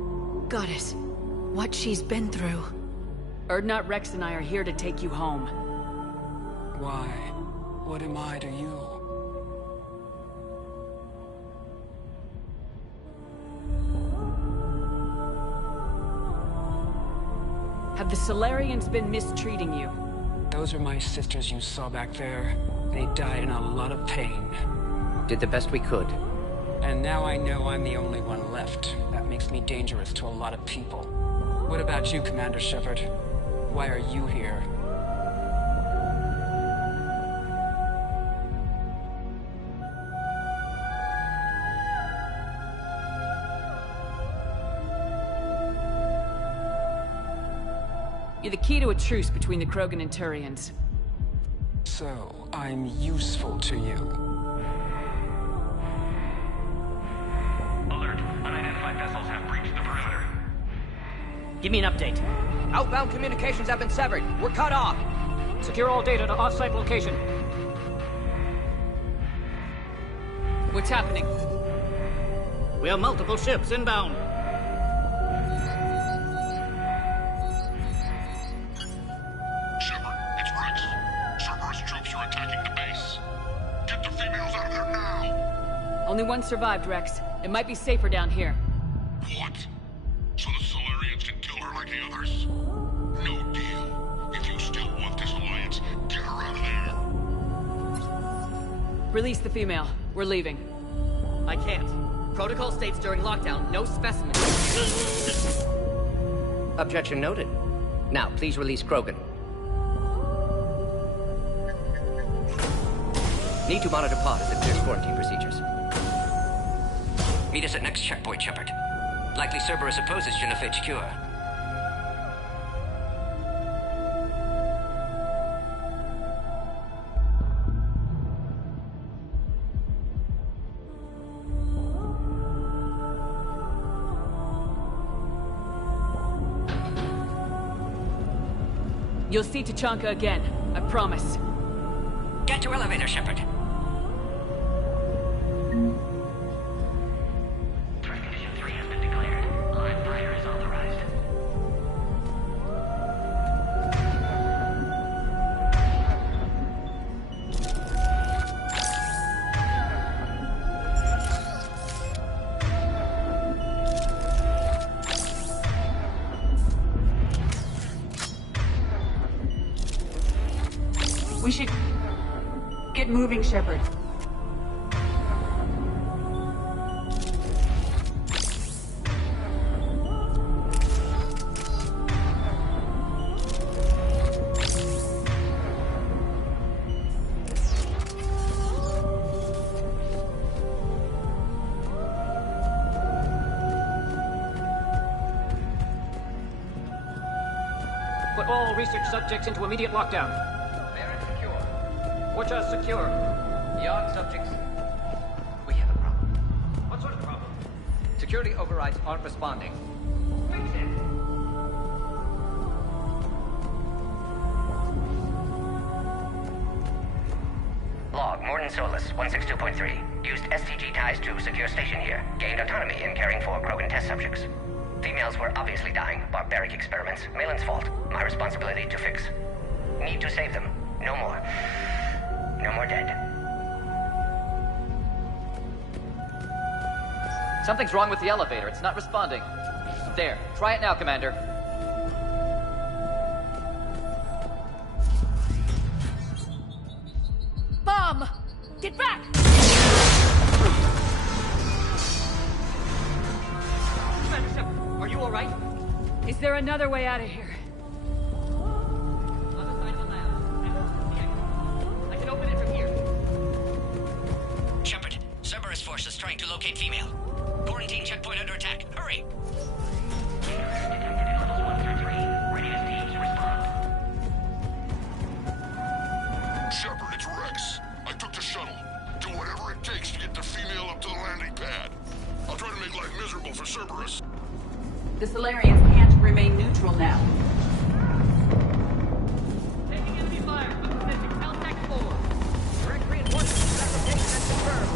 Goddess, what she's been through. Erdnot, Rex, and I are here to take you home. Why? What am I to you? Have the Solarians been mistreating you? Those are my sisters you saw back there. They died in a lot of pain. Did the best we could. And now I know I'm the only one left. That makes me dangerous to a lot of people. What about you, Commander Shepard? Why are you here? You're the key to a truce between the Krogan and Turians. So, I'm useful to you. Alert. Unidentified vessels have breached the perimeter. Give me an update. Outbound communications have been severed. We're cut off. Secure all data to off-site location. What's happening? We have multiple ships inbound. Shepard, it's Rex. Cerberus troops are attacking the base. Get the females out of there now! Only one survived, Rex. It might be safer down here. What? So the Solarians can kill her like the others? No deal. If you still want this alliance, get her out of there. Release the female. We're leaving. I can't. Protocol states during lockdown, no specimens. Objection noted. Now, please release Krogan. Need to monitor pod as it clears quarantine procedures. Meet us at next checkpoint, Shepard. Likely Cerberus opposes genophage cure. You'll see Tachanka again. I promise. Get to elevator, Shepard. Threat condition 3 has been declared. Line fire is authorized. We should get moving, Shepard. Put all research subjects into immediate lockdown. Barrett secure. Watcher secure. Yard subjects. We have a problem. What sort of problem? Security overrides aren't responding. Fix it. Log, Morden Solus, 162.3. Used STG ties to secure station here. Gained autonomy in caring for Krogan test subjects. Females were obviously dying. Barbaric experiments. Malin's fault. My responsibility to fix. Need to save them. No more. No more dead. Something's wrong with the elevator. It's not responding. There. Try it now, Commander. Bomb! Get back! Commander Shepard, are you all right? Is there another way out of here? Other side of the lab. I can open it from here. Shepard, Cerberus forces trying to locate female. Quarantine checkpoint under attack. Hurry! Shepard, it's Rex. I took the shuttle. Do whatever it takes to get the female up to the landing pad. I'll try to make life miserable for Cerberus. The Solarians can't remain neutral now. Taking enemy fire from Pacific Caltech 4. Direct reinforcements application has confirmed.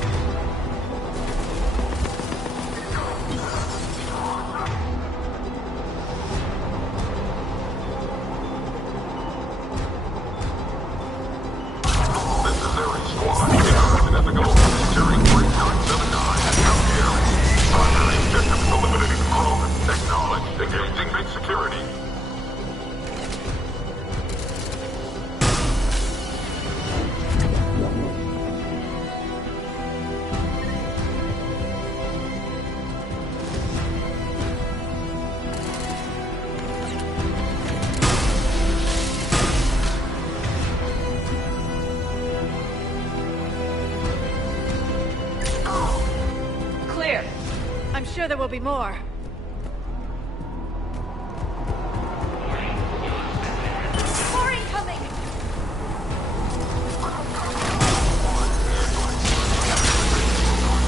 Engaging mid-security. Clear. I'm sure there will be more. More incoming!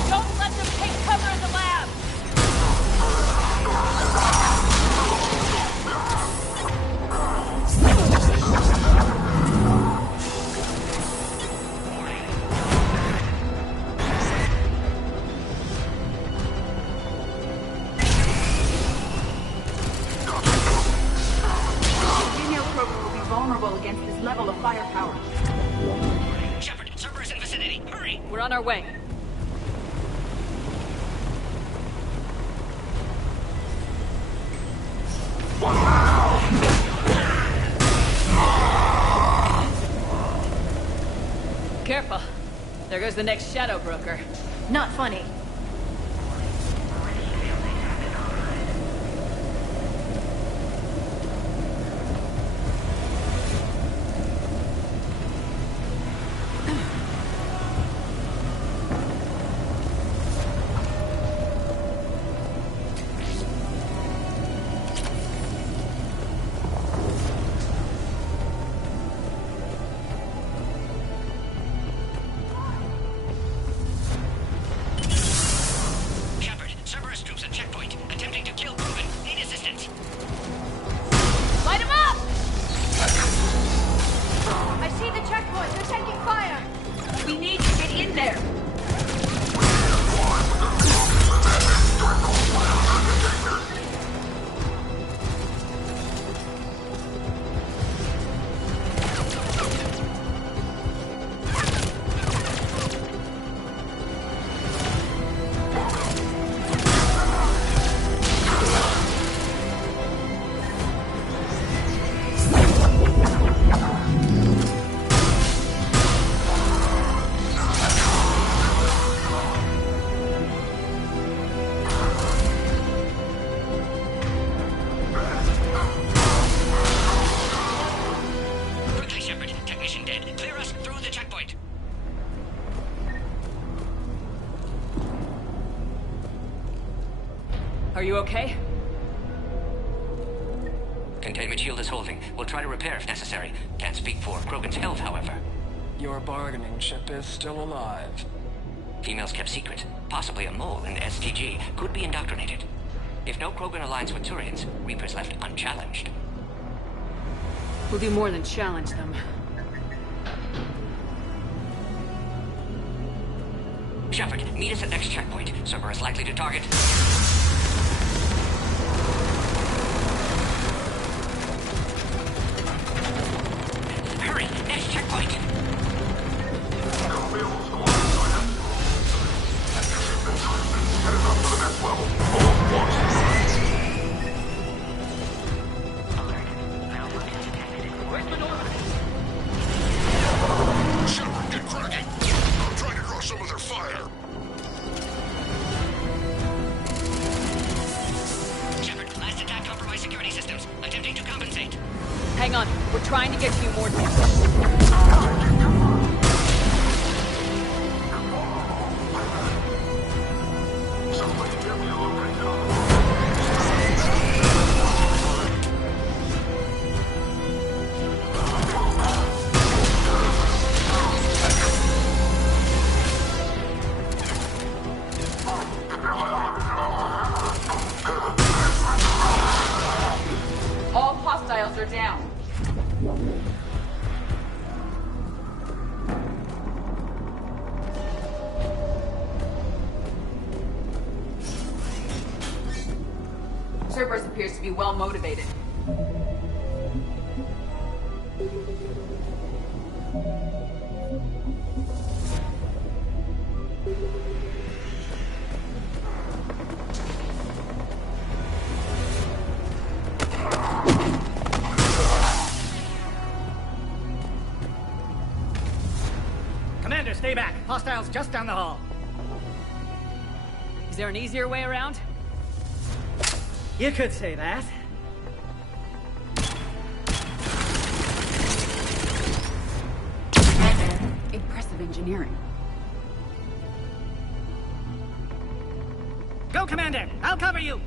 Don't let them take cover in the lab! Female Krogan will be vulnerable against this level of firepower. Shepard, Cerberus in vicinity. Hurry! We're on our way. Careful. There goes the next shadow broker. Not funny. checkpoint. Are you okay? Containment shield is holding. We'll try to repair if necessary. Can't speak for Krogan's health, however. Your bargaining chip is still alive. Females kept secret. Possibly a mole in STG. Could be indoctrinated. If no Krogan aligns with Turians, Reapers left unchallenged. We'll do more than challenge them. Shepard, meet us at next checkpoint. Server is likely to target... Hurry! Next checkpoint! Shepard, get cracking! I'm trying to draw some of their fire. Shepard, last attack compromised security systems. Attempting to compensate. Hang on. We're trying to get to you more damage. All hostiles are down. Cerberus appears to be well motivated. Commander, stay back. Hostiles just down the hall. Is there an easier way around? You could say that. Impressive engineering. Go, Commander! I'll cover you!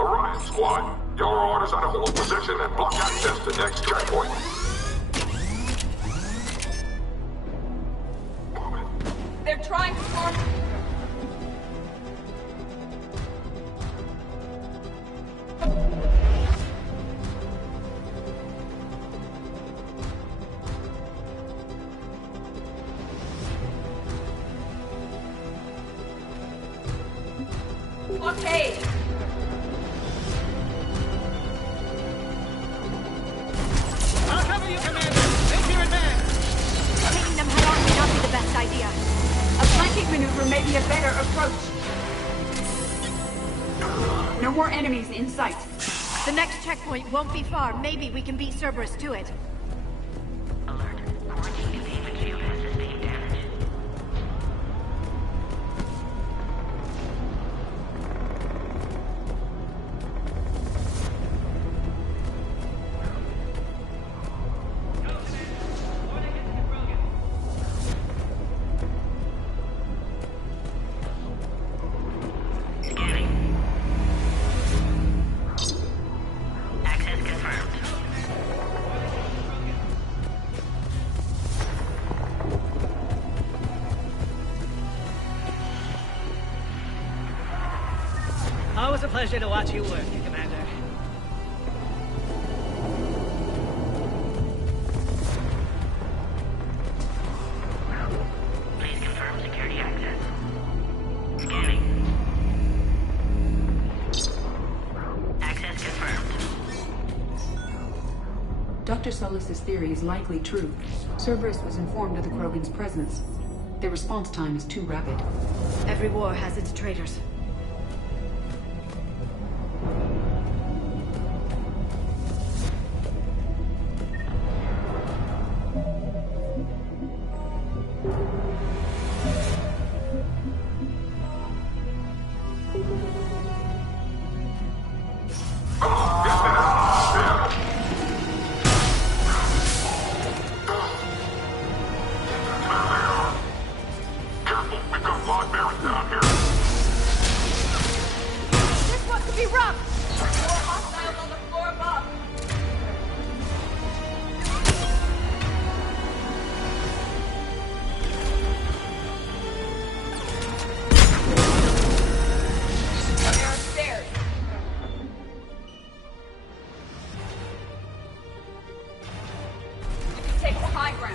Orion Squad, your orders are to hold position and block access to next checkpoint. They're trying to storm. Blockade! I'll cover you, Commander! Make your advance! Taking them head on may not be the best idea. A flanking maneuver may be a better approach. No more enemies in sight. The next checkpoint won't be far. Maybe we can beat Cerberus to it. Alert. Quarantine containment shield has sustained damage. Scanning. Access confirmed. Always a pleasure to watch you work, Commander. Please confirm security access. Scanning. Access confirmed. Dr. Solus's theory is likely true. Cerberus was informed of the Krogan's presence. Their response time is too rapid. Every war has its traitors. high ground.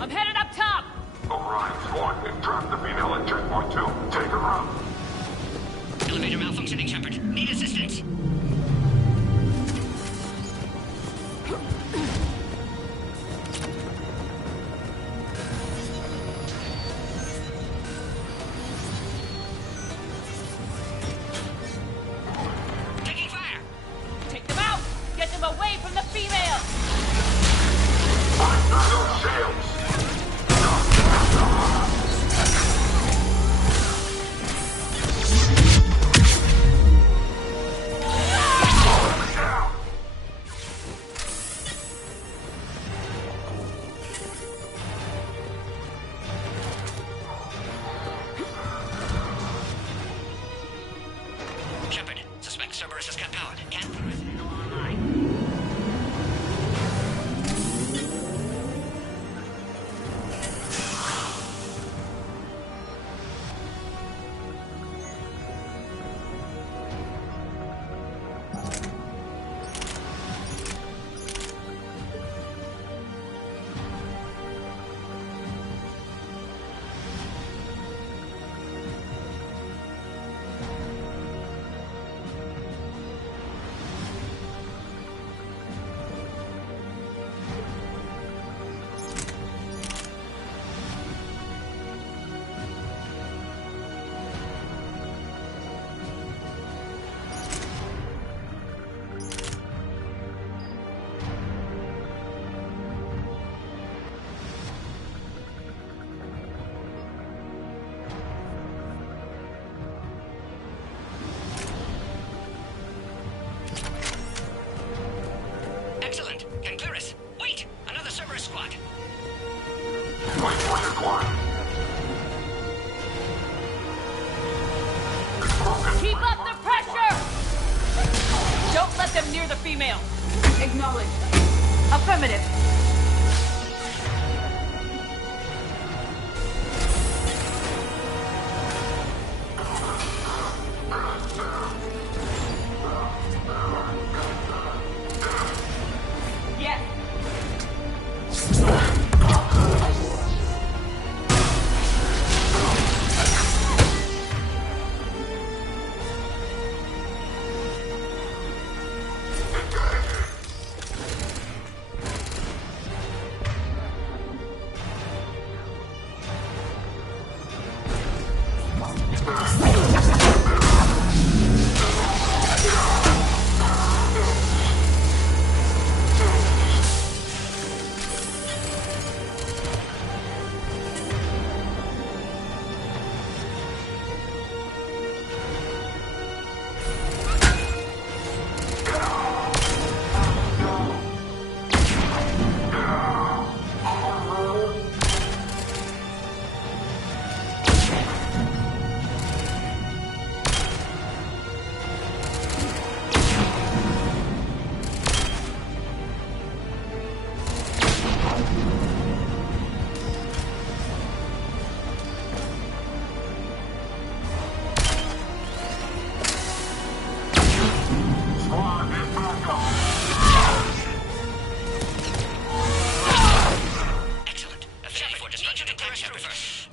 I'm headed up top! Orion Squad, trap the female at checkpoint 2. Take her out. Elevator malfunctioning, Shepard. Need assistance. Taking fire! Take them out! Get them away from the female! Those sails. Shepard, suspect Cerberus has got powered. Can't Excellent. Can clear us. Wait! Another Cerberus squad. Wait for your climb. Keep up the pressure! Don't let them near the female! Acknowledge. Affirmative. Yes.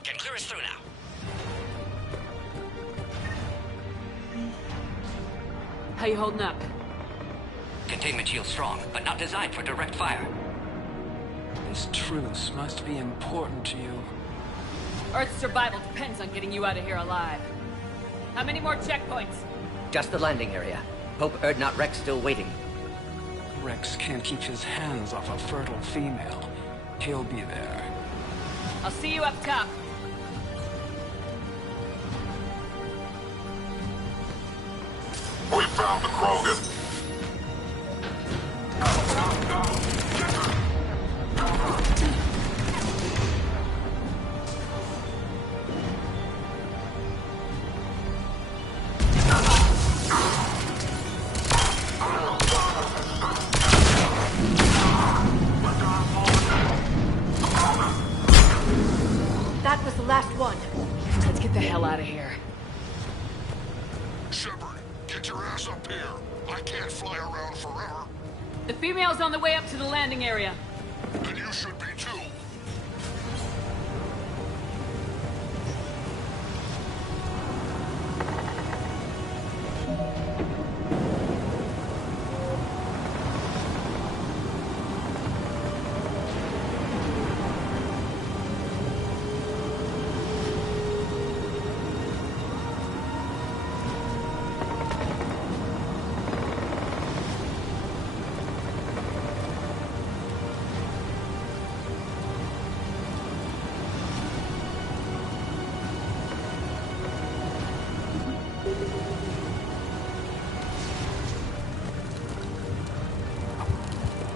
Can clear us through now. How you holding up? Containment shield strong, but not designed for direct fire. This truce must be important to you. Earth's survival depends on getting you out of here alive. How many more checkpoints? Just the landing area. Hope Erdnot Rex still waiting. Rex can't keep his hands off a fertile female. He'll be there. I'll see you up top. We found the Krogan. That was the last one. Let's get the hell out of here. Shepard, get your ass up here. I can't fly around forever. The female's on the way up to the landing area. Then you should be too.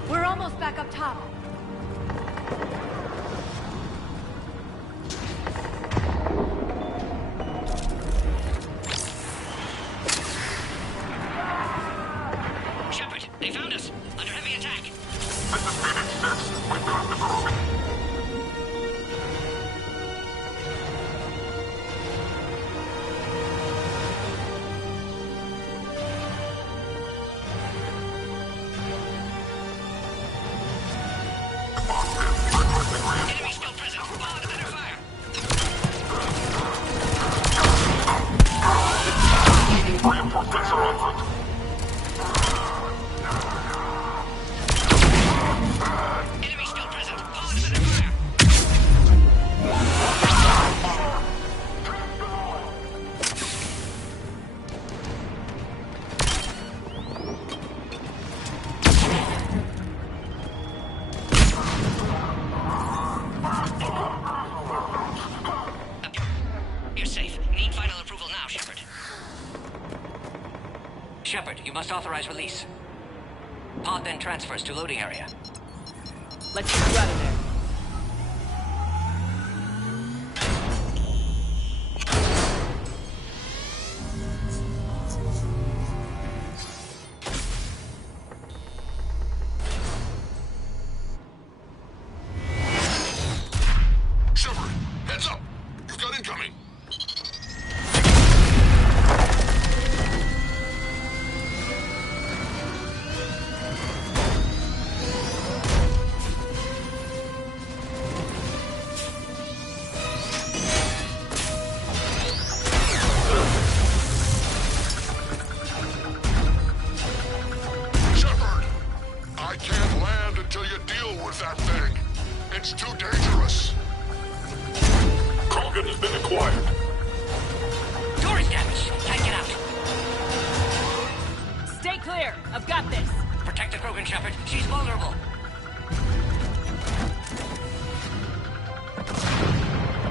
We're almost back up top. Shepard, they found us. Under heavy attack. This is Phoenix 6. We've got the Krogan. Enemy still present. Fall under fire. Reinforcements are on foot. Enemy still present. Fall under fire. You're safe. Need final approval now, Shepard. Shepard, you must authorize release. Pod then transfers to loading area. Let's get you out of there. Shepard, heads up. You've got incoming. Shepard, I can't land until you deal with that thing. It's too dangerous. Krogan has been acquired. Door is damaged. Can't get out. Stay clear. I've got this. Protect the Krogan, Shepard. She's vulnerable.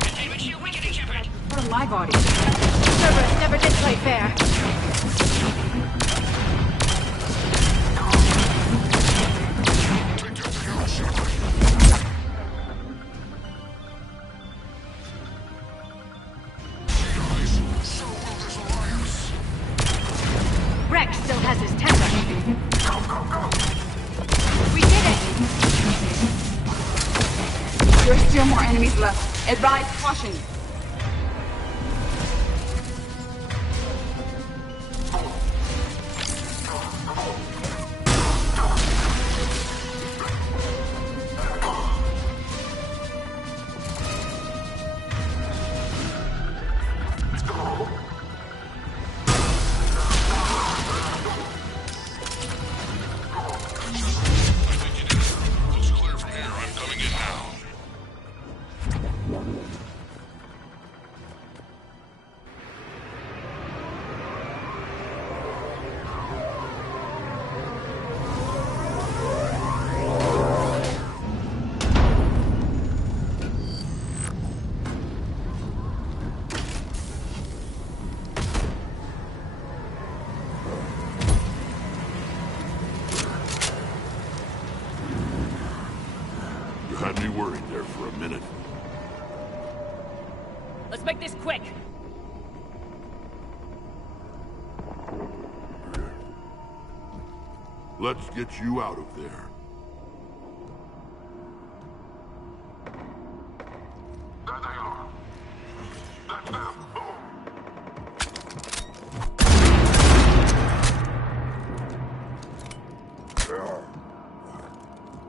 Containment shield weakening, Shepard. What a my body. Cerberus never did play fair. Take everything out, Shepard. Guys, so will this alliance. Rex still has his temper. Go, go, go. We did it! There are still more enemies left. Advise caution. Let's make this quick! Let's get you out of there. There they are. That's them.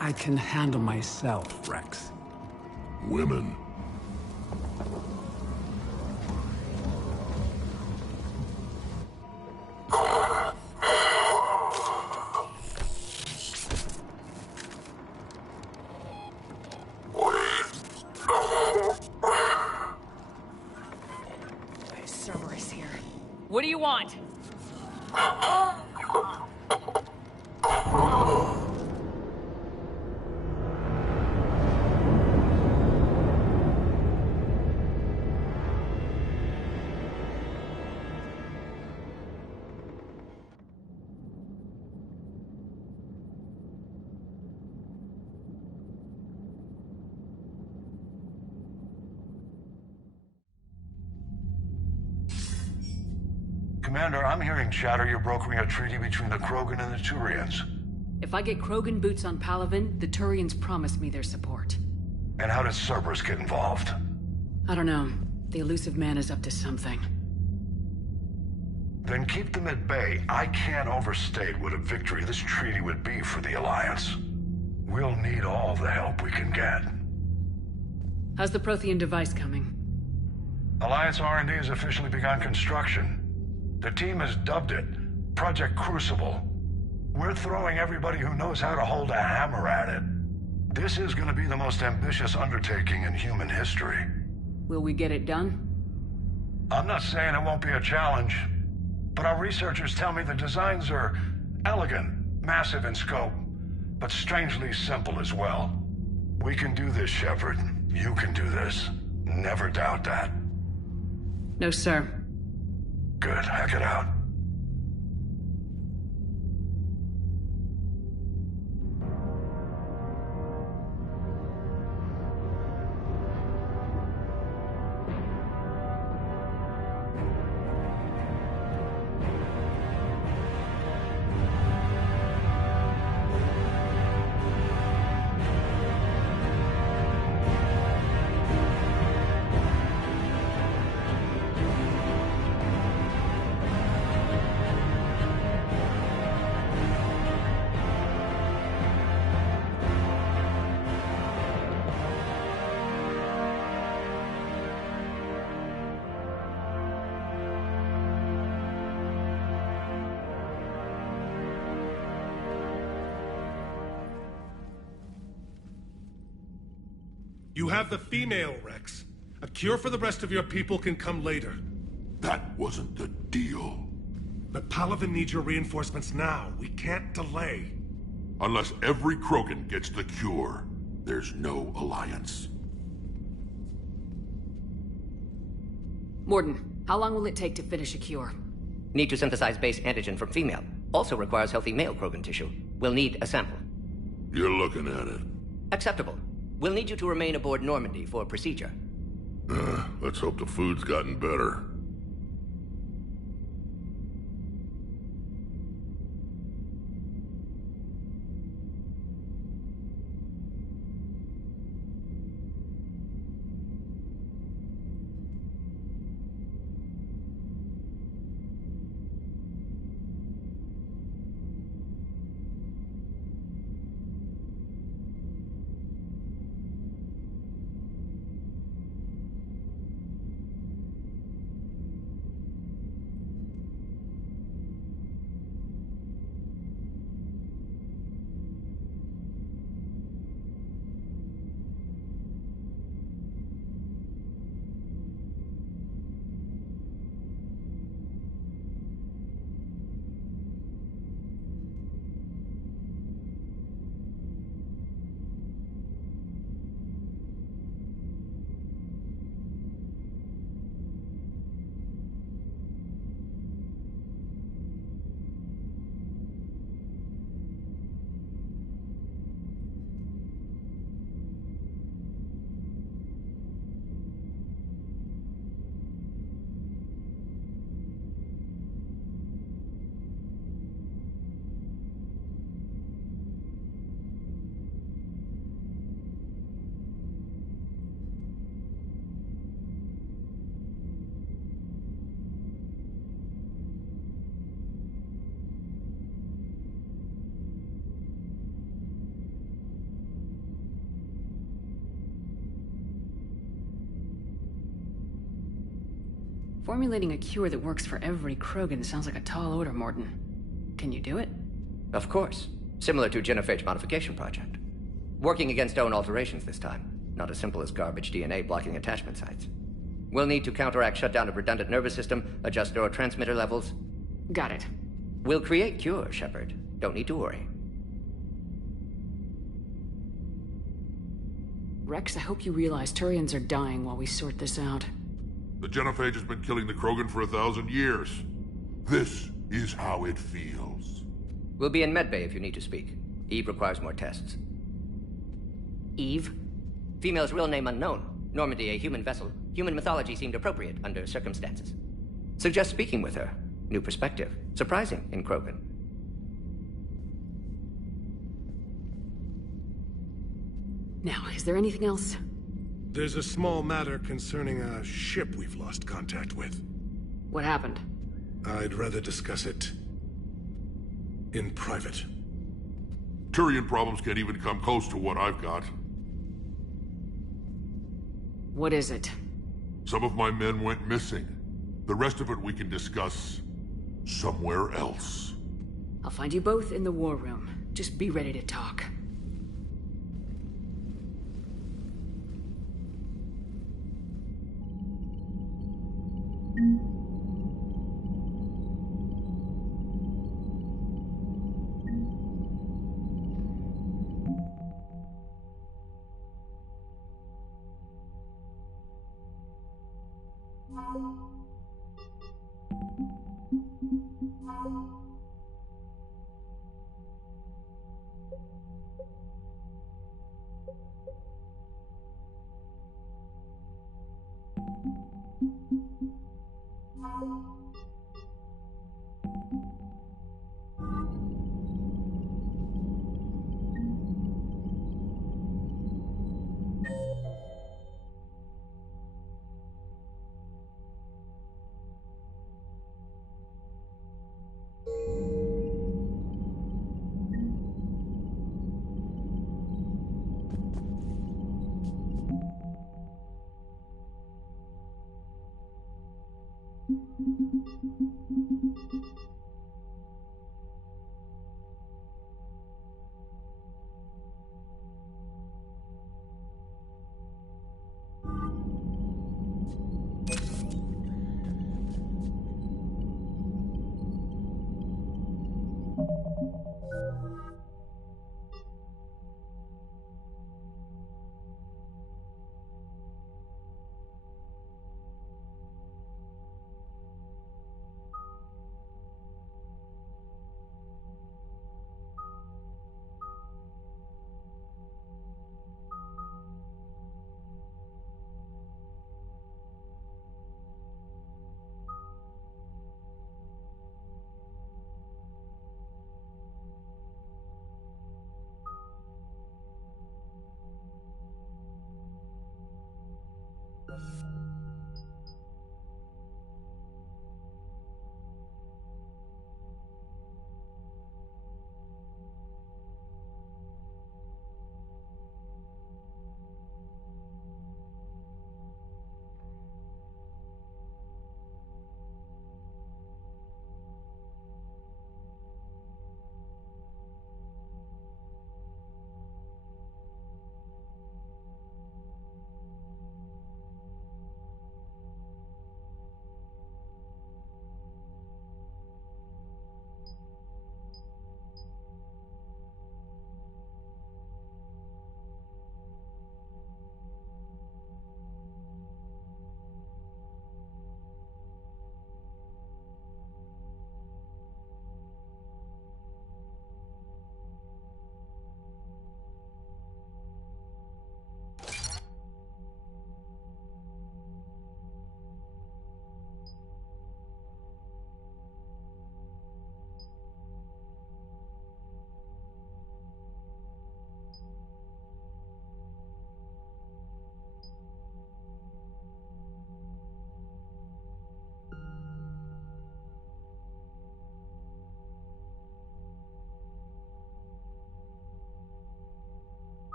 I can handle myself, Rex. Women. Cerberus here. What do you want? Commander, I'm hearing chatter you're brokering a treaty between the Krogan and the Turians. If I get Krogan boots on Palaven, the Turians promise me their support. And how does Cerberus get involved? I don't know. The elusive man is up to something. Then keep them at bay. I can't overstate what a victory this treaty would be for the Alliance. We'll need all the help we can get. How's the Prothean device coming? Alliance R&D has officially begun construction. The team has dubbed it Project Crucible. We're throwing everybody who knows how to hold a hammer at it. This is going to be the most ambitious undertaking in human history. Will we get it done? I'm not saying it won't be a challenge, but our researchers tell me the designs are elegant, massive in scope, but strangely simple as well. We can do this, Shepard. You can do this. Never doubt that. No, sir. Good. Hack it out. You have the female, Rex. A cure for the rest of your people can come later. That wasn't the deal. But Palaven needs your reinforcements now. We can't delay. Unless every Krogan gets the cure, there's no alliance. Morden, how long will it take to finish a cure? Need to synthesize base antigen from female. Also requires healthy male Krogan tissue. We'll need a sample. You're looking at it. Acceptable. We'll need you to remain aboard Normandy for procedure. Let's hope the food's gotten better. Formulating a cure that works for every Krogan sounds like a tall order, Morton. Can you do it? Of course. Similar to genophage modification project. Working against own alterations this time. Not as simple as garbage DNA blocking attachment sites. We'll need to counteract shutdown of redundant nervous system, adjust neurotransmitter levels. Got it. We'll create cure, Shepard. Don't need to worry. Rex, I hope you realize Turians are dying while we sort this out. The genophage has been killing the Krogan for 1,000 years. This is how it feels. We'll be in medbay if you need to speak. Eve requires more tests. Eve? Female's real name unknown. Normandy, a human vessel. Human mythology seemed appropriate under circumstances. Suggest speaking with her. New perspective. Surprising in Krogan. Now, is there anything else? There's a small matter concerning a ship we've lost contact with. What happened? I'd rather discuss it in private. Turian problems can't even come close to what I've got. What is it? Some of my men went missing. The rest of it we can discuss somewhere else. I'll find you both in the war room. Just be ready to talk.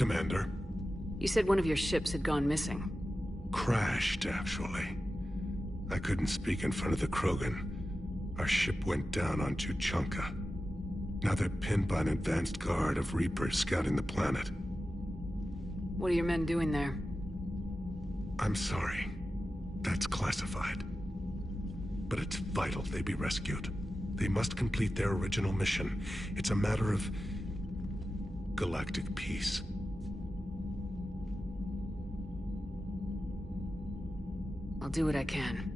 Commander. You said one of your ships had gone missing. Crashed, actually. I couldn't speak in front of the Krogan. Our ship went down on Tuchanka. Now they're pinned by an advanced guard of Reapers scouting the planet. What are your men doing there? I'm sorry. That's classified. But it's vital they be rescued. They must complete their original mission. It's a matter of galactic peace. I'll do what I can.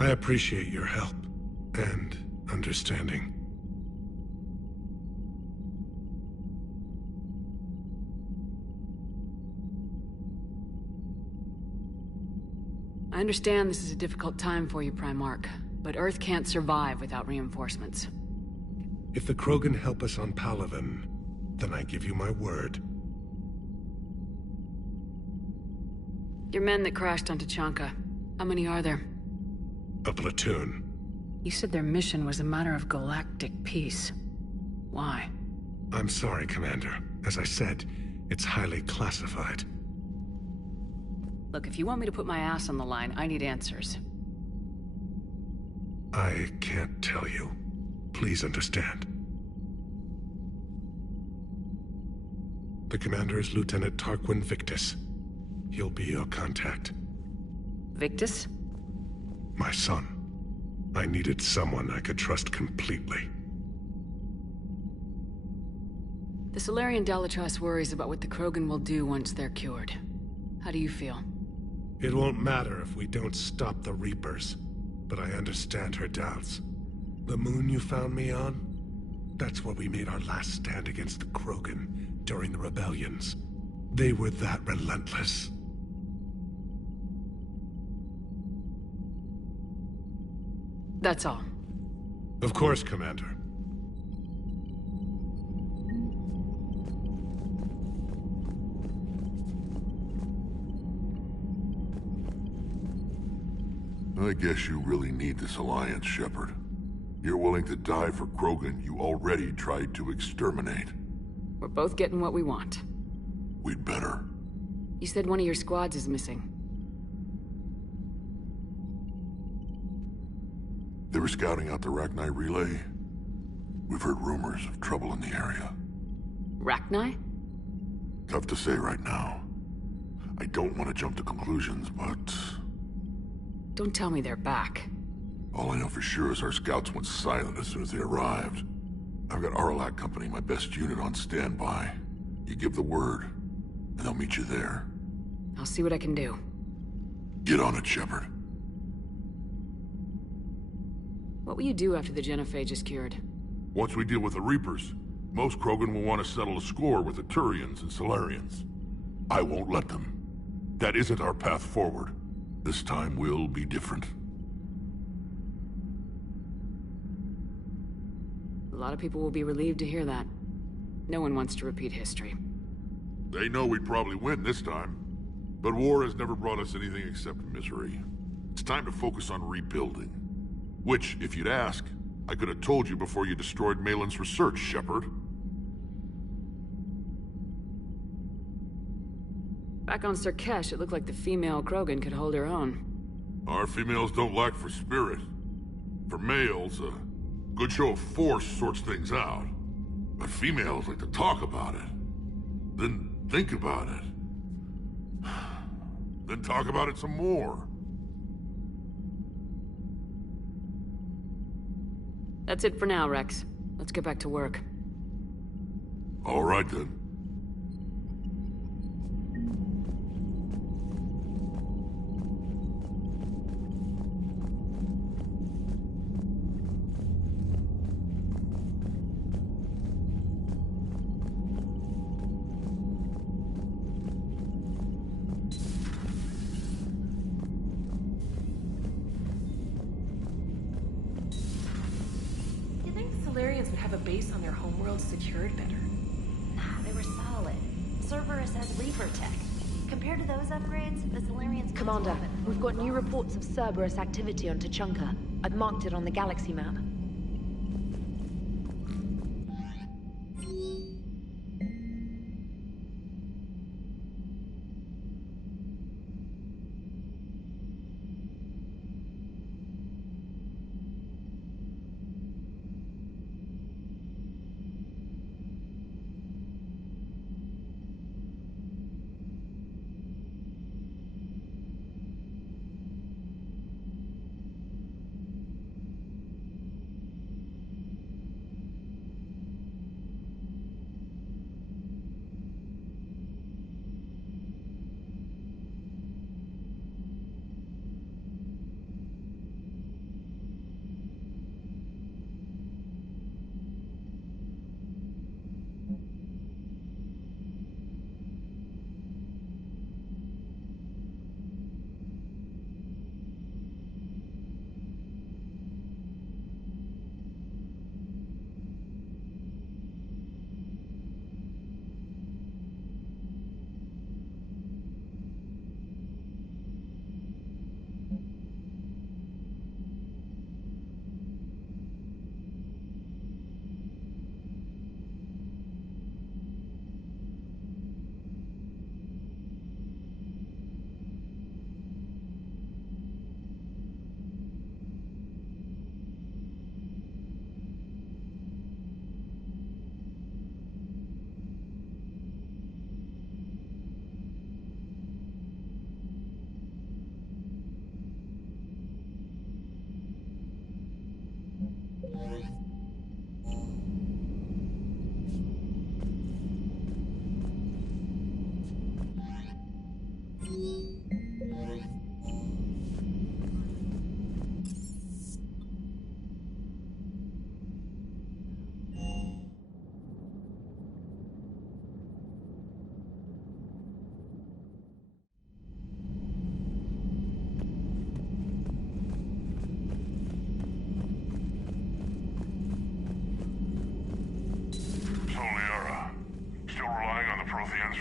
I appreciate your help and understanding. I understand this is a difficult time for you, Primarch, but Earth can't survive without reinforcements. If the Krogan help us on Palaven, then I give you my word. Your men that crashed on Tuchanka, how many are there? A platoon. You said their mission was a matter of galactic peace. Why? I'm sorry, Commander. As I said, it's highly classified. Look, if you want me to put my ass on the line, I need answers. I can't tell you. Please understand. The commander is Lieutenant Tarquin Victus. He'll be your contact. Victus? My son. I needed someone I could trust completely. The Solarian Dalatrass worries about what the Krogan will do once they're cured. How do you feel? It won't matter if we don't stop the Reapers, but I understand her doubts. The moon you found me on? That's where we made our last stand against the Krogan during the rebellions. They were that relentless. That's all. Of course, Commander. I guess you really need this alliance, Shepard. You're willing to die for Krogan you already tried to exterminate. We're both getting what we want. We'd better. You said one of your squads is missing. They were scouting out the Rachni relay. We've heard rumors of trouble in the area. Rachni? Tough to say right now. I don't want to jump to conclusions, but... Don't tell me they're back. all I know for sure is our scouts went silent as soon as they arrived. I've got Aralac Company, my best unit, on standby. You give the word, and they'll meet you there. I'll see what I can do. Get on it, Shepard. What will you do after the genophage is cured? Once we deal with the Reapers, most Krogan will want to settle a score with the Turians and Solarians. I won't let them. That isn't our path forward. This time will be different. A lot of people will be relieved to hear that. No one wants to repeat history. They know we'd probably win this time. But war has never brought us anything except misery. It's time to focus on rebuilding. Which, if you'd ask, I could have told you before you destroyed Malin's research, Shepard. Back on Surkesh, it looked like the female Krogan could hold her own. Our females don't lack for spirit. For males, a good show of force sorts things out. But females like to talk about it. Then think about it. Then talk about it some more. That's it for now, Rex. Let's get back to work. All right, then. You think Solarians would have a base on their homeworld secured better? Nah, they were solid. Cerberus has Reaper tech. Compared to those upgrades, the Solarians... Commander, we've got new reports of Cerberus activity on Tuchanka. I've marked it on the galaxy map.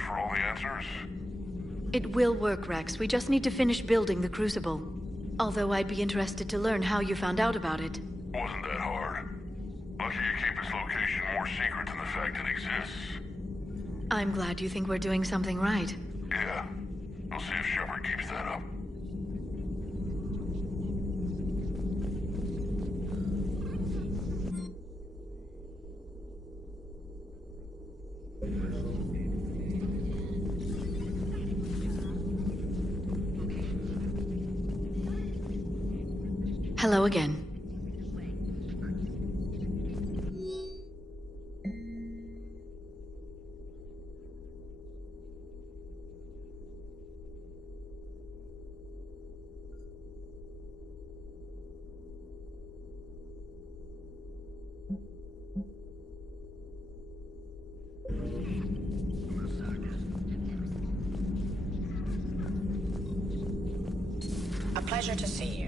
For all the answers? It will work, Rex. We just need to finish building the Crucible. Although I'd be interested to learn how you found out about it. Wasn't that hard. Lucky you keep its location more secret than the fact it exists. I'm glad you think we're doing something right. Yeah. We'll see if Shepard keeps that up. Hello again. A pleasure to see you.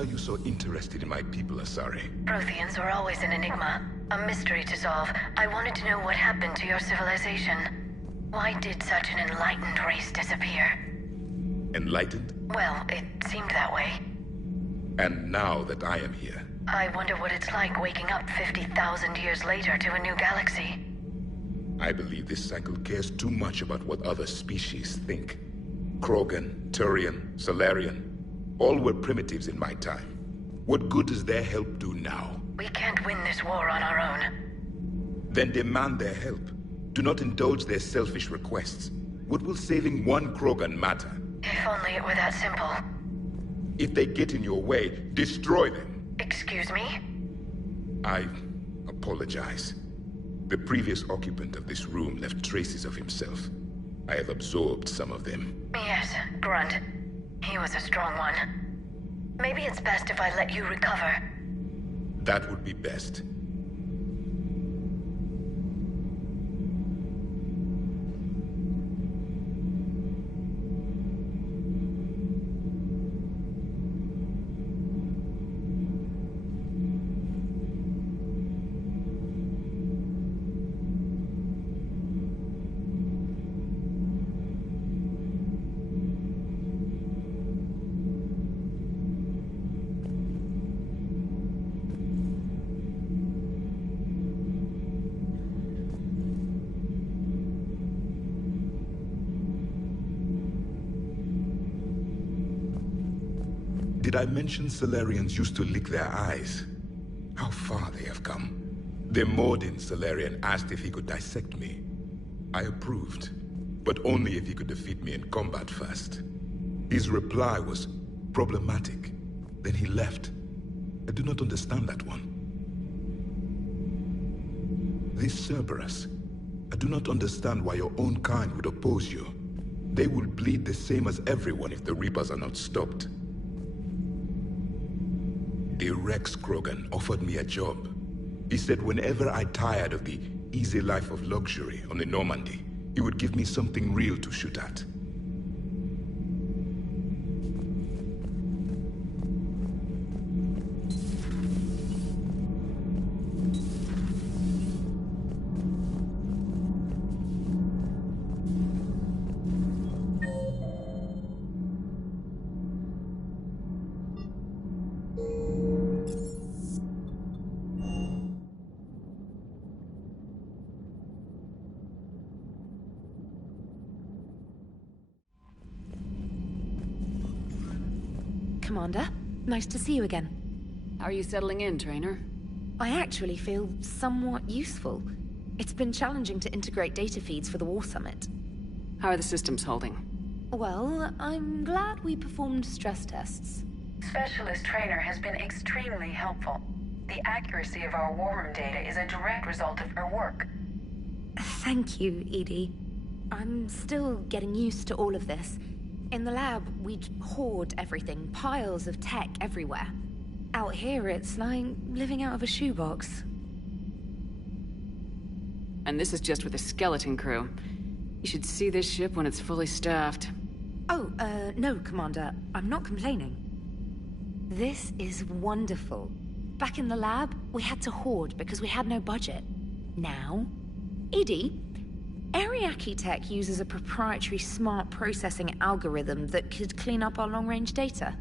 are you so interested in my people, Asari? Protheans were always an enigma, a mystery to solve. I wanted to know what happened to your civilization. Why did such an enlightened race disappear? Enlightened? Well, it seemed that way. And now that I am here... I wonder what it's like waking up 50,000 years later to a new galaxy. I believe this cycle cares too much about what other species think. Krogan, Turian, Solarian, all were primitives in my time. What good does their help do now? We can't win this war on our own. Then demand their help. Do not indulge their selfish requests. What will saving one Krogan matter? If only it were that simple. If they get in your way, destroy them. Excuse me? I apologize. The previous occupant of this room left traces of himself. I have absorbed some of them. Yes, Grunt. He was a strong one. Maybe it's best if I let you recover. That would be best. Did I mention Solarians used to lick their eyes? How far they have come. The Mordin Solarian asked if he could dissect me. I approved, but only if he could defeat me in combat first. His reply was problematic. Then he left. I do not understand that one. This Cerberus, I do not understand why your own kind would oppose you. They will bleed the same as everyone if the Reapers are not stopped. The Rex Krogan offered me a job. He said whenever I tired of the easy life of luxury on the Normandy, he would give me something real to shoot at. Commander, nice to see you again. How are you settling in, Trainer? I actually feel somewhat useful. It's been challenging to integrate data feeds for the War Summit. How are the systems holding? Well, I'm glad we performed stress tests. Specialist Trainer has been extremely helpful. The accuracy of our war room data is a direct result of her work. Thank you, Edie. I'm still getting used to all of this. In the lab, we'd hoard everything, piles of tech everywhere. Out here, it's like living out of a shoebox. And this is just with a skeleton crew. You should see this ship when it's fully staffed. Oh, no, Commander. I'm not complaining. This is wonderful. Back in the lab, we had to hoard because we had no budget. Now, Edie, Ariake Tech uses a proprietary smart processing algorithm that could clean up our long-range data.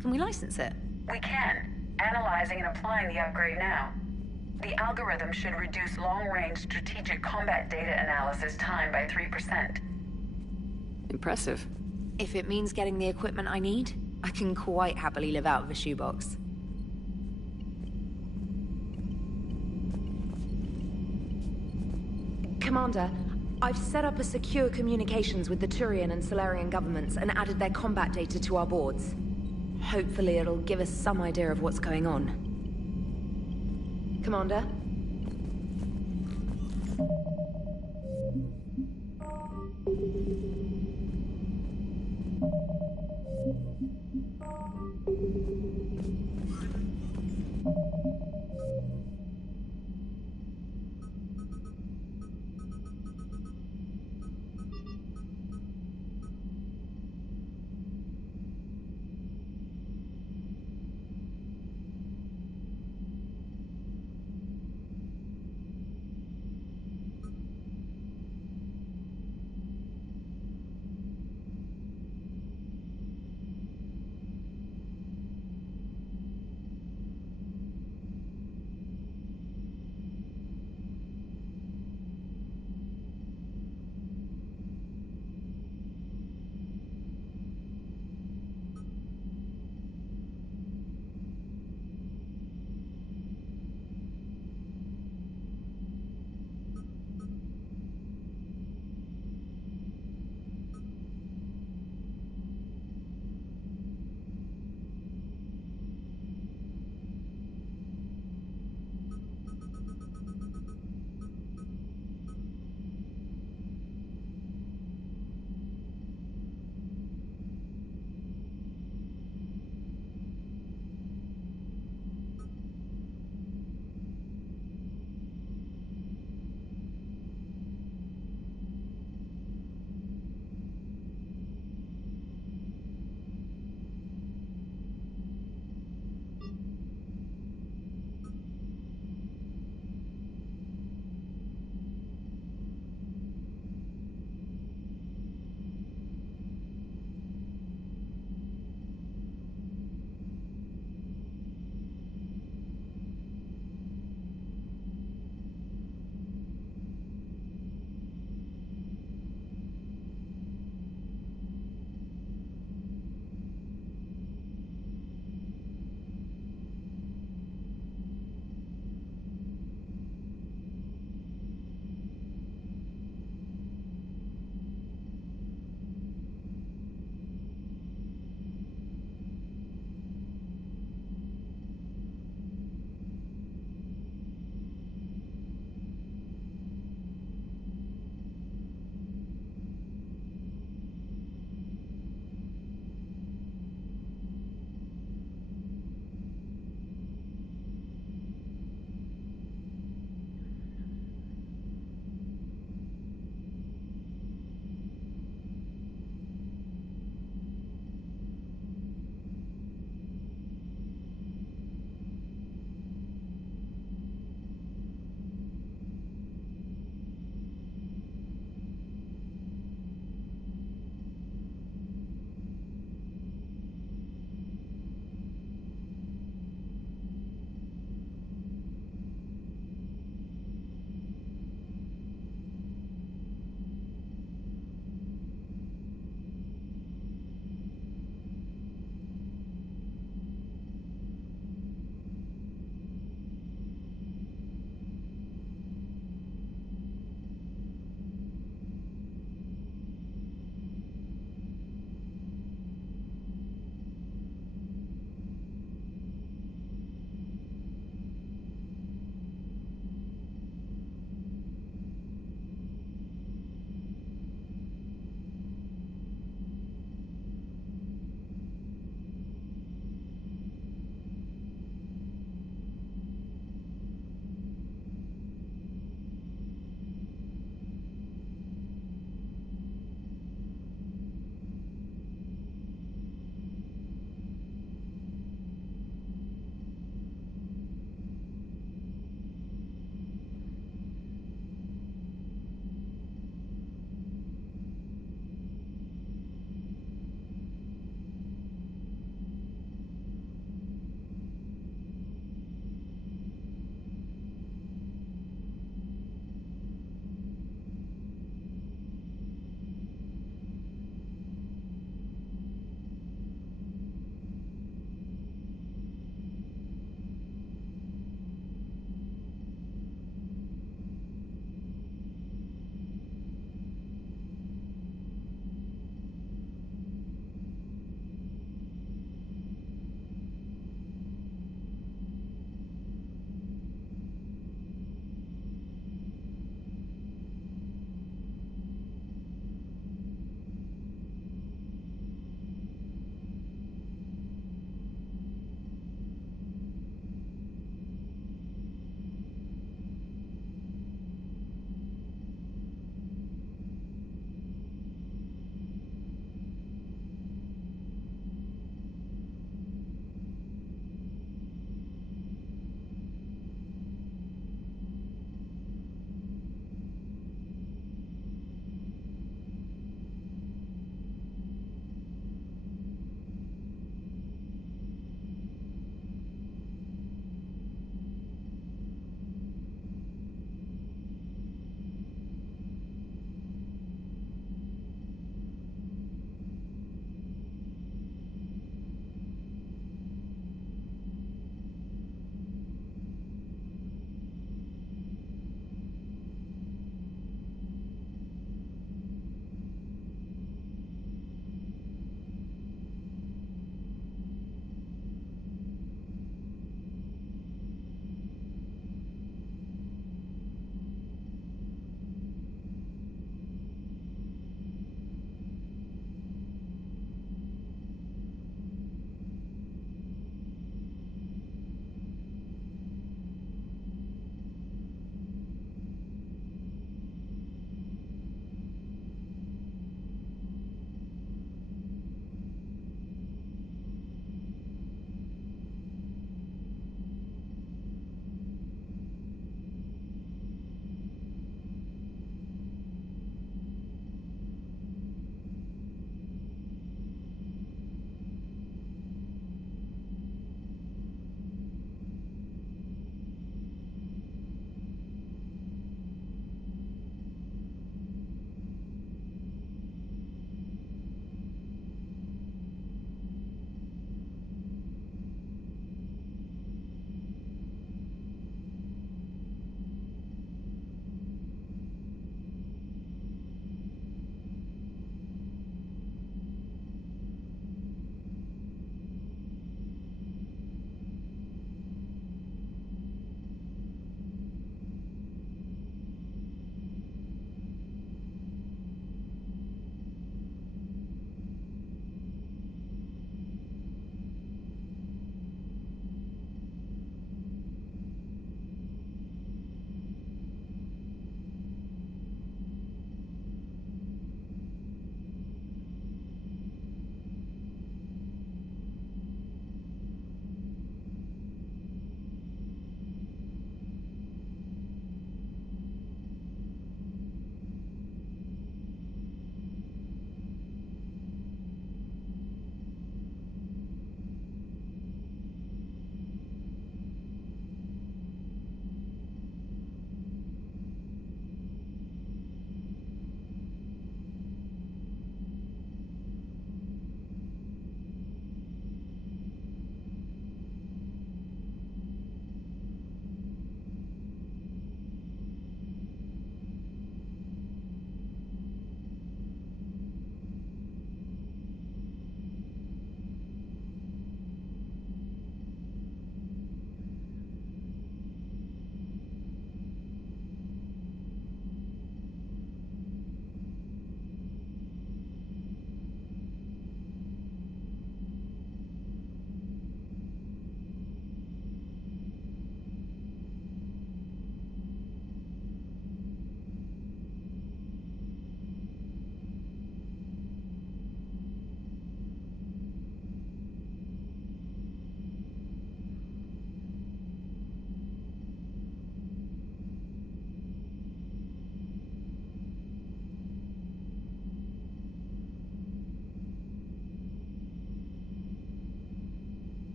Can we license it? We can. Analyzing and applying the upgrade now. The algorithm should reduce long-range strategic combat data analysis time by 3%. Impressive. If it means getting the equipment I need, I can quite happily live out of a shoebox. Commander, I've set up a secure communications with the Turian and Solarian governments and added their combat data to our boards. Hopefully it'll give us some idea of what's going on. Commander,